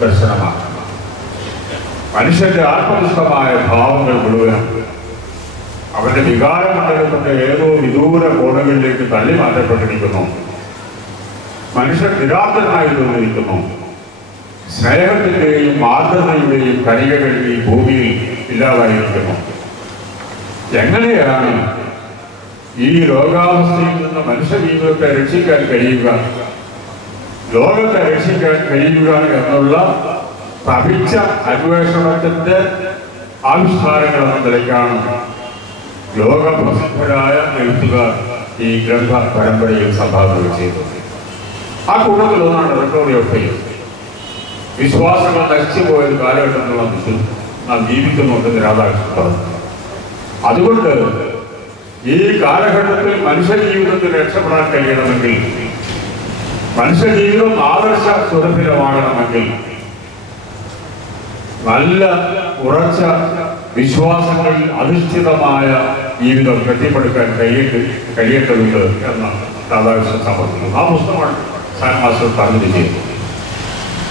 ദർശനമാണ്. മനുഷ്യന്റെ ആത്മനിഷ്ഠമായ ഭാവങ്ങൾ മുഴുവനും അവന്റെ വികാരമണ്ഡലത്തിന്റെ ഏതോ വിദൂര കോണുകളിലേക്ക് തള്ളി മാറ്റപ്പെട്ടിരിക്കുന്നു. മനുഷ്യൻ നിരാന്തനായി തോന്നിയിരിക്കുന്നു. സ്നേഹത്തിന്റെയും ആർദ്രതയുടെയും കണികകൾ ഈ ഭൂമിയിൽ ഇല്ലാതായിരിക്കുന്നു. എങ്ങനെയാണ് ഈ രോഗാവസ്ഥയിൽ നിന്ന് മനുഷ്യ ജീവിതത്തെ രക്ഷിക്കാൻ കഴിയുക, ലോകത്തെ രക്ഷിക്കാൻ കഴിയുക എന്നുള്ള തപിച്ച അന്വേഷണത്തിന്റെ ആവിഷ്കാരങ്ങൾ എന്ന നിലയ്ക്കാണ് ലോകപ്രസിദ്ധരായ എഴുത്തുകാർ ഈ ഗ്രന്ഥ പരമ്പരയിൽ സംഭാവന ചെയ്തത്. ആ കൂട്ടത്തിൽ ഒന്നാണ് റെക്കോർഡ് ഓഫ് ഫെയ്ത്ത്. വിശ്വാസങ്ങൾ നശിച്ചുപോയൊരു കാലഘട്ടത്തിലുള്ള നാം ജീവിക്കുന്നുണ്ടെന്ന് രാധാകൃഷ്ണൻ പറഞ്ഞു. അതുകൊണ്ട് ഈ കാലഘട്ടത്തിൽ മനുഷ്യജീവിതത്തിൽ രക്ഷപ്പെടാൻ കഴിയണമെങ്കിൽ, മനുഷ്യജീവിതം ആദർശ സുരഭിതമാകണമെങ്കിൽ നല്ല ഉറച്ച വിശ്വാസങ്ങളിൽ അധിഷ്ഠിതമായ ജീവിതം കെട്ടിപ്പടുക്കാൻ കഴിയേണ്ടതുണ്ട് എന്ന് രാധാകൃഷ്ണൻ സമർപ്പിക്കുന്നു. ആ പുസ്തകമാണ് സാനമാസ്റ്റർ തർജ്ജമ ചെയ്യുന്നത്.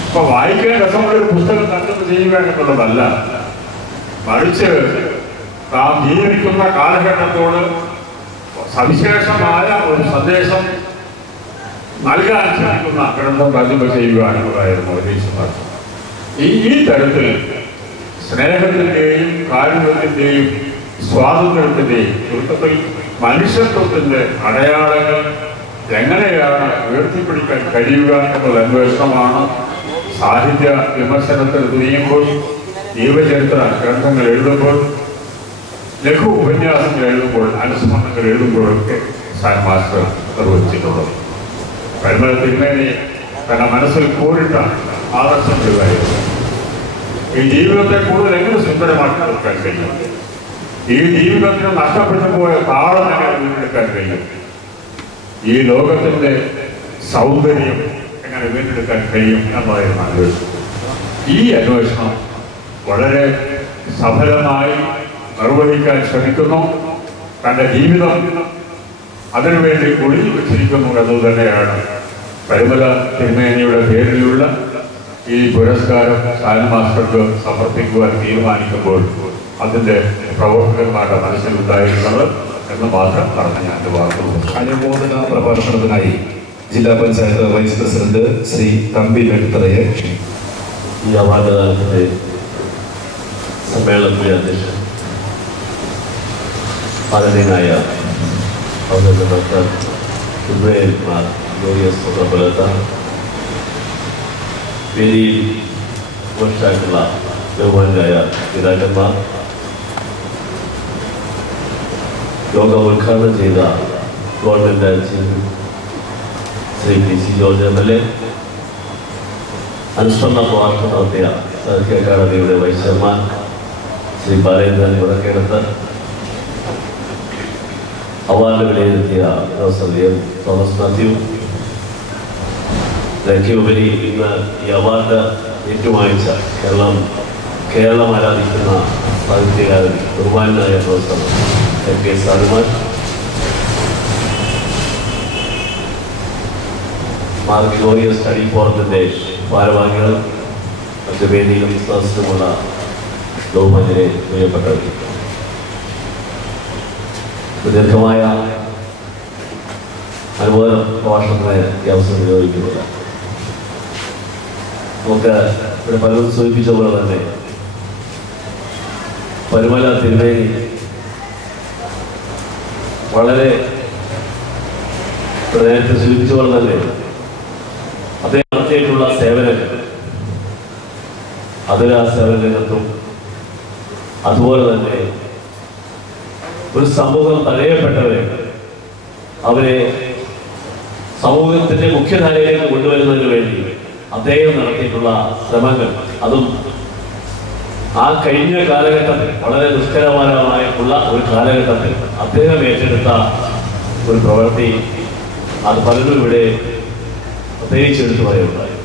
അപ്പൊ വായിക്കാൻ രസമുള്ള ഒരു പുസ്തകം തർജ്ജമ ചെയ്യുക എന്നുള്ളതല്ല, മറിച്ച് നാം ജീവിക്കുന്ന കാലഘട്ടത്തോട് സവിശേഷമായ ഒരു സന്ദേശം നൽകാൻ ശ്രമിക്കുന്ന ഗ്രന്ഥം തർജ്ജമ ചെയ്യുക എന്നുള്ളതായിരുന്നു ഉദ്ദേശിച്ചത്. ഈ തരത്തിൽ സ്നേഹത്തിൻ്റെയും കാരുണ്യത്തിൻ്റെയും സ്വാതന്ത്ര്യത്തിൻ്റെയും ചുരുക്കത്തിൽ മനുഷ്യത്വത്തിൻ്റെ അടയാളങ്ങൾ എങ്ങനെയാണ് ഉയർത്തിപ്പിടിക്കാൻ കഴിയുക എന്നുള്ള അന്വേഷണമാണ് സാഹിത്യ വിമർശനത്തിൽ തുനിയുമ്പോൾ, ജീവചരിത്ര ഗ്രന്ഥങ്ങൾ എഴുതുമ്പോൾ, ലഘു ഉപന്യാസങ്ങൾ എഴുതുമ്പോൾ, അനുസ്മരണങ്ങൾ എഴുതുമ്പോഴൊക്കെ സാനമാസ്റ്റർ നിർവഹിച്ചിട്ടുള്ളത്. പരിമല തിരുമേനി തന്റെ മനസ്സിൽ കൂടിട്ട ആദർശങ്ങളുമായിരുന്നു. ഈ ജീവിതത്തെ കൂടുതൽ എങ്ങനെ സുന്ദരമാക്കി തീർക്കാൻ കഴിയും, ഈ ജീവിതത്തിന് നഷ്ടപ്പെട്ടു പോയ താളം എങ്ങനെ വീണ്ടെടുക്കാൻ കഴിയും, ഈ ലോകത്തിന്റെ സൗന്ദര്യം എങ്ങനെ വീണ്ടെടുക്കാൻ കഴിയും എന്നതായിരുന്നു അന്വേഷണം. ഈ അന്വേഷണം വളരെ സഫലമായി നിർവഹിക്കാൻ ശ്രമിക്കുന്നു. തൻ്റെ ജീവിതം അതിനുവേണ്ടി ഒഴിഞ്ഞു വെച്ചിരിക്കുന്നു എന്നത് തന്നെയാണ് പരിമല തിരുമേനിയുടെ പേരിലുള്ള ഈ പുരസ്കാരം സാലൻ മാസ്റ്റർക്ക് സമർപ്പിക്കുവാൻ തീരുമാനിക്കുമ്പോൾ അതിൻ്റെ പ്രവർത്തകന്മാരുടെ മനസ്സിലുണ്ടായിരുന്നത് എന്ന് മാത്രം പറഞ്ഞ ഞാൻ വാർത്തകൾ. അനുമോദന പ്രഭാഷണത്തിനായി ജില്ലാ പഞ്ചായത്ത് വൈസ് പ്രസിഡന്റ് ശ്രീ തമ്പി വെളുത്തറയെ ഈ അവാർഡ് ദാനത്തിൻ്റെ സമ്മേളനത്തിലെ അധ്യക്ഷൻ ആദരണീയനായ അവരുടെ ഡോക്ടർ ഇബ്രാഹിം മാർ ഗ്ലോറിയസ് ഒന്നപ്പലത്ത, വേദിയിൽ ഉപസ്ഥായിട്ടുള്ള ബഹുമാനായ നേതാക്കന്മാർ, യോഗം ഉദ്ഘാടനം ചെയ്ത government chief Shri PC George MLA, അനുസ്മരണ പ്രഭാഷണം നടത്തിയ സാഹിത്യ അക്കാദമിയുടെ vice chairman Shri Balendran Vadakkedath, award വിലയിരുത്തിയ പ്രൊഫസർ എം തോമസ് മാത്യു, ഇതിലൊക്കെയുപരി ഇന്ന് ഈ അവാർഡ് ഏറ്റുവാങ്ങിച്ച കേരളം ആരാധിക്കുന്ന സാഹിത്യകാരൻ ബഹുമാനായ പ്രൊഫസർ MK സാലുമാൻ, മാർ ഗ്ലോറിയസ് സ്റ്റഡി ഫോറത്തിൻ്റെ ഭാരവാഹികൾ, മറ്റ് വേദിയിലും സദസ്സിലുമുള്ള ബഹുമാന്യരെ പ്രിയപ്പെട്ടവർ, ദീർഘമായ അനുമോദന പ്രഭാഷണത്തിന് ഈ അവസരം വിനിയോഗിക്കുന്നില്ല. നമുക്ക് ഇവിടെ പലരും സൂചിപ്പിച്ച പോലെ തന്നെ പരുമല തിരുമേനി വളരെ നേരത്തെ സൂചിപ്പിച്ച പോലെ തന്നെ അദ്ദേഹം നടത്തിയിട്ടുള്ള സേവനങ്ങൾ, അതിൽ ആ സേവനങ്ങൾക്കും അതുപോലെ തന്നെ ഒരു സമൂഹം തടയപ്പെട്ടവരെ അവരെ സമൂഹത്തിന്റെ മുഖ്യധാരയിലേക്ക് കൊണ്ടുവരുന്നതിന് വേണ്ടി അദ്ദേഹം നടത്തിയിട്ടുള്ള ശ്രമങ്ങൾ, അതും ആ കഴിഞ്ഞ കാലഘട്ടത്തിൽ വളരെ ദുഷ്കരമായിട്ടുള്ള ഒരു കാലഘട്ടത്തിൽ അദ്ദേഹം ഏറ്റെടുത്ത ഒരു പ്രവൃത്തി, അത് പലരും ഇവിടെ പ്രത്യേകിച്ചെടുത്ത് പറയുണ്ടായി.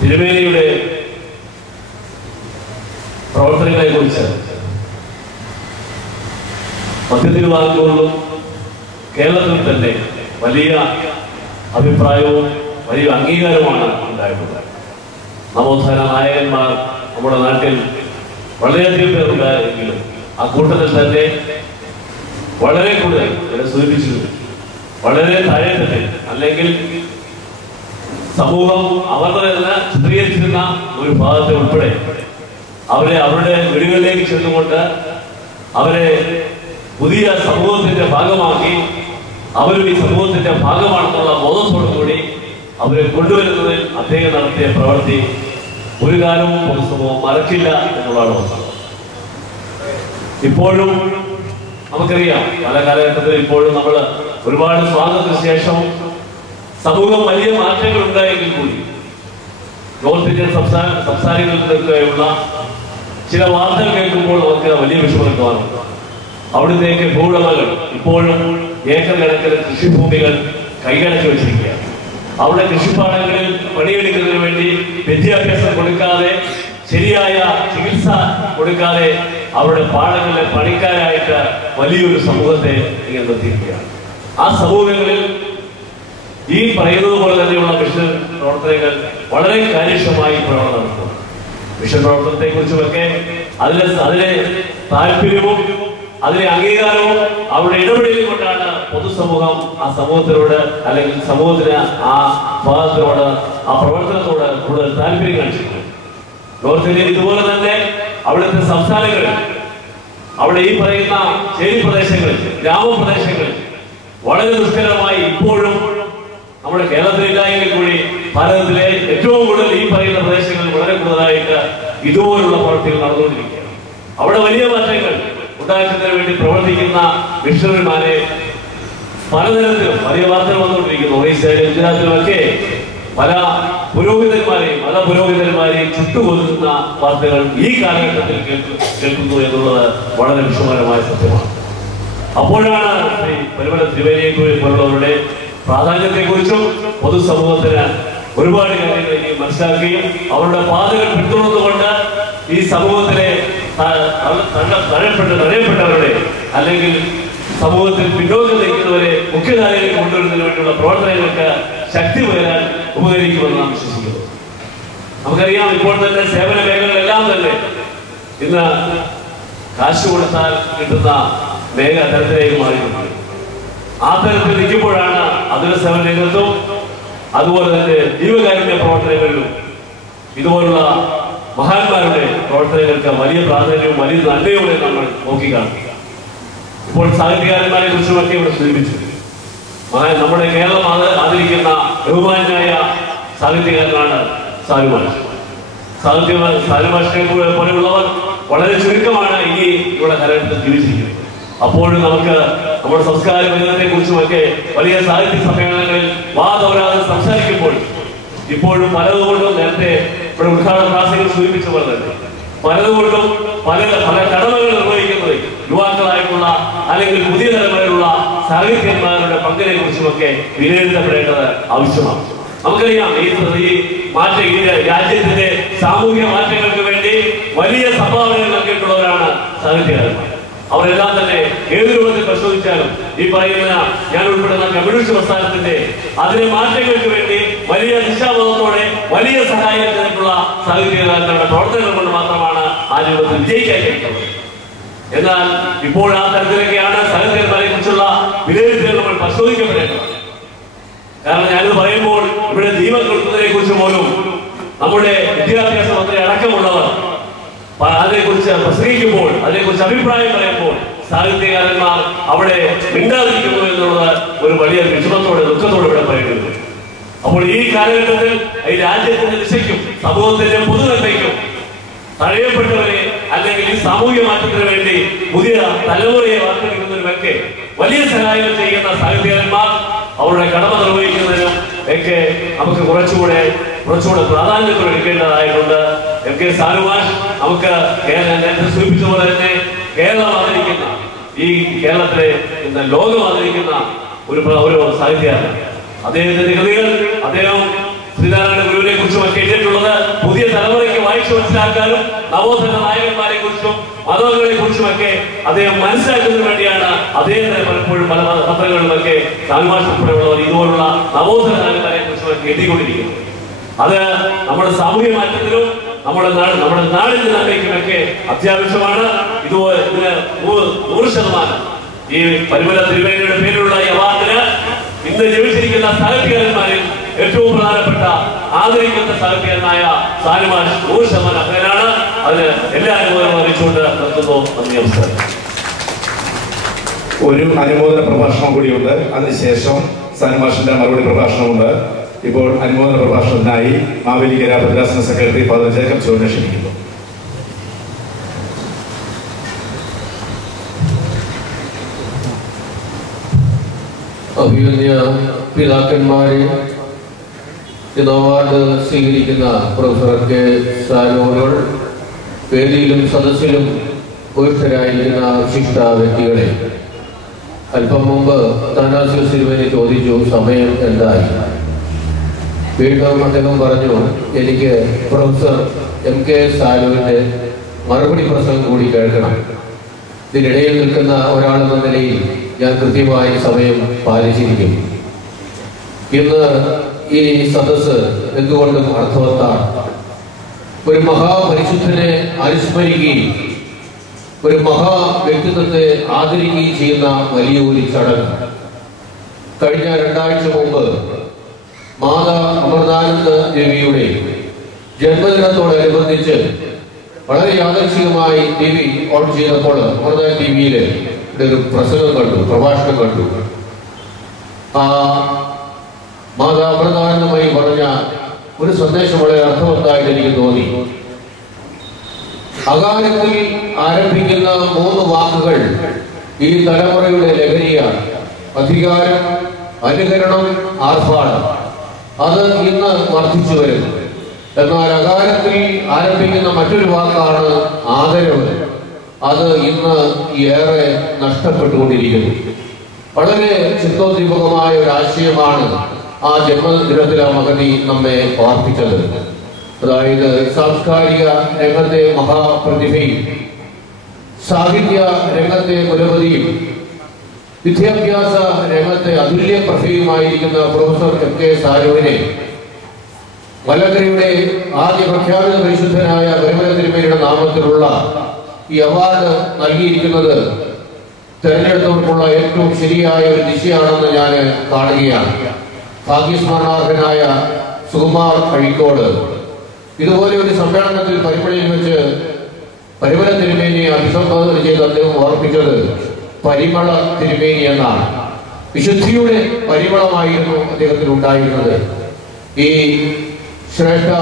തിരുമേനിയുടെ പ്രവർത്തനങ്ങളെ കുറിച്ച് മധ്യതിരുവിതാംകൂറിലും കേരളത്തിൽ തന്നെ വലിയ അഭിപ്രായവും വലിയ അംഗീകാരവുമാണ് ഉണ്ടായിട്ടുള്ളത്. നവോത്ഥാന നായകന്മാർ നമ്മുടെ നാട്ടിൽ വളരെയധികം പേരുണ്ടായെങ്കിലും ആ കൂട്ടത്തിൽ തന്നെ വളരെ കൂടുതൽ ഇവിടെ സൂചിപ്പിച്ചിരുന്നു, വളരെ താഴെത്തട്ടിൽ അല്ലെങ്കിൽ സമൂഹം അവരുടെ തന്നെ ചിത്രീകരിച്ചിരുന്ന ഒരു ഭാഗത്തെ ഉൾപ്പെടെ അവരെ അവരുടെ വീടുകളിലേക്ക് ചെന്നുകൊണ്ട് അവരെ പുതിയ സമൂഹത്തിന്റെ ഭാഗമാക്കി അവരും ഈ സമൂഹത്തിന്റെ ഭാഗമാണെന്നുള്ള ബോധത്തോടു കൂടി അവരെ കൊണ്ടുവരുന്നതിൽ അദ്ദേഹം നടത്തിയ പ്രവൃത്തി ഒരു കാലവും പൊതുസമൂഹം മറക്കില്ല എന്നുള്ളതാണ് വസ്തുത. ഇപ്പോഴും നമുക്കറിയാം, പല കാലഘട്ടത്തിൽ ഇപ്പോഴും നമ്മൾ ഒരുപാട് സ്വാതന്ത്ര്യത്തിന് ശേഷം സമൂഹം വലിയ മാറ്റങ്ങൾ ഉണ്ടായെങ്കിൽ കൂടി നോർത്ത് ഇന്ത്യൻ സംസ്ഥാനങ്ങളിൽ നിന്നൊക്കെയുള്ള ചില വാർത്തകൾ കേൾക്കുമ്പോൾ നമുക്ക് വലിയ വിഷമം കാണും. അവിടുത്തേക്ക് ഭൂവുടമകൾ ഇപ്പോഴും ഏക്കർ കണക്കിന് കൃഷിഭൂമികൾ കൈകടക്കി വെച്ചിരിക്കുകയാണ്. അവിടെ കൃഷിപ്പാടങ്ങളിൽ പണിയെടുക്കുന്നതിന് വേണ്ടി വിദ്യാഭ്യാസം കൊടുക്കാതെ, ശരിയായ ചികിത്സ കൊടുക്കാതെ അവരുടെ പാടങ്ങളിലെ പണിക്കാരായിട്ട് വലിയൊരു സമൂഹത്തെ ഇങ്ങനെ നിർത്തിയിരിക്കുകയാണ്. ആ സമൂഹങ്ങളിൽ ഈ പറയുന്നത് പോലെ തന്നെയുള്ള മിഷൻ പ്രവർത്തനങ്ങൾ വളരെ കാര്യക്ഷമമായി പ്രവർത്തനം നടത്തുന്നു. മിഷൻ പ്രവർത്തനത്തെ കുറിച്ചുമൊക്കെ അതിലെ താല്പര്യവും അതിലെ അംഗീകാരവും അവിടെ ഇടപെടലും കൊണ്ടാണ് പൊതുസമൂഹം ആ സമൂഹത്തിനോട് അല്ലെങ്കിൽ സമൂഹത്തിന് ആ ഭാഗത്തിനോട് ആ പ്രവർത്തനത്തോട് കൂടുതൽ താല്പര്യം കാണിച്ചിട്ടുണ്ട്. നോർത്ത് ഇന്ത്യയിൽ ഇതുപോലെ തന്നെ അവിടുത്തെ സംസ്ഥാനങ്ങളിൽ, അവിടെ ഈ പറയുന്ന ചേരി പ്രദേശങ്ങളിൽ, ഗ്രാമപ്രദേശങ്ങളിൽ വളരെ ദുഷ്കരമായി ഇപ്പോഴും നമ്മുടെ കേരളത്തിലില്ലായെങ്കിൽ കൂടി ഭാരതത്തിലെ ഏറ്റവും കൂടുതൽ ഈ പറയുന്ന പ്രദേശങ്ങളിൽ വളരെ കൂടുതലായിട്ട് ഇതുപോലുള്ള പ്രവർത്തികൾ നടന്നുകൊണ്ടിരിക്കുകയാണ്. അവിടെ വലിയ മാറ്റങ്ങൾ ഉണ്ടാക്കുന്നതിന് വേണ്ടി പ്രവർത്തിക്കുന്ന മിഷണറിമാരെ പലതരത്തിലും വലിയ വാർത്തകൾ വന്നുകൊണ്ടിരിക്കുന്നു. ഒറീസയിലും ഗുജറാത്തിലുമൊക്കെ പല പുരോഹിതന്മാരെയും മത പുരോഹിതന്മാരെയും ചുട്ടുകൊല്ലുന്ന വാർത്തകൾ ഈ കാലഘട്ടത്തിൽ കേൾക്കുന്നു എന്നുള്ളത് വളരെ വിഷമകരമായ സത്യമാണ്. അപ്പോഴാണ് ശ്രീ പരുമല തിരുമേനിയെ പോലുള്ളവരുടെ പ്രാധാന്യത്തെക്കുറിച്ചും പൊതുസമൂഹത്തിന് ഒരുപാട് കാര്യങ്ങൾ ഇനി മനസ്സിലാക്കുകയും അവരുടെ പാതകൾ പിന്തുടർന്നുകൊണ്ട് ഈ സമൂഹത്തിലെ തഴയപ്പെട്ടവരുടെ അല്ലെങ്കിൽ സമൂഹത്തിൽ പിന്നോക്കം നയിക്കുന്നവരെ മുഖ്യധാരയിലേക്ക് കൊണ്ടുവരുന്നതിന് വേണ്ടിയുള്ള പ്രവർത്തനങ്ങൾക്ക് ശക്തി പകരാൻ ഉപകരിക്കുമെന്ന് നാം വിശ്വസിക്കുന്നു. നമുക്കറിയാം ഇപ്പോൾ തന്നെ സേവന മേഖലകളെല്ലാം തന്നെ ഇന്ന് കാശ് കൊടുത്താൽ കിട്ടുന്ന തരത്തിലേക്ക് മാറിയിട്ടുണ്ട്. ആ തരത്തിൽ നിൽക്കുമ്പോഴാണ് അതിന് സേവന രംഗത്തും അതുപോലെ തന്നെ ജീവകാരുണ്യ പ്രവർത്തനങ്ങളിലും ഇതുപോലുള്ള മഹാന്മാരുടെ പ്രവർത്തനങ്ങൾക്ക് വലിയ പ്രാധാന്യവും വലിയ നന്മയോടെ നമ്മൾ നോക്കിക്കാണും. ഇപ്പോൾ സാഹിത്യകാരന്മാരെ കുറിച്ചുമൊക്കെ ഇവിടെ സൂചിപ്പിച്ചു. നമ്മുടെ കേരളം ആദരിക്കുന്ന ബഹുമാനായ സാഹിത്യകാരനാണ് സാലുമാഷ്. സാലുമാഷിനെ പോലെയുള്ളവർ വളരെ ചുരുക്കമാണ് ഈ ഇവിടെ കാലഘട്ടത്തിൽ ജീവിച്ചിരിക്കുന്നത്. അപ്പോഴും നമുക്ക് നമ്മുടെ സംസ്കാര വിനോദത്തെ കുറിച്ചുമൊക്കെ വലിയ സാഹിത്യ സമ്മേളനങ്ങളിൽ വാദോരാതെ സംസാരിക്കുമ്പോൾ ഇപ്പോഴും പലതുകൊണ്ടും നേരത്തെ ഇവിടെ ഉദ്ഘാടന ക്ലാസുകൾ സൂചിപ്പിച്ച പോലെ തന്നെ പലതുകൊണ്ടും പല കടമകൾ നിർവഹിക്കുന്നത് യുവാക്കളായിട്ടുള്ള അല്ലെങ്കിൽ പുതിയ തലമുറയിലുള്ള സാഹിത്യന്മാരുടെ പങ്കിനെ കുറിച്ചുമൊക്കെ വിലയിരുത്തപ്പെടേണ്ടത് ആവശ്യമാണ്. നമുക്കറിയാം ഈ മാറ്റം ഈ രാജ്യത്തിന്റെ സാമൂഹിക മാറ്റങ്ങൾക്ക് വേണ്ടി വലിയ സംഭാവനകൾ നൽകിയിട്ടുള്ളവരാണ് സാഹിത്യകാരന്മാർ. അവരെല്ലാം തന്നെ ഏത് രൂപത്തിൽ പരിശോധിച്ചാലും ഈ പറയുന്ന ഞാൻ ഉൾപ്പെടുന്ന കമ്മ്യൂണിസ്റ്റ് പ്രസ്ഥാനത്തിന്റെ അതിലെ മാറ്റങ്ങൾക്ക് വേണ്ടി വലിയ ദിശാബോധത്തോടെ വലിയ സഹായം ചെയ്തിട്ടുള്ള സാഹിത്യകാരന്മാരുടെ പ്രവർത്തനങ്ങൾ കൊണ്ട് മാത്രമാണ് ആ രൂപത്തിൽ വിജയിക്കാൻ കഴിയുന്നത്. എന്നാൽ ഇപ്പോൾ ആ തരത്തിലൊക്കെയാണ് സാഹിത്യകാരന്മാരെ കുറിച്ചുള്ള വിലയിരുത്തൽ നമ്മൾ പരിശോധിക്കപ്പെടേണ്ടത്. കാരണം ഞാനിത് പറയുമ്പോൾ ഇവിടെ ദീപം കൊടുക്കുന്നതിനെ കുറിച്ച് പോലും നമ്മുടെ വിദ്യാഭ്യാസ മന്ത്രി അടക്കമുള്ളവർ അതിനെക്കുറിച്ച് പ്രസംഗിക്കുമ്പോൾ അതിനെക്കുറിച്ച് അഭിപ്രായം പറയുമ്പോൾ സാഹിത്യകാരന്മാർ അവിടെ മിണ്ടാതിരിക്കുന്നു എന്നുള്ളത് ഒരു വലിയ വിഷമത്തോടെ ദുഃഖത്തോടെ ഇവിടെ പറയുന്നത്. അപ്പോൾ ഈ കാലഘട്ടത്തിൽ ഈ രാജ്യത്തിന്റെ ദിശയ്ക്കും സമൂഹത്തിന്റെ പൊതുനന്മയ്ക്കും തഴയപ്പെട്ടവരെ അല്ലെങ്കിൽ ഈ സാമൂഹ്യ മാറ്റത്തിന് വേണ്ടി പുതിയ തലമുറയെ വാർത്തെടുക്കുന്നതിനുമൊക്കെ വലിയ സഹായം ചെയ്യുന്ന സാഹിത്യകാരന്മാർ അവരുടെ കടമ നിർവഹിക്കുന്നതിനും ഒക്കെ നമുക്ക് കുറച്ചുകൂടെ പ്രാധാന്യത്തോടെ എടുക്കേണ്ടതായിട്ടുണ്ട്. എം കെ സാലുമാഷ് നമുക്ക് നേരത്തെ സൂചിപ്പിച്ച പോലെ തന്നെ കേരളം ആദരിക്കുന്ന ഈ കേരളത്തിലെ ഇന്ന് ലോകം ആദരിക്കുന്ന ഒരു സാഹിത്യകാരൻ. അദ്ദേഹത്തിന്റെ കൃതികൾ അദ്ദേഹം ശ്രീനാരായണ ഗുരുവിനെ കുറിച്ചും ഒക്കെ എഴുതിയിട്ടുള്ളത് പുതിയ തലമുറയ്ക്ക് വായിച്ചു മനസ്സിലാക്കാനും നവോത്ഥാന നായകന്മാരെ കുറിച്ചും മതങ്ങളെ കുറിച്ചുമൊക്കെ അദ്ദേഹം മനസ്സിലാക്കുന്നതിന് വേണ്ടിയാണ് അദ്ദേഹത്തിന് പലപ്പോഴും പല പത്രങ്ങളിലുമൊക്കെ സാലുമാഷ് ഉൾപ്പെടെയുള്ളവർ ഇതുപോലുള്ള നവോത്ഥാന നായകന്മാരെ കുറിച്ചുമൊക്കെ എഴുതിക്കൊണ്ടിരിക്കുന്നത്. അത് നമ്മുടെ സാമൂഹ്യ മാറ്റത്തിലും നമ്മുടെ നാടിന്റെ നന്മയ്ക്കുമൊക്കെ അത്യാവശ്യമാണ്. ഇതുപോലെ ഇതിന് 100% ഈ പരിമല തിരുവേദിയുടെ പേരിലുള്ള ഈ അവാർഡിന് ഇന്ന് ജീവിച്ചിരിക്കുന്ന സാഹിത്യകാരന്മാരിൽ ഏറ്റവും പ്രധാനപ്പെട്ട ആദരിക്കുന്ന സാഹിത്യകാരനായ സാലുമാഷ് 100% അർഹനാണ്. അതിന് എല്ലാ അനുമോദനവും അറിയിച്ചുകൊണ്ട് നിർത്തുന്നു. നന്ദി, നമസ്കാരം. ഒരു അനുമോദന പ്രഭാഷണം കൂടിയുണ്ട്. അതിനുശേഷം സാലുമാഷിന്റെ മറുപടി പ്രഭാഷണമുണ്ട്. ഇപ്പോൾ അനുമോദന പ്രഭാഷണത്തിനായി മാവേലിക്കര ഭദ്രാസന സെക്രട്ടറി ഫാദർ ജേക്കബ് ജോണിനെ ക്ഷണിക്കുന്നു. അഭിമന്യ പിതാക്കന്മാരെ, ഇന്ന് അവാർഡ് സ്വീകരിക്കുന്ന പ്രൊഫസർ കെ സാലുകൾ, വേദിയിലും സദസ്സിലും ഉപസ്ഥരായിരിക്കുന്ന വിശിഷ്ട വ്യക്തികളെ, അല്പം മുമ്പ് താനാസിൽ സിരുവനെ ചോദിച്ചു സമയം എന്തായി. വീണ്ടും അദ്ദേഹം പറഞ്ഞു എനിക്ക് പ്രൊഫസർ എം കെ സാലുവിൻ്റെ മറുപടി പ്രസംഗം കൂടി കേൾക്കണം. ഇതിനിടയിൽ നിൽക്കുന്ന ഒരാളെന്ന നിലയിൽ ഞാൻ കൃത്യമായി സമയം പാലിച്ചിരിക്കും. ഇന്ന് ഈ സദസ്സ് എന്തുകൊണ്ടും അർത്ഥവത്താണ്. ഒരു മഹാപരിശുദ്ധനെ അനുസ്മരിക്കുകയും ഒരു മഹാ വ്യക്തിത്വത്തെ ആദരിക്കുകയും ചെയ്യുന്ന വലിയൊരു ചടങ്ങ്. കഴിഞ്ഞ 2 ആഴ്ച മുമ്പ് മാതാ അമൃതാനന്ദ ദേവിയുടെ ജന്മദിനത്തോടനുബന്ധിച്ച് വളരെ യാദൃച്ഛികമായി TV ഓൺ ചെയ്തപ്പോൾ അമൃത TV-യിൽ ഒരു പ്രഭാഷണം കണ്ടു. ആ മാതാ അമൃതാനന്ദമായി പറഞ്ഞ ഒരു സന്ദേശം വളരെ അർത്ഥവത്തായിട്ട് എനിക്ക് തോന്നി. അകാലത്തിൽ ആരംഭിക്കുന്ന 3 വാക്കുകൾ ഈ തലമുറയുടെ ലഹരിയാണ്. അധികാരം, അനുകരണം, ആർഭാടം. അത് ഇന്ന് വർദ്ധിച്ചു വരുന്നു. എന്നാൽ അകാലത്തിൽ ആരംഭിക്കുന്ന മറ്റൊരു വാക്കാണ് ആദരവ്. അത് ഇന്ന് ഏറെ നഷ്ടപ്പെട്ടുകൊണ്ടിരിക്കുന്നു. വളരെ ചിന്തോദ്ദീപകമായ ഒരു ആശയമാണ് ആ ജന്മദിനത്തിലെ മഹതി നമ്മെ ഓർപ്പിച്ചത്. അതായത് സാംസ്കാരിക രംഗത്തെ മഹാപ്രതിഭയും സാഹിത്യ രംഗത്തെ പുരോഗതിയും വിദ്യാഭ്യാസ രംഗത്തെ അതുല്യ പ്രഭയുമായിരിക്കുന്ന പ്രൊഫസർ എം കെ സാലുവിനെ മലങ്കരയുടെ ആദ്യ പ്രഖ്യാപിത പരിശുദ്ധനായ പരിമല തിരുമേനിയുടെ നാമത്തിലുള്ള ഈ അവാർഡ് നൽകിയിരിക്കുന്നത് തെരഞ്ഞെടുത്തവർക്കുള്ള ഏറ്റവും ശരിയായ ഒരു ദിശയാണെന്ന് ഞാൻ കാണുകയാണ്. ഭാഗ്യസ്മരണാർഹനായ സുകുമാർ അഴീക്കോട് ഇതുപോലെ ഒരു സമ്മേളനത്തിൽ പരിമളയിൽ വെച്ച് പരിമല തിരുമേനിയെ അഭിസംബോധന ചെയ്ത് അദ്ദേഹം ഓർപ്പിച്ചത് പരിമള തിരുമേനി എന്നാണ്. വിശുദ്ധിയുടെ പരിമളമായിരുന്നു അദ്ദേഹത്തിന് ഉണ്ടായിരുന്നത്. ഈ ശ്രേഷ്ഠ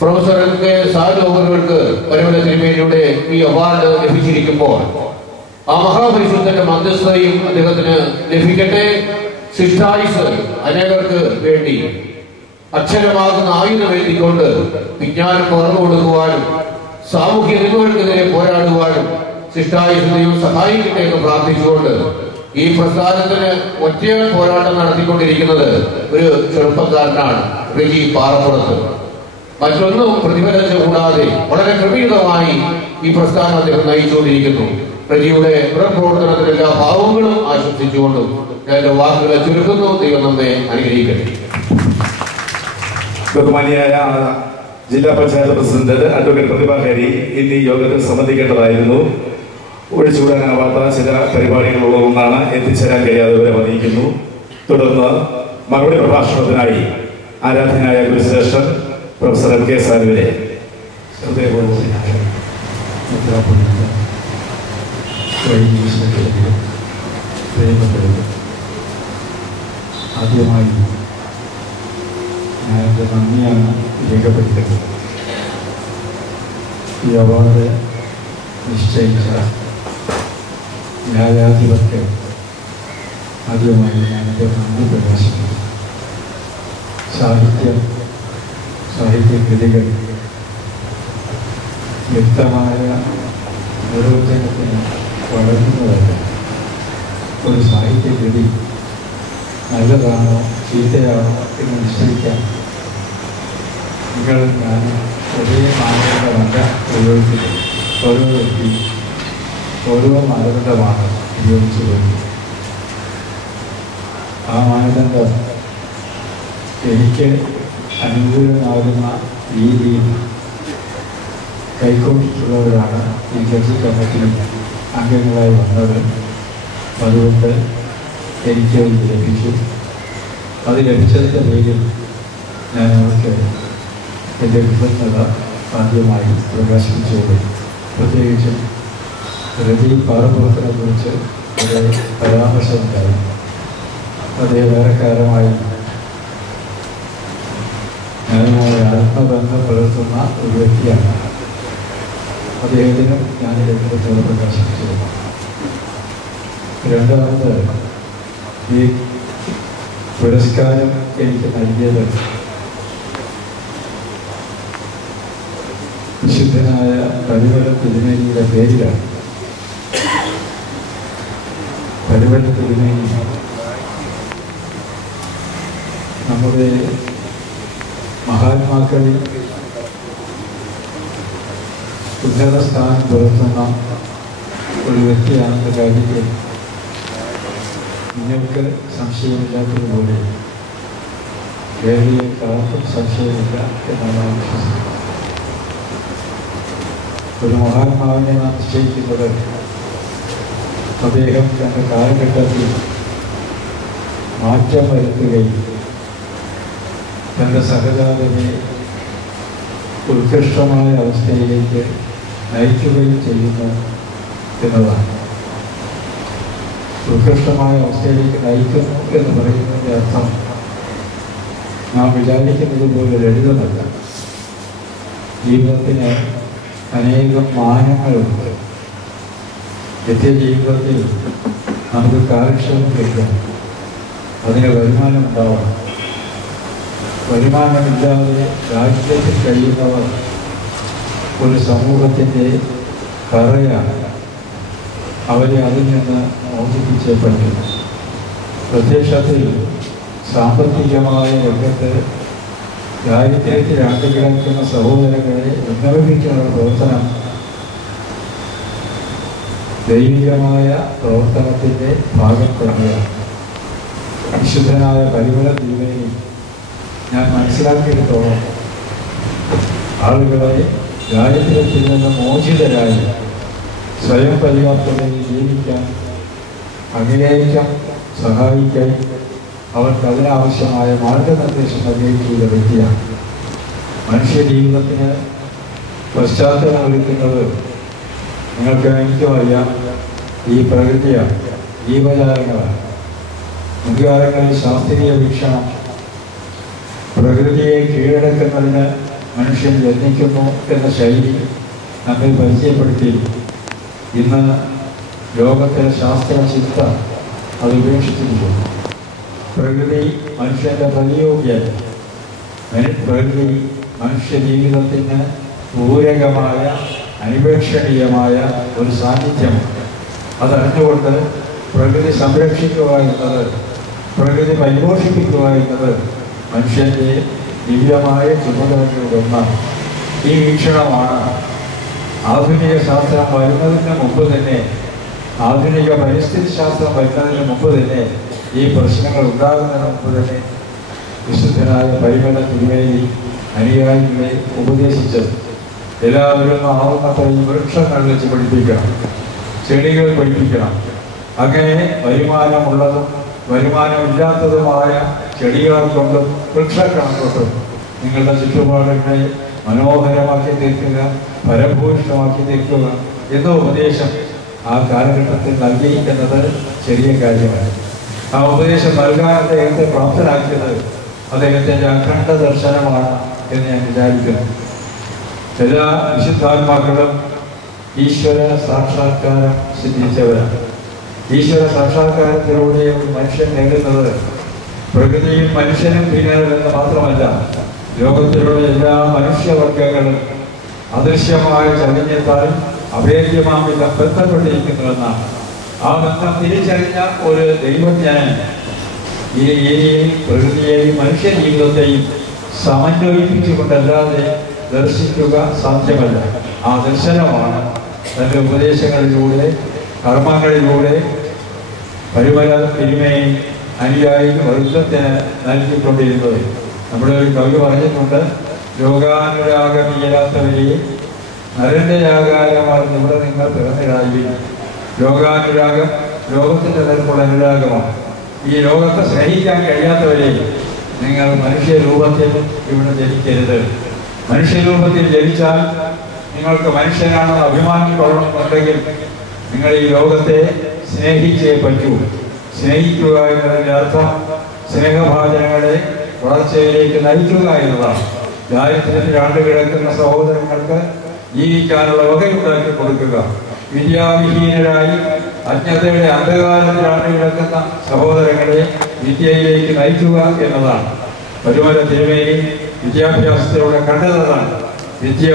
പ്രൊഫസർ എം കെ സാജു അവർക്ക് പരിമല തിരുമേനിയുടെ ഈ അവാർഡ് ലഭിച്ചിരിക്കുമ്പോൾ ആ മഹാപരിശുദ്ധന്റെ മധ്യസ്ഥതയും അദ്ദേഹത്തിന് ലഭിക്കട്ടെ. ശിഷ്ടായുസ് അനേകർക്ക് വേണ്ടി അക്ഷരമാകുന്ന ആയുധം എഴുതിക്കൊണ്ട് വിജ്ഞാനം പകർന്നു കൊടുക്കുവാനും സാമൂഹ്യ തിന്മകൾക്കെതിരെ പോരാടുവാനും ശിഷ്ടായുസിനെയും സഹായിക്കട്ടെ എന്ന് പ്രാർത്ഥിച്ചുകൊണ്ട് ഈ പ്രസ്ഥാനത്തിന് ഒറ്റ പോരാട്ടം നടത്തിക്കൊണ്ടിരിക്കുന്നത് ഒരു ചെറുപ്പക്കാരനാണ്, റെജി പാറപ്പുറത്ത്. മറ്റൊന്നും പ്രതിഫലിച്ച കൂടാതെ വളരെ ക്രമീതമായി ഈ പ്രസ്ഥാനം അദ്ദേഹം നയിച്ചുകൊണ്ടിരിക്കുന്നു. റെജിയുടെ പ്രവർത്തനത്തിന് എല്ലാ ഭാവങ്ങളും ആശംസിച്ചുകൊണ്ടും ഞാൻ എന്റെ വാക്കുകളെ ചുരുക്കുന്നു. ദൈവം നമ്മെ അനുഗ്രഹിക്കട്ടെ. ബഹുമാനിയായ ജില്ലാ പഞ്ചായത്ത് പ്രസിഡന്റ് അഡ്വക്കേറ്റ് പ്രതിഭ ഹരി ഇന്ന് ഈ യോഗത്തിൽ സംബന്ധിക്കേണ്ടതായിരുന്നു. ഒഴിച്ചുകൂടാനാവാത്ത ചില പരിപാടികളുള്ളതുകൊണ്ടാണ് എത്തിച്ചേരാൻ കഴിയാതെ വരെ അറിയിക്കുന്നു. തുടർന്ന് മറുപടി പ്രഭാഷണത്തിനായി ആരാധനായ ഗുരുശ്രേഷ്ഠൻ പ്രൊഫസർ എം കെ സാനുവിനെ ആദ്യമായി ഞാൻ എൻ്റെ നന്ദിയാണ് രേഖപ്പെടുത്തുന്നത്. ഈ അവാർഡ് നിശ്ചയിച്ച ന്യായാധിപർക്ക് ആദ്യമായി ഞാൻ എൻ്റെ നന്ദി പ്രകാശിക്കുന്നു. സാഹിത്യകൃതികൾ വ്യക്തമായ നിർവചനത്തിന് വളരുന്നതല്ല. ഒരു സാഹിത്യകൃതി നല്ലതാണോ ചീത്തയാണോ എന്ന് നിശ്ചയിക്കാൻ നിങ്ങൾ ഞാൻ ഒരേ മാനദണ്ഡമല്ല ഉപയോഗിക്കുന്നത്. ഓരോ വ്യക്തി ഓരോ മാനദണ്ഡമാണ് ഉപയോഗിച്ചു വരുന്നത്. ആ മാനദണ്ഡം എനിക്ക് അനുകൂലമാകുന്ന രീതിയിൽ കൈക്കൊണ്ടിട്ടുള്ളവരാണ് ഈ ജഡ്ജി കമ്മിറ്റിയിൽ അംഗങ്ങളായി വന്നത്. അതുകൊണ്ട് എനിക്ക് ഇത് ലഭിച്ചു. അത് ലഭിച്ചതിൻ്റെ പേരിൽ ഞാൻ അവർക്ക് എൻ്റെ കൃതജ്ഞത ആദ്യമായി പ്രകാശിപ്പിച്ചുകൊണ്ട് പ്രത്യേകിച്ചും റെജി പാറപ്പുറത്തിനെ കുറിച്ച് ഒരു പരാമർശമുണ്ടായി. അദ്ദേഹം ഏറെക്കാലമായി ഞാനുമായി ആത്മബന്ധം പുലർത്തുന്ന ഒരു വ്യക്തിയാണ്. അദ്ദേഹത്തിനും ഞാൻ കൃതജ്ഞത പ്രകാശിപ്പിച്ചിരുന്നു. രണ്ടാമത് ഈ പുരസ്കാരം എനിക്ക് നൽകിയത് വിശുദ്ധനായ പരിമല തിരുമേനിയുടെ പേരിലാണ്. പരിമല തിരുമേനി നമ്മുടെ മഹാത്മാക്കളിൽ ഉന്നത സ്ഥാനം പുലർത്തുന്ന ഒരു വ്യക്തിയാണെന്ന കാര്യത്തിൽ നിങ്ങൾക്ക് സംശയമില്ലാത്തതുപോലെ കേരളീയക്കാർക്കും സംശയമില്ല എന്നാണ് ഞാൻ വിശ്വസിക്കുന്നത്. ഒരു മഹാത്മാവിനെ നാം നിശ്ചയിക്കുന്നത് അദ്ദേഹം തൻ്റെ കാലഘട്ടത്തിൽ മാറ്റം വരുത്തുകയും തൻ്റെ സഹജാതനെ ഉത്കൃഷ്ടമായ അവസ്ഥയിലേക്ക് നയിക്കുകയും ചെയ്യുന്നു എന്നതാണ്. ഉത്കൃഷ്ടമായ അവസ്ഥയിലേക്ക് നയിക്കുന്നു എന്ന് പറയുന്നതിൻ്റെ അർത്ഥം നാം വിചാരിക്കുന്നത് പോലെ ലളിതമല്ല. ജീവിതത്തിന് അനേകം മാനങ്ങളുണ്ട്. നിത്യജീവിതത്തിൽ നമുക്ക് കാര്യക്ഷമം കിട്ടണം, അതിന് വരുമാനം ഉണ്ടാവണം. വരുമാനമില്ലാതെ രാജ്യത്തിൽ കഴിയുന്നവർ ഒരു സമൂഹത്തിൻ്റെ കറയാണ്. അവരെ അതിൽ നിന്ന് മോചിപ്പിച്ചേ പറ്റും. പ്രത്യക്ഷത്തിൽ സാമ്പത്തികമായ രംഗത്ത് ദാരിദ്ര്യത്തിൽ ആണ്ടുകിടക്കുന്ന സഹോദരങ്ങളെ ഉന്നമിപ്പിക്കാനുള്ള പ്രവർത്തനം ദൈവികമായ പ്രവർത്തനത്തിൻ്റെ ഭാഗം തന്നെയാണ്. വിശുദ്ധനായ പരിമല തിരുമേനി ഞാൻ മനസ്സിലാക്കിയെടുത്തോളം ആളുകളെ ദാരിദ്ര്യത്തിൽ നിന്ന് മോചിതരായി സ്വയം പര്യാപ്തതയിൽ ജീവിക്കാൻ അങ്ങേയറ്റം സഹായിക്കാൻ അവർക്ക് അതിനാവശ്യമായ മാർഗനിർദ്ദേശം നൽകുകയും ചെയ്ത വ്യക്തിയാണ്. മനുഷ്യ ജീവിതത്തിന് പശ്ചാത്തലം ഒരുക്കുന്നത് നിങ്ങൾക്ക് എനിക്കും അറിയാം, ഈ പ്രകൃതിയാണ്, ജീവജാലങ്ങളാണ്. മുൻകാലങ്ങളിൽ ശാസ്ത്രീയ വീക്ഷണം പ്രകൃതിയെ കീഴടക്കുന്നതിന് മനുഷ്യൻ യത്നിക്കുന്നു എന്ന ശൈലി നമ്മെ പരിചയപ്പെടുത്തി. ഇന്ന് ലോകത്തിലെ ശാസ്ത്രചിന്ത അത് ഉപേക്ഷിച്ചിരിക്കുന്നു. പ്രകൃതി മനുഷ്യൻ്റെ പ്രതിയോഗിയല്ല. പ്രകൃതി മനുഷ്യ ജീവിതത്തിന് പൂരകമായ അനിപേക്ഷണീയമായ ഒരു സാന്നിധ്യമാണ്. അതറിഞ്ഞുകൊണ്ട് പ്രകൃതി സംരക്ഷിക്കുക എന്നത്, പ്രകൃതി പരിപോഷിപ്പിക്കുക എന്നത് മനുഷ്യൻ്റെ ദിവ്യമായ ചുമതലകളിലൊന്നാണ്. ഈ വീക്ഷണമാണ് ആധുനിക ശാസ്ത്രം വരുന്നതിന് മുമ്പ് തന്നെ, ആധുനിക പരിസ്ഥിതി ശാസ്ത്രം വരുന്നതിന് മുമ്പ് തന്നെ, ഈ പ്രശ്നങ്ങൾ ഉണ്ടാകുന്നതിന് മുമ്പ് തന്നെ വിശുദ്ധനായ പരിമല തിരുമേനി അനുയായികളെ ഉപദേശിച്ചത്. എല്ലാവരും ആവുന്നത്രയും വൃക്ഷങ്ങൾ വെച്ച് പഠിപ്പിക്കണം, ചെടികൾ പഠിപ്പിക്കണം. അങ്ങനെ വരുമാനമുള്ളതും വരുമാനമില്ലാത്തതുമായ ചെടികൾ കൊണ്ടും വൃക്ഷങ്ങൾ കൊണ്ടും നിങ്ങളുടെ ചുറ്റുപാടുകളെ മനോഹരമാക്കി തീർക്കുക, ഫലഭൂയിഷ്ടമാക്കി തീർക്കുക എന്ന ഉപദേശം ആ കാലഘട്ടത്തിൽ നൽകി എന്നത് ചെറിയ കാര്യമാണ്. ആ ഉപദേശം നൽകാൻ അദ്ദേഹത്തെ പ്രാപ്തനാക്കിയത് അദ്ദേഹത്തിൻ്റെ അഖണ്ഡ ദർശനമാണ് എന്ന് ഞാൻ വിചാരിക്കുന്നു. എല്ലാ വിശുദ്ധാത്മാക്കളും ഈശ്വര സാക്ഷാത്കാരം സിദ്ധിച്ചവരാണ്. ഈശ്വര സാക്ഷാത്കാരത്തിലൂടെ ഒരു മനുഷ്യൻ നേടുന്നത് പ്രകൃതിയും മനുഷ്യനും ഭിന്നരെന്ന് മാത്രമല്ല, ലോകത്തിലുള്ള എല്ലാ മനുഷ്യവർഗങ്ങളും അദൃശ്യമായ ചൈതന്യത്താൽ അഭേദ്യമാവിധം ബന്ധപ്പെട്ടിരിക്കുന്നുവെന്നാണ്. ആ ബന്ധം തിരിച്ചറിഞ്ഞ ഒരു ദൈവജ്ഞാനൻ ഈ ഏരിയയിൽ പ്രകൃതിയെയും മനുഷ്യ ജീവിതത്തെയും സമന്വയിപ്പിച്ചുകൊണ്ടല്ലാതെ ദർശിക്കുക സാധ്യമല്ല. ആ ദർശനമാണ് തൻ്റെ ഉപദേശങ്ങളിലൂടെ, കർമ്മങ്ങളിലൂടെ പരിമല തിരുമേനി അനുയായി വർഗത്തിന് നൽകിക്കൊണ്ടിരുന്നത്. നമ്മുടെ ഒരു കവി പറഞ്ഞിട്ടുണ്ട്, ലോകാനുരാഗമീരാത്തവരെ നരന്റെ ആകാരമാർന്ന് ഇവിടെ നിങ്ങൾ പിറന്നിടായി. ലോകാനുരാഗം ലോകത്തിൻ്റെ തരത്തിലുള്ള അനുരാഗമാണ്. ഈ ലോകത്തെ സ്നേഹിക്കാൻ കഴിയാത്തവരെ നിങ്ങൾ മനുഷ്യരൂപത്തിൽ ഇവിടെ ജനിക്കരുത്. മനുഷ്യരൂപത്തിൽ ജനിച്ചാൽ നിങ്ങൾക്ക് മനുഷ്യനാണെന്ന് അഭിമാനം കൊള്ളണമെന്നുണ്ടെങ്കിൽ നിങ്ങൾ ഈ ലോകത്തെ സ്നേഹിച്ചേ പറ്റൂ. സ്നേഹിക്കുക എന്നതിൻ്റെ അർത്ഥം സ്നേഹഭാചനങ്ങളെ വളർച്ചയിലേക്ക് നയിക്കുക എന്നതാണ്. ദാരിദ്ര്യത്തിൽ ആണ്ടുകിടക്കുന്ന സഹോദരങ്ങൾക്ക് ജീവിക്കാനുള്ള വകയുണ്ടാക്കി കൊടുക്കുക. വിദ്യാവിഹീനരായി അജ്ഞതയുടെ അന്ധകാരത്തിൽ ആണ്ടുകിടക്കുന്ന സഹോദരങ്ങളെ വിദ്യയിലേക്ക് നയിക്കുക എന്നതാണ്. പരിമല തിരുമേനി വിദ്യാഭ്യാസത്തിലൂടെ കണ്ടെന്നതാണ്. വിദ്യ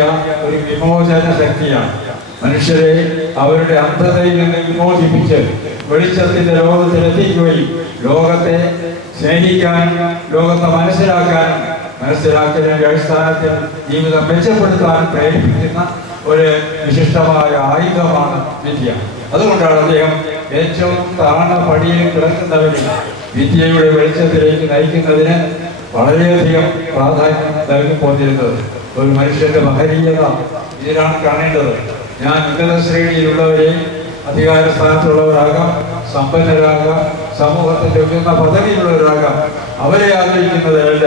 ഒരു വിമോചന ശക്തിയാണ്. മനുഷ്യരെ അവരുടെ അന്ധതയിൽ നിന്ന് വിമോചിപ്പിച്ച് വെളിച്ചത്തിന്റെ ലോകത്തിലെത്തിക്കുകയും ലോകത്തെ സ്നേഹിക്കാനും ലോകത്തെ മനസ്സിലാക്കലിന്റെ അടിസ്ഥാനത്തിൽ ജീവിതം മെച്ചപ്പെടുത്താനും പ്രേരിപ്പിക്കുന്ന ഒരു വിശിഷ്ടമായ ആയുധമാണ് വിദ്യ. അതുകൊണ്ടാണ് അദ്ദേഹം ഏറ്റവും താഴ്ന്ന പടിയിൽ കിടക്കുന്നവരിൽ വിദ്യയുടെ വെളിച്ചത്തിലേക്ക് നയിക്കുന്നതിന് വളരെയധികം പ്രാധാന്യം നൽകിപ്പോന്നിരുന്നത്. ഒരു മനുഷ്യന്റെ മഹനീയത ഇതിലാണ് കാണേണ്ടത്. ഞാൻ ഉന്നത ശ്രേണിയിലുള്ളവരെ, അധികാര സ്ഥാനത്തുള്ളവരാകാം, സമ്പന്നരാകാം, സമൂഹത്തിന്റെ ഉയർന്ന പദവിയിലുള്ളവരാകാം, അവരെ ആഗ്രഹിക്കുന്നതല്ല.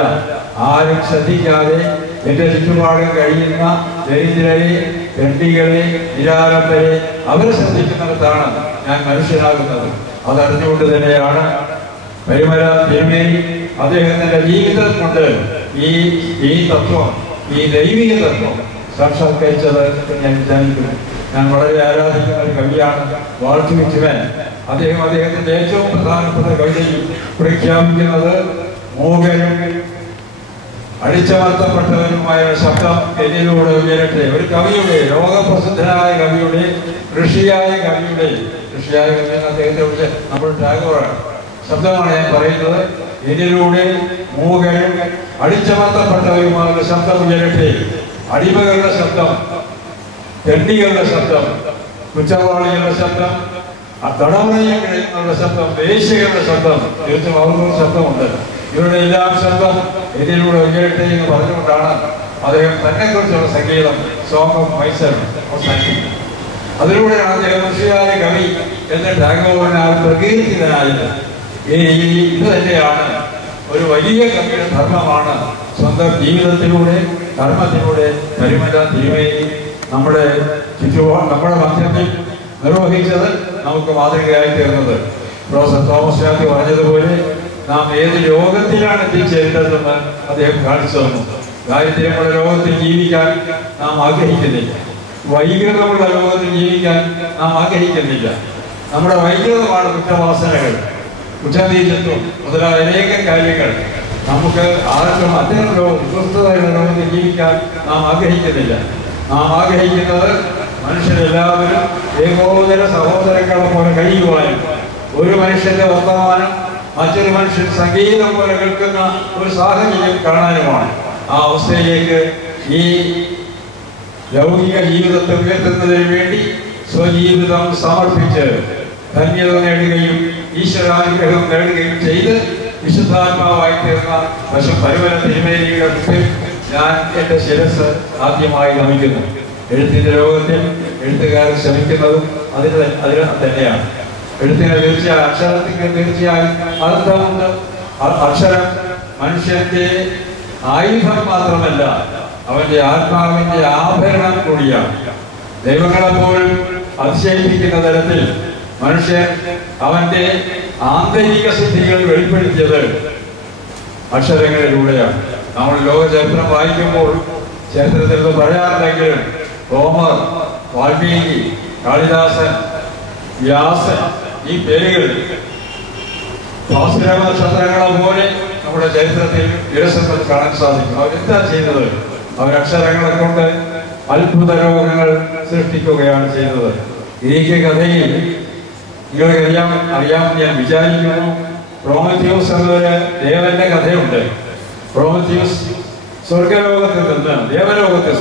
ആരും ശ്രദ്ധിക്കാതെ എന്റെ ചുറ്റുപാടും കഴിയുന്ന ദരിദ്രരെ, തെണ്ടികളെ, നിരാലംബരെ അവരെ ശ്രദ്ധിക്കുന്നിടത്താണ് ഞാൻ മനുഷ്യനാകുന്നത്. അതറിഞ്ഞുകൊണ്ട് തന്നെയാണ് പരിമല തിരുമേനി അദ്ദേഹത്തിന്റെ ജീവിതം കൊണ്ട് ഈ തത്വം, ഈ ദൈവിക തത്വം സാക്ഷാത്കരിച്ചത് ഞാൻ വിചാരിക്കുന്നു. ഞാൻ വളരെ ആരാധിക്കുന്ന ഒരു കവിയാണ് വാൾട്ട് വിറ്റ്മാൻ. അദ്ദേഹത്തിന്റെ ഏറ്റവും പ്രധാനപ്പെട്ട കവിതയിൽ പ്രഖ്യാപിക്കുന്നത് മൂകരും അടിച്ചമർത്തപ്പെട്ടവരുമായ ശബ്ദം എന്നിലൂടെ ഉയരട്ടെ. ഒരു കവിയുടെ, ലോകപ്രസിദ്ധനായ കവിയുടെ, ഋഷിയായ കവി അദ്ദേഹത്തെ വിളിച്ച് നമ്മൾ ടാഗോറാണ്. ശബ്ദമാണ് ഞാൻ പറയുന്നത്. എന്നിലൂടെ മൂകരും അടിച്ചമർത്തപ്പെട്ടവരുമായ ശബ്ദം ഉയരട്ടെ. അടിമകളുടെ ശബ്ദം, തെണ്ടികളുടെ ശബ്ദം, കുറ്റവാളികളുടെ ശബ്ദം, തടവറയിൽ കഴിയുന്നവരുടെ ശബ്ദം, വേശ്യകളുടെ ശബ്ദം, തീർച്ചയായും അവർക്കൊരു ശബ്ദമുണ്ട്. ഇവരുടെ എല്ലാം ശബ്ദം ഇതിലൂടെ ഉയരട്ടെ എന്ന് പറഞ്ഞുകൊണ്ടാണ് അദ്ദേഹം തന്നെക്കുറിച്ചുള്ള സംഗീതം സോങ് ഓഫ് മൈസെൽഫ് അവസാനിക്കുന്നത്. അതിലൂടെയാണ് അദ്ദേഹം ഋഷിയായ കവി എന്ന ടാഗോറിനാൽ പ്രകീർത്തിതനായത്. ഇത് തന്നെയാണ് ഒരു വലിയ കവിയുടെ ധർമ്മമാണ് സ്വന്തം ജീവിതത്തിലൂടെ കർമ്മത്തിലൂടെ പരിമല തിരുമേനി നമ്മുടെ നമ്മുടെ മധ്യത്തിൽ നിർവഹിച്ചത് നമുക്ക് മാതൃകയായി തീർന്നത്. പ്രൊഫസർ തോമസ് ചാണ്ടി പറഞ്ഞതുപോലെ നാം ഏത് ലോകത്തിലാണ് എത്തിച്ചേരേണ്ടതെന്ന് അദ്ദേഹം കാണിച്ചു തന്നു. ദാരിദ്ര്യമുള്ള ലോകത്തിൽ ജീവിക്കാൻ നാം ആഗ്രഹിക്കുന്നില്ല, വൈകൃതമുള്ള ലോകത്തിൽ ജീവിക്കാൻ നാം ആഗ്രഹിക്കുന്നില്ല. നമ്മുടെ വൈകൃതമാണ് കുറ്റവാസനകൾ, കുറ്റനീചത്വം മുതലായ അനേകം കാര്യങ്ങൾ. നമുക്ക് ആർക്കും അത്തരം സ്വസ്ഥതയുള്ള ലോകത്തിൽ ജീവിക്കാൻ നാം ആഗ്രഹിക്കുന്നില്ല. നാം ആഗ്രഹിക്കുന്നത് മനുഷ്യരെല്ലാവരും ഏകോദര സഹോദരങ്ങളെ പോലെ കഴിയുവാനും ഒരു മനുഷ്യന്റെ വർത്തമാനം മറ്റൊരു മനുഷ്യൻ സംഗീതം പോലെ കേൾക്കുന്ന ഒരു സാഹചര്യം കാണാനുമാണ്. ആ അവസ്ഥയിലേക്ക് ഈ ലൗകിക ജീവിതത്തെ ഉയർത്തുന്നതിന് വേണ്ടി സ്വജീവിതം സമർപ്പിച്ച് ധന്യത നേടുകയും ഈശ്വരാനുഗ്രഹം നേടുകയും ചെയ്ത് വിശുദ്ധാത്മാവായി തീർന്ന പരിമല തിരുമേനിയുടെ മുമ്പിൽ ഞാൻ എൻ്റെ ശിരസ് ആദ്യമായി നമിക്കുന്നു. എഴുത്തിന്റെ ലോകത്തിൽ എഴുത്തുകാരൻ ശ്രമിക്കുന്നതും അതിന് തന്നെയാണ്. എഴുത്തിന് തീർച്ചയായും അക്ഷരത്തിന് തീർച്ചയായും അർത്ഥമുണ്ട്. അക്ഷരം മനുഷ്യന്റെ ആയുധം മാത്രമല്ല, അവന്റെ ആത്മാവിന്റെ ആഭരണം കൂടിയാണ്. ദൈവങ്ങളെപ്പോലും അതിശയിപ്പിക്കുന്ന തരത്തിൽ മനുഷ്യൻ അവന്റെ ആന്തരിക സിദ്ധികൾ വെളിപ്പെടുത്തിയത് അക്ഷരങ്ങളിലൂടെയാണ്. നമ്മൾ ലോക ചരിത്രം വായിക്കുമ്പോൾ ചരിത്രത്തിൽ നിന്ന് പറയാറുണ്ടെങ്കിലും ഹോമർ, വാൽമീകി, കാളിദാസൻ, വ്യാസൻ ഈ പേരുകൾ ഭാസുരമ നക്ഷത്രങ്ങളെ പോലെ നമ്മുടെ ചരിത്രത്തിൽ വിരസത്തിൽ കാണാൻ സാധിക്കും. അവരെന്താ ചെയ്തത്? അവരക്ഷരങ്ങളെ കൊണ്ട് അത്ഭുത രോഗങ്ങൾ സൃഷ്ടിക്കുകയാണ് ചെയ്തത്. ഗ്രീക്ക് കഥയിൽ അറിയാമെന്ന് ഞാൻ വിചാരിക്കുന്നു. പ്രോമത്തിയൂസ് എന്നൊരു ദേവന്റെ കഥയുണ്ട്. പ്രോമത്തിയൂസ് സ്വർഗലോകത്തിൽ നിന്ന് ദേവലോകത്തിൽ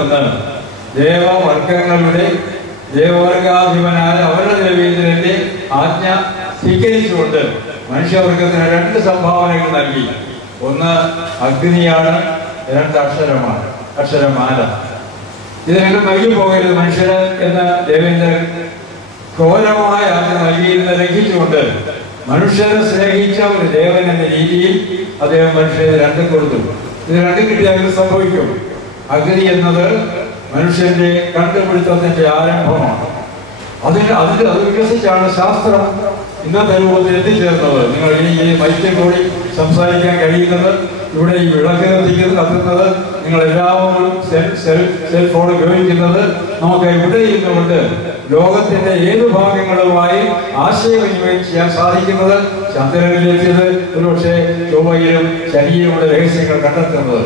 നിന്ന് ദേവവർഗങ്ങളുടെ ദേവവർഗാധിപനായ അവരുടെ ദേവേന്ദ്രന്റെ ആജ്ഞ സ്വീകരിച്ചുകൊണ്ട് മനുഷ്യവർഗത്തിന് 2 സംഭാവനകൾ നൽകി. ഒന്ന് അഗ്നിയാണ്, 2 അക്ഷരമാല. ഇത് രണ്ടും നൽകി പോകരുത് മനുഷ്യര് എന്ന് ദേവേന്ദ്രൻ ഘോരമായ ആജ്ഞ നൽകിയിരുന്ന ലംഘിച്ചുകൊണ്ട് മനുഷ്യരെ സ്നേഹിച്ച ഒരു ദേവൻ എന്ന രീതിയിൽ അദ്ദേഹം മനുഷ്യരെ 2 കൊടുത്തു. ഇത് 2 കിട്ടിയാൽ സംഭവിക്കും. അഗ്നി എന്നത് മനുഷ്യന്റെ കണ്ടുപിടുത്തത്തിന്റെ ആരംഭമാണ്. അത് വികസിച്ചാണ് ശാസ്ത്രം ഇന്നത്തെ രൂപത്തിൽ എത്തിച്ചേർന്നത്. നിങ്ങൾ ഈ മൈക്കിൽ കൂടി സംസാരിക്കാൻ കഴിയുന്നത്, ഇവിടെ ഈ വിളക്ക് കത്തുന്നത്, നിങ്ങൾ എല്ലാവരും സെൽഫോൺ ഉപയോഗിക്കുന്നത്, നമുക്ക് ഇവിടെ ഇരുന്നുകൊണ്ട് ലോകത്തിന്റെ ഏത് ഭാഗങ്ങളുമായി ആശയവിനിമയം ചെയ്യാൻ സാധിക്കുന്നത്, ചന്ദ്രനിലെത്തിയത് ഒരുപക്ഷെ ചൊവ്വയിലും ശനിയിലുമുള്ള രഹസ്യങ്ങൾ കണ്ടെത്തുന്നത്,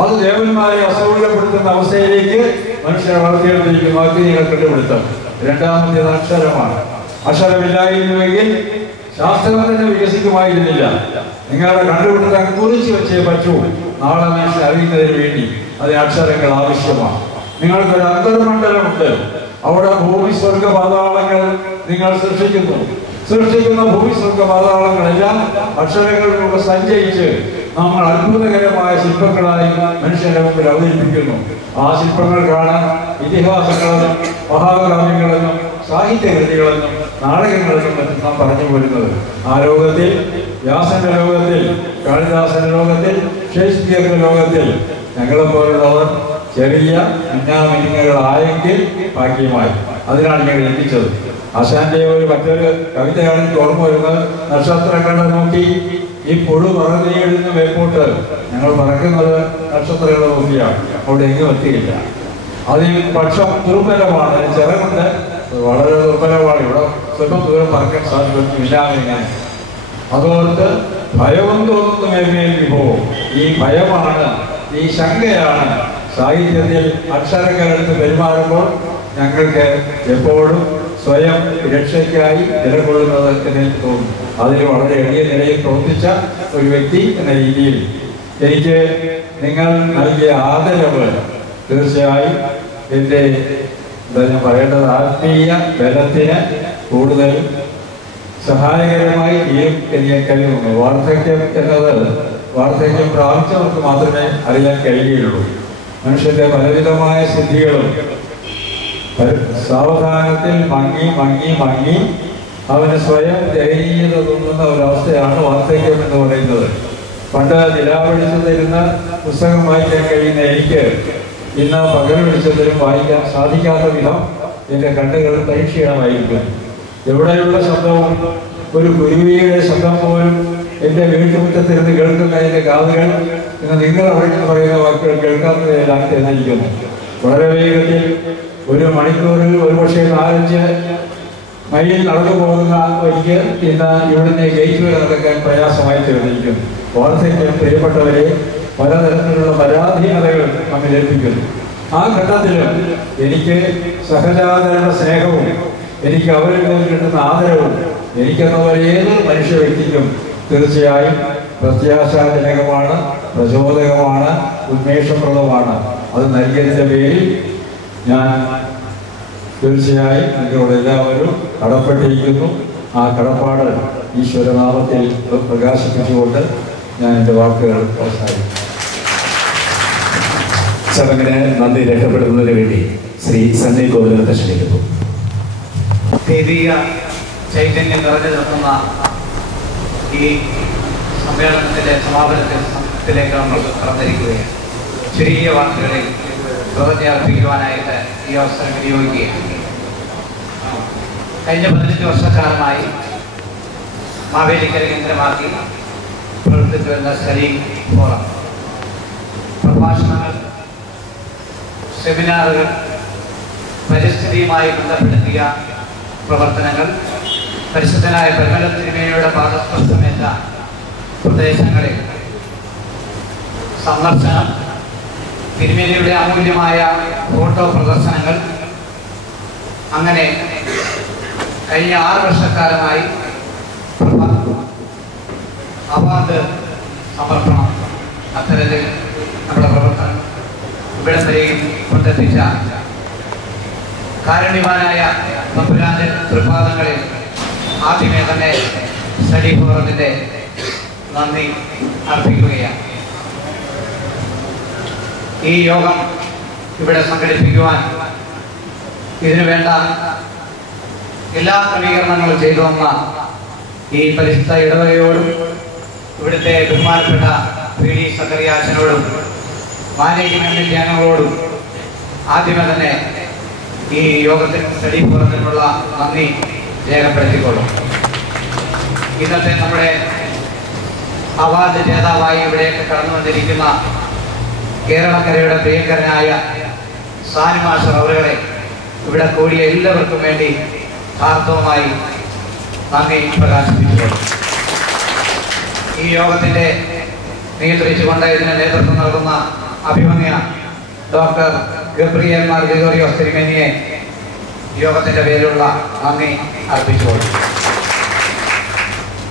അത് ദേവന്മാരെ അസൗകര്യപ്പെടുത്തുന്ന അവസ്ഥയിലേക്ക് മനുഷ്യരെ വളർത്തിയെടുത്തിരിക്കുന്നു. അഗ്നികൾ കണ്ടുപിടുത്തം. 2ാമത്തേത് അക്ഷരമാണ്. അക്ഷരമില്ലായിരുന്നുവെങ്കിൽ ശാസ്ത്രം തന്നെ വികസിക്കുമായിരുന്നില്ല. നിങ്ങളുടെ കണ്ടുപിടുത്തം കുറിച്ച് വെച്ചേ പറ്റൂ. നാളെ മനുഷ്യൻ അറിയുന്നതിന് വേണ്ടി അതിന് അക്ഷരങ്ങൾ ആവശ്യമാണ്. നിങ്ങൾക്കൊരു അന്തർമണ്ഡലമുണ്ട്. അവിടെ ഭൂമി സ്വർഗ പാതാളങ്ങൾ നിങ്ങൾ സൃഷ്ടിക്കുന്ന ഭൂമി സ്വർഗ പാതാളങ്ങളെല്ലാം അക്ഷരങ്ങളിലൂടെ സഞ്ചയിച്ച് നമ്മൾ അത്ഭുതകരമായ ശില്പങ്ങളായി മനുഷ്യന്റെ മുമ്പിൽ അവതരിപ്പിക്കുന്നു. ആ ശില്പങ്ങൾ കാണാൻ ഇതിഹാസങ്ങളെന്നും മഹാകാവ്യങ്ങളെന്നും സാഹിത്യകൃതികളെന്നും നാടകങ്ങളെന്നും മറ്റും നാം പറഞ്ഞു പോരുന്നത്. ആ ലോകത്തിൽ, വ്യാസന്റെ ലോകത്തിൽ, കാളിദാസന്റെ ലോകത്തിൽ, ഷേക്സ്പിയറിന്റെ ലോകത്തിൽ ഞങ്ങളെപ്പോലുള്ളവർ ചെറിയ മിന്നാമിന്നുകളായെങ്കിൽ ഭാഗ്യമായി. അതിനാണ് ഞങ്ങൾ എത്തിച്ചത്. ആശാന്റെ മറ്റൊരു കവിതയാണ് എനിക്ക് ഓർമ്മ വരുന്നത്. നക്ഷത്രങ്ങളെ നോക്കി ഈ പുഴു പറന്നിടുന്ന മേപ്പോട്ട് ഞങ്ങൾ പറക്കുന്നത് നക്ഷത്രങ്ങളെ നോക്കിയാണ്. അവിടെ എങ്ങും എത്തിയില്ല. അതിൽ പക്ഷം ദുർബലമാണ്, ചിറകുണ്ട്, വളരെ ദുർബലമാണ്. ഇവിടെ സ്വല്പം ദൂരം പറക്കാൻ സാധിക്കില്ല. അതുകൊണ്ട് ഭയവും തോന്നുന്ന മേഖലയിൽ വിഭവം. ഈ ഭയമാണ്, ഈ ശങ്കയാണ് സാഹിത്യത്തിൽ അക്ഷരങ്ങളെടുത്ത് പെരുമാറുമ്പോൾ ഞങ്ങൾക്ക് എപ്പോഴും സ്വയം രക്ഷയ്ക്കായി നിലകൊള്ളുന്നത് എന്ന് തോന്നുന്നു. അതിന് വളരെ എളിയ നിലയിൽ പ്രവർത്തിച്ച ഒരു വ്യക്തി എന്ന രീതിയിൽ എനിക്ക് നിങ്ങൾ നൽകിയ ആദരവ് തീർച്ചയായും എൻ്റെ എന്താ ഞാൻ പറയേണ്ടത്, ആത്മീയ ബലത്തിന് കൂടുതൽ സഹായകരമായി തീരും എന്ന് ഞാൻ കരുതുന്നു. വാർദ്ധക്യം എന്നത് വാർദ്ധക്യം പ്രാപിച്ചവർക്ക് മാത്രമേ അറിയാൻ കഴിയുകയുള്ളൂ. മനുഷ്യന്റെ പലവിധമായ സിദ്ധികളും സാവധാനത്തിൽ മങ്ങി അവന് സ്വയം ദയനീയത തോന്നുന്ന ഒരവസ്ഥയാണ് വാർദ്ധക്യം എന്ന് പറയുന്നത്. പണ്ട് നിലാവെളിച്ചം തരുന്ന പുസ്തകം വായിക്കാൻ കഴിയുന്ന എനിക്ക് ഇന്ന് പകൽ വെളിച്ചത്തിലും വായിക്കാൻ സാധിക്കാത്ത വിധം എൻ്റെ കണ്ണുകൾ പരിക്ഷീണമായിരിക്കും. എവിടെയുള്ള ശബ്ദവും ഒരു കുരുവിയുടെ ശബ്ദം പോലും എൻ്റെ വീട്ടുമുറ്റത്തിരുന്ന് കേൾക്കുന്ന എൻ്റെ കാതുകൾ ഇന്ന് നിങ്ങൾ അവിടെ പറയുന്ന വാക്കുകൾ കേൾക്കാത്തതിലാണ് തെളിഞ്ഞിരിക്കുന്നു. വളരെ വേഗത്തിൽ ഒരു മണിക്കൂറിൽ ഒരുപക്ഷെ 4-5 മൈൽ നടന്നു പോകുന്ന എനിക്ക് ഇന്ന് ഇവിടുന്ന് ഗേറ്റ് വരെ നടക്കാൻ പ്രയാസമായി തീർന്നിരിക്കുന്നു. വാർദ്ധക്യം പ്രിയപ്പെട്ടവരെ പലതരത്തിലുള്ള പരാധീനതകൾ നമ്മിൽ ഏൽപ്പിക്കുന്നു. ആ ഘട്ടത്തിലും എനിക്ക് സഹജാതരുടെ സ്നേഹവും എനിക്ക് അവരിൽ നിന്ന് കിട്ടുന്ന ആദരവും എനിക്കെന്നപോലെ ഏതൊരു മനുഷ്യ വ്യക്തിക്കും തീർച്ചയായും പ്രത്യാശാജനകമാണ്, പ്രചോദകമാണ്, ഉന്മേഷപ്രദമാണ്. അത് നൽകിയതിൻ്റെ പേരിൽ ഞാൻ തീർച്ചയായും നിങ്ങളോട് എല്ലാവരും കടപ്പെട്ടിരിക്കുന്നു. ആ കടപ്പാട് ഈശ്വരനാമത്തിൽ പ്രകാശിപ്പിച്ചുകൊണ്ട് ഞാൻ എൻ്റെ വാക്കുകൾ അവസാനിക്കും. ചടങ്ങിന് നന്ദി രേഖപ്പെടുത്തുന്നതിന് വേണ്ടി ശ്രീ സണ്ണി ഗോവിന്ദനെ ക്ഷണിക്കുന്നു. ദൈവിക ചൈതന്യം നിറഞ്ഞു നിൽക്കുന്ന ഈ സമ്മേളനത്തിൻ്റെ സമാപനത്തിലേക്ക് നമ്മൾ കടന്നിരിക്കുകയാണ്. ചെറിയ വാക്കുകളിൽ അർപ്പിക്കുവാനായിട്ട് ഈ അവസരം വിനിയോഗിക്കുകയാണ്. കഴിഞ്ഞ 15 വർഷക്കാലമായി മാവേലിക്കര കേന്ദ്രമാക്കി പ്രവർത്തിച്ചു വരുന്ന സ്റ്റഡി ഫോറം പ്രഭാഷണങ്ങൾ, സെമിനാറുകൾ, പരിസ്ഥിതിയുമായി ബന്ധപ്പെടുത്തിയ പ്രവർത്തനങ്ങൾ, പരിശുദ്ധനായ പരിമല തിരുമേനിയുടെ പാദസ്പർശമേറ്റ പ്രദേശങ്ങളിൽ സന്ദർശനം, തിരുമേനിയുടെ അമൂല്യമായ ഫോട്ടോ പ്രദർശനങ്ങൾ, അങ്ങനെ കഴിഞ്ഞ 6 വർഷക്കാലമായി അവാർഡ് സമർപ്പണം, അത്തരത്തിൽ നമ്മുടെ പ്രവർത്തനം ഇവിടം വരെയും കൊണ്ടെത്തിച്ച കാരുണ്യവാനായ തമ്പുരാന്റെ തൃപാദങ്ങളിൽ ആദ്യമേ തന്നെ സ്റ്റഡി ഫോറത്തിന്റെ നന്ദി അർപ്പിക്കുകയാണ്. ഈ യോഗം ഇവിടെ സംഘടിപ്പിക്കുവാൻ ഇതിനു വേണ്ട എല്ലാ ക്രമീകരണങ്ങളും ചെയ്തു വന്ന ഈ പരിശുദ്ധ ഇടവകയോടും ഇവിടുത്തെ ബഹുമാനപ്പെട്ട പി ഡി സക്കറിയാച്ചനോടും മാനേജിംഗ് കമ്മിറ്റി അംഗങ്ങളോടും ആദ്യമേ തന്നെ ഈ യോഗത്തിനും സ്റ്റഡി ഫോറത്തിനുമുള്ള നന്ദി രേഖപ്പെടുത്തിക്കൊള്ളും. ഇന്നത്തെ നമ്മുടെ അവാർഡ് ജേതാവായി ഇവിടെയൊക്കെ കടന്നു വന്നിരിക്കുന്ന കേരളക്കരയുടെ പ്രിയങ്കരനായ സാനി മാസ്റ്റർ അവരുടെ ഇവിടെ കൂടിയ എല്ലാവർക്കും വേണ്ടി ആർത്തവമായി നന്ദി പ്രകാശിപ്പിച്ചുകൊള്ളും. ഈ യോഗത്തിന്റെ നിയന്ത്രിച്ചുകൊണ്ട് ഇതിന് നേതൃത്വം നൽകുന്ന അഭിമന്യ ഡോക്ടർ ഗബ്രിയേൽ മാർ ഗ്രിഗോറിയോസ് തിരുമേനിയെ യോഗത്തിന്റെ പേരിലുള്ള നന്ദി അർപ്പിച്ചുകൊള്ളും.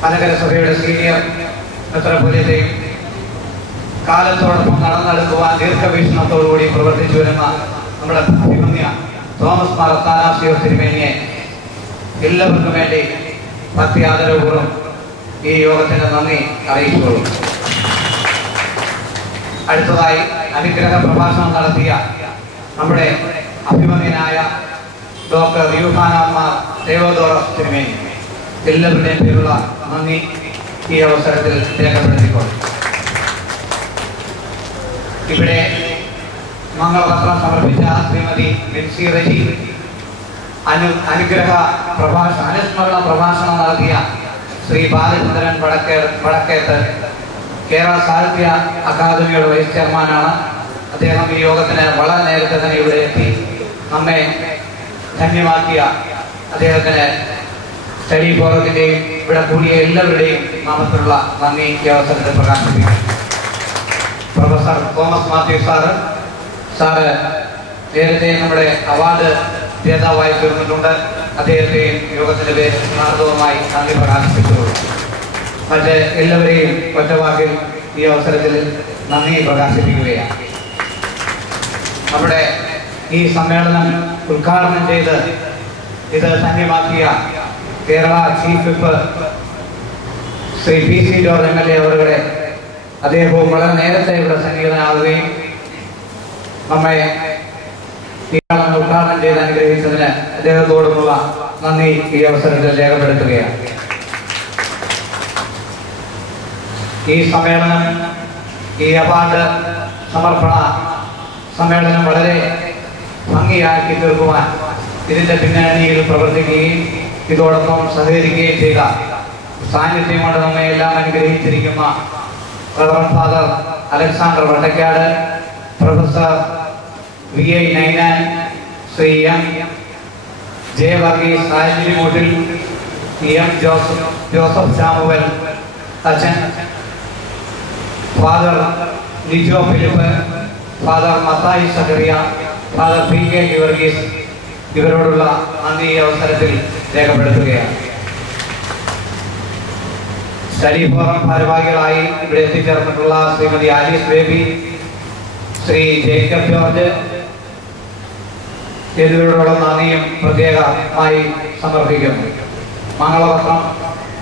മലങ്കര സഭയുടെ സീനിയർ മെത്രാപ്പൊലീത്തയും കാലത്തോടൊപ്പം നടന്നെടുക്കുവാൻ ദീർഘവീക്ഷണത്തോടുകൂടി പ്രവർത്തിച്ചു വരുന്ന നമ്മുടെ അഭിമന്യ തോമസ് മാർ അത്താനാസിയോസ് തിരുമേനിയെ എല്ലാവർക്കും വേണ്ടി ഭക്തി ആദരവപൂർവ്വം ഈ യോഗത്തിന് നന്ദി അറിയിച്ചുകൊള്ളും. അടുത്തതായി അനുഗ്രഹ പ്രഭാഷണം നടത്തിയ നമ്മുടെ അഭിമന്യനായ ഡോക്ടർ യൂഹാനാമാർ ദേവോദോറസ് തിരുമേനി എല്ലാവരുടെയും പേരുള്ള നന്ദി ഈ അവസരത്തിൽ രേഖപ്പെടുത്തിക്കൊള്ളും. ഇവിടെ മംഗളപത്രം സമർപ്പിച്ച ശ്രീമതി ബിൻസി റജി, അനുഗ്രഹ അനുസ്മരണ പ്രഭാഷണം നടത്തിയ ശ്രീ ബാലചന്ദ്രൻ വടക്കേത്ത് കേരള സാഹിത്യ അക്കാദമിയുടെ വൈസ് ചെയർമാനാണ്. അദ്ദേഹം ഈ യോഗത്തിന് വളരെ നേരത്തെ തന്നെ ഇവിടെ എത്തി നമ്മെ ധന്യമാക്കിയ അദ്ദേഹത്തിന് സ്റ്റഡി ഫോറത്തിൻ്റെയും ഇവിടെ കൂടിയ എല്ലാവരുടെയും നാമത്തിലുള്ള നന്ദി ഈ അവസരത്തിൽ പ്രകാശിപ്പിക്കും. പ്രൊഫസർ തോമസ് മാത്യു സാറ് നേരത്തെ നമ്മുടെ അവാർഡ് ജേതാവായി തീർന്നിട്ടുണ്ട്. അദ്ദേഹത്തെയും യോഗത്തിന്റെ പേരിൽ സ്മാരകവുമായി നന്ദി പ്രകാശിപ്പിച്ചുകൊള്ളു. മറ്റ് എല്ലാവരെയും ഒറ്റവാക്കിൽ ഈ അവസരത്തിൽ നന്ദി പ്രകാശിപ്പിക്കുകയാണ്. നമ്മുടെ ഈ സമ്മേളനം ഉദ്ഘാടനം ചെയ്ത് ഇത് ധന്യമാക്കിയ Kerala chief whip Shri PC George MLA അവരുടെ അദ്ദേഹവും വളരെ നേരത്തെ ഇവിടെ സന്നിഹിതനാവുകയും നമ്മെ ഉദ്ഘാടനം ചെയ്ത് അനുഗ്രഹിച്ചതിന് അദ്ദേഹത്തോടുമുള്ള നന്ദി ഈ അവസരത്തിൽ രേഖപ്പെടുത്തുകയാണ്. ഈ സമ്മേളനം, ഈ അവാർഡ് സമർപ്പണ സമ്മേളനം വളരെ ഭംഗിയാക്കി തീർക്കുവാൻ ഇതിൻ്റെ പിന്നണിയിൽ പ്രവർത്തിക്കുകയും ഇതോടൊപ്പം സഹകരിക്കുകയും ചെയ്ത സാന്നിധ്യം കൊണ്ട് നമ്മെ എല്ലാം അനുഗ്രഹിച്ചിരിക്കുന്ന reverend father Alexander Vattakkad, professor VI Ninan, Shri M. Varghese Ayirathimoottil, M. Joseph Samuel അച്ഛൻ, father Lijo Philip, father Mathai Zacharia, father PK Varghese, ഇവരോടുള്ള നന്ദി ഈ അവസരത്തിൽ രേഖപ്പെടുത്തുകയാണ്. സ്റ്റഡി ഫോറം ഭാരവാഹികളായി ഇവിടെ എത്തിച്ചേർന്നിട്ടുള്ള Shrimati Alice Baby, Shri Jacob George എന്നിവരോടുള്ള നന്ദിയും പ്രത്യേകമായി സമർപ്പിക്കുന്നു. മംഗളപത്രം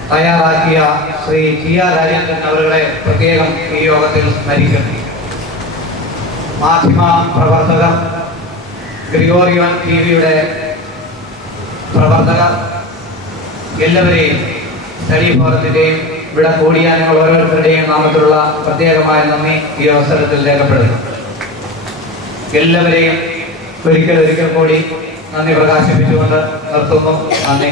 തയ്യാറാക്കിയ ശ്രീ ടി ആർ രാജേന്ദ്രൻ അവരുടെ പ്രത്യേകം ഈ യോഗത്തിൽ സ്മരിക്കുന്നു. മാധ്യമ പ്രവർത്തകർ, ഗ്രിഗോറിയോൻ TV-യുടെ പ്രവർത്തകർ, എല്ലാവരെയും സ്റ്റഡി ഫോറത്തിൻ്റെയും ഇവിടെ കൂടിയ നിങ്ങൾ ഓരോരുത്തരുടെയും നാമത്തിലുള്ള പ്രത്യേകമായ നന്ദി ഈ അവസരത്തിൽ രേഖപ്പെടുത്തുന്നു. എല്ലാവരെയും ഒരിക്കൽ കൂടി നന്ദി പ്രകാശിപ്പിച്ചുകൊണ്ട് നിർത്തുന്നു. നന്ദി.